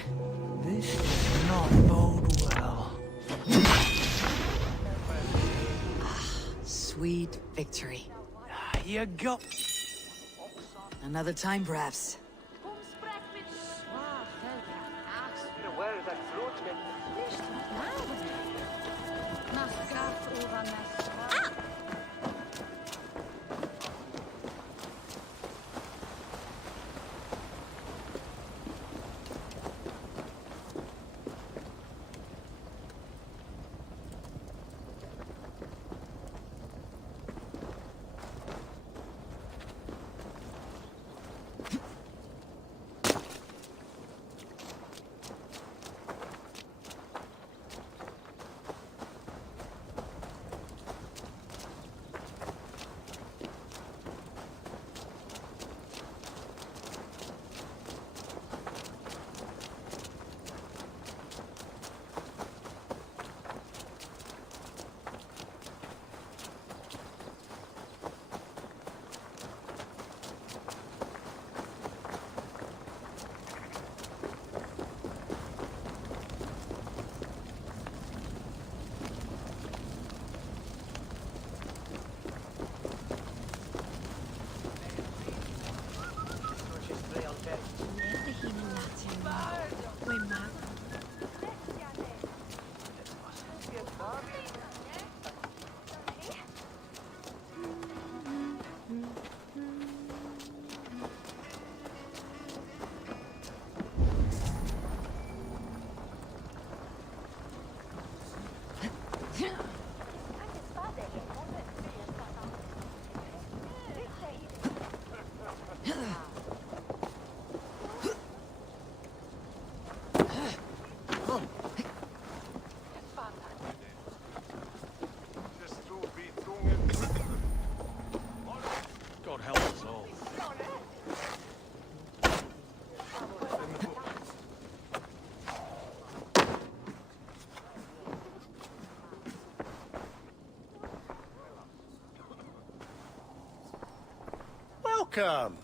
This does not bode well. Sweet victory. You got... Another time, perhaps. Welcome.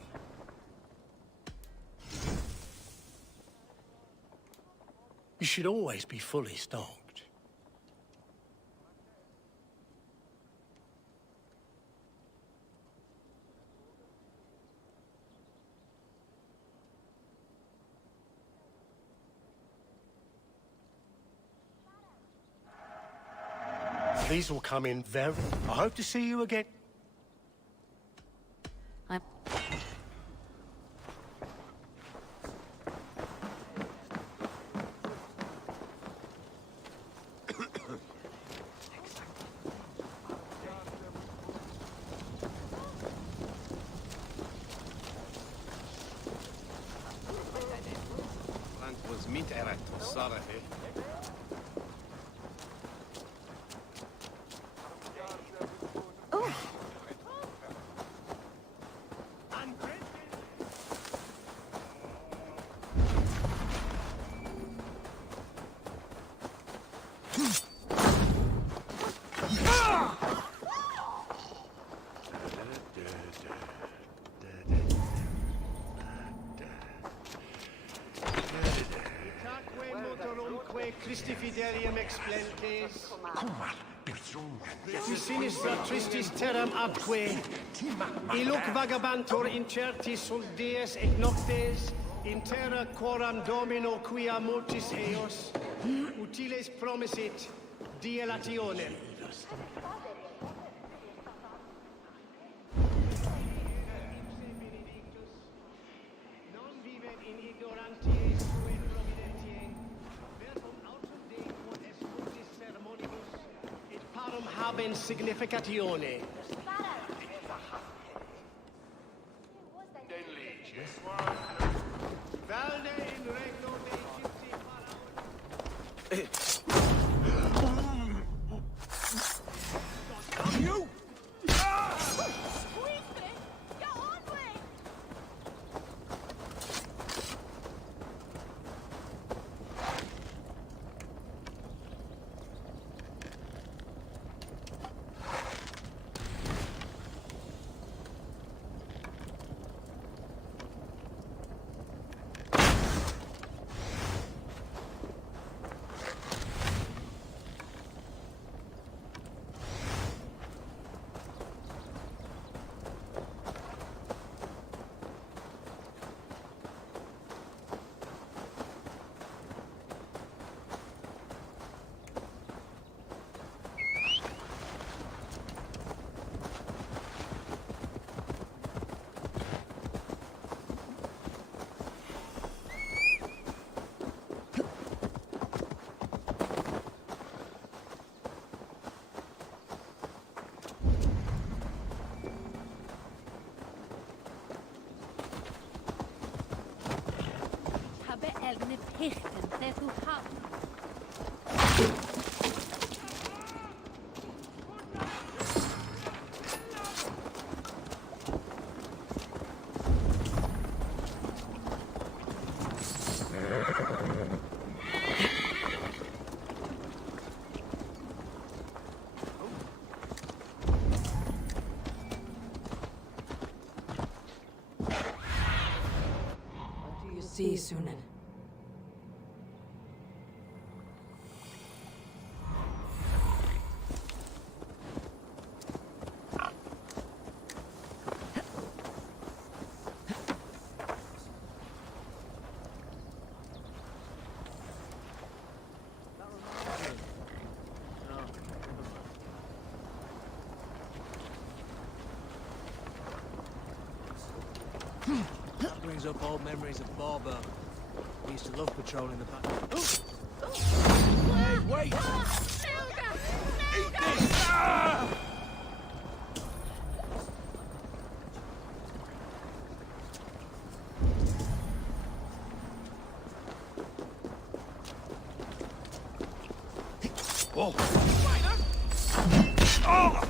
You should always be fully stocked. These will come in very... I hope to see you again. was meat erat, sorry. Christi fidelium explentes. Qui sinistra tristis terram abque. Illuc vagabantur incertis sunt dies et noctes, in terra quoram domino quia multis eos, utiles promisit dilationem. Non vivet in ignorantiae sue providentiae, verbum autum Dei quod est multis sermonibus, et parum habens significatione. Valde in regno Dei Gypsy Pharaon. You! Egne pichten, det du har. What do you see, Sunan? That brings up old memories of Barber. We used to love patrolling the back. Wait! Eat this! Ah! Whoa! Oh!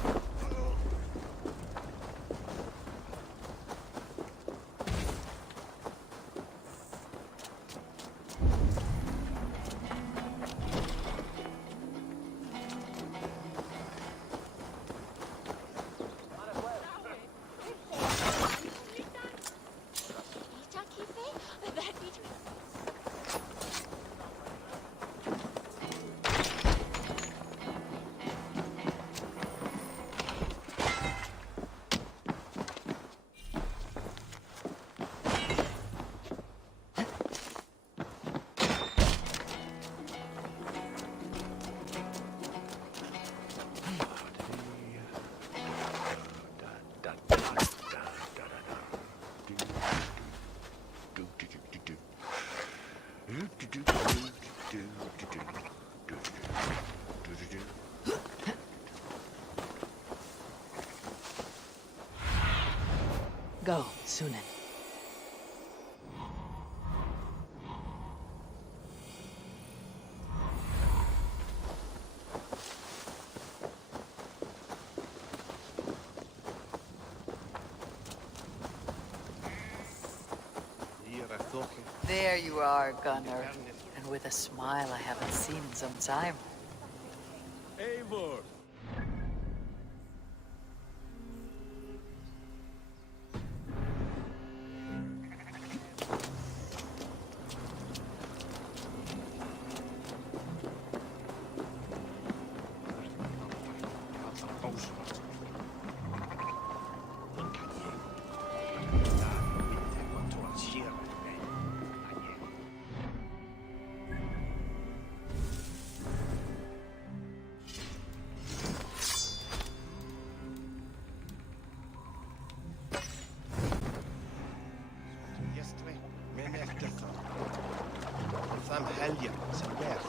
Go, Sunan. There you are, Gunnar. And with a smile I haven't seen in some time. Eivor! Fem helger sen dess.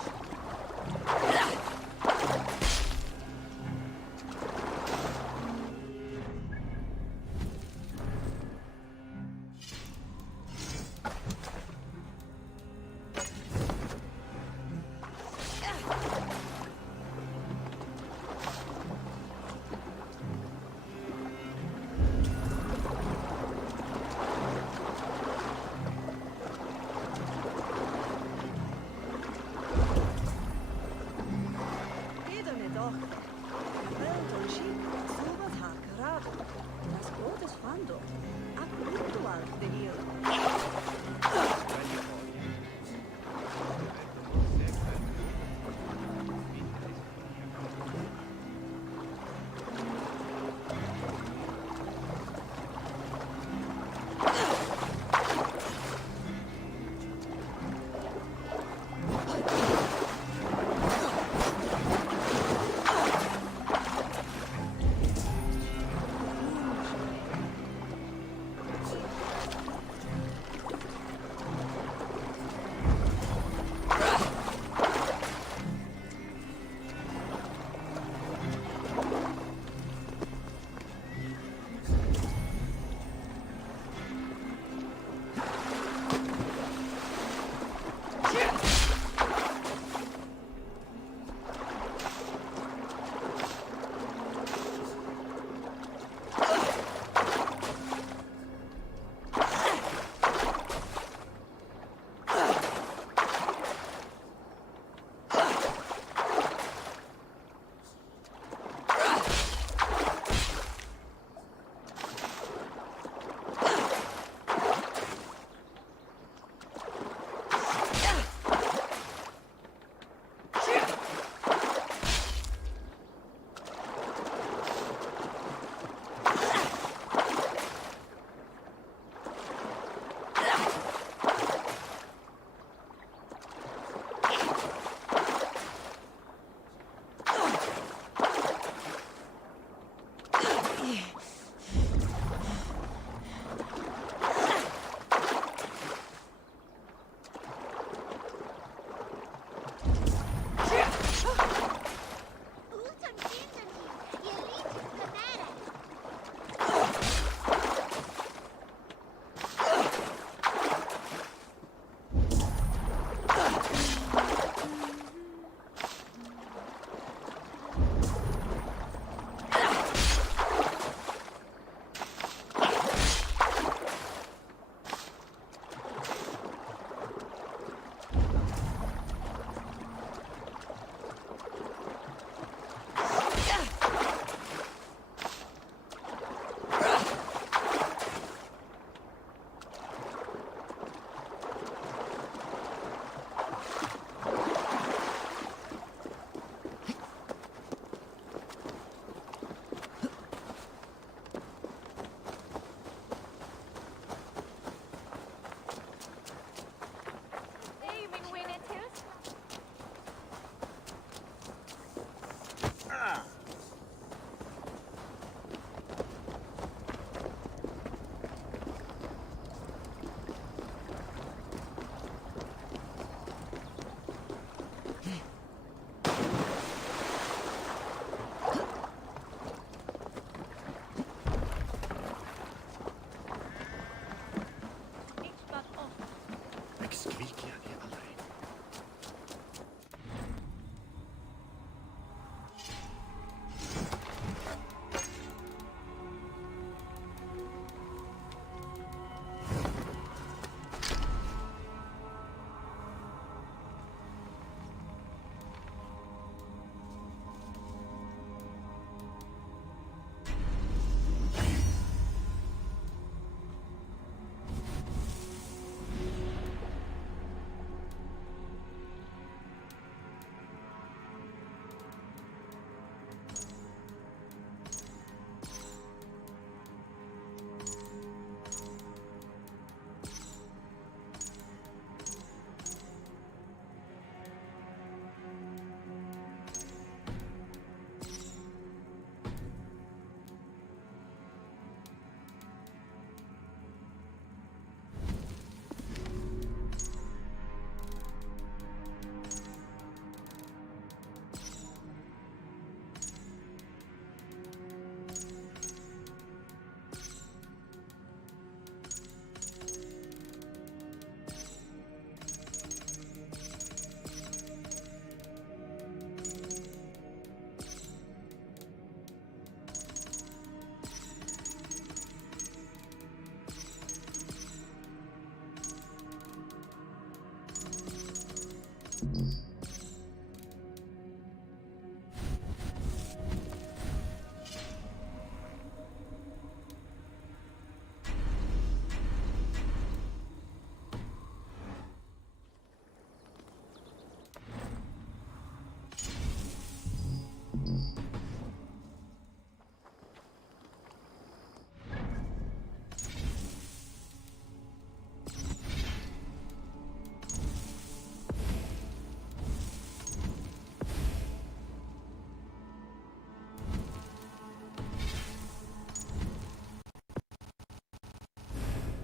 Das Boot ist Fando.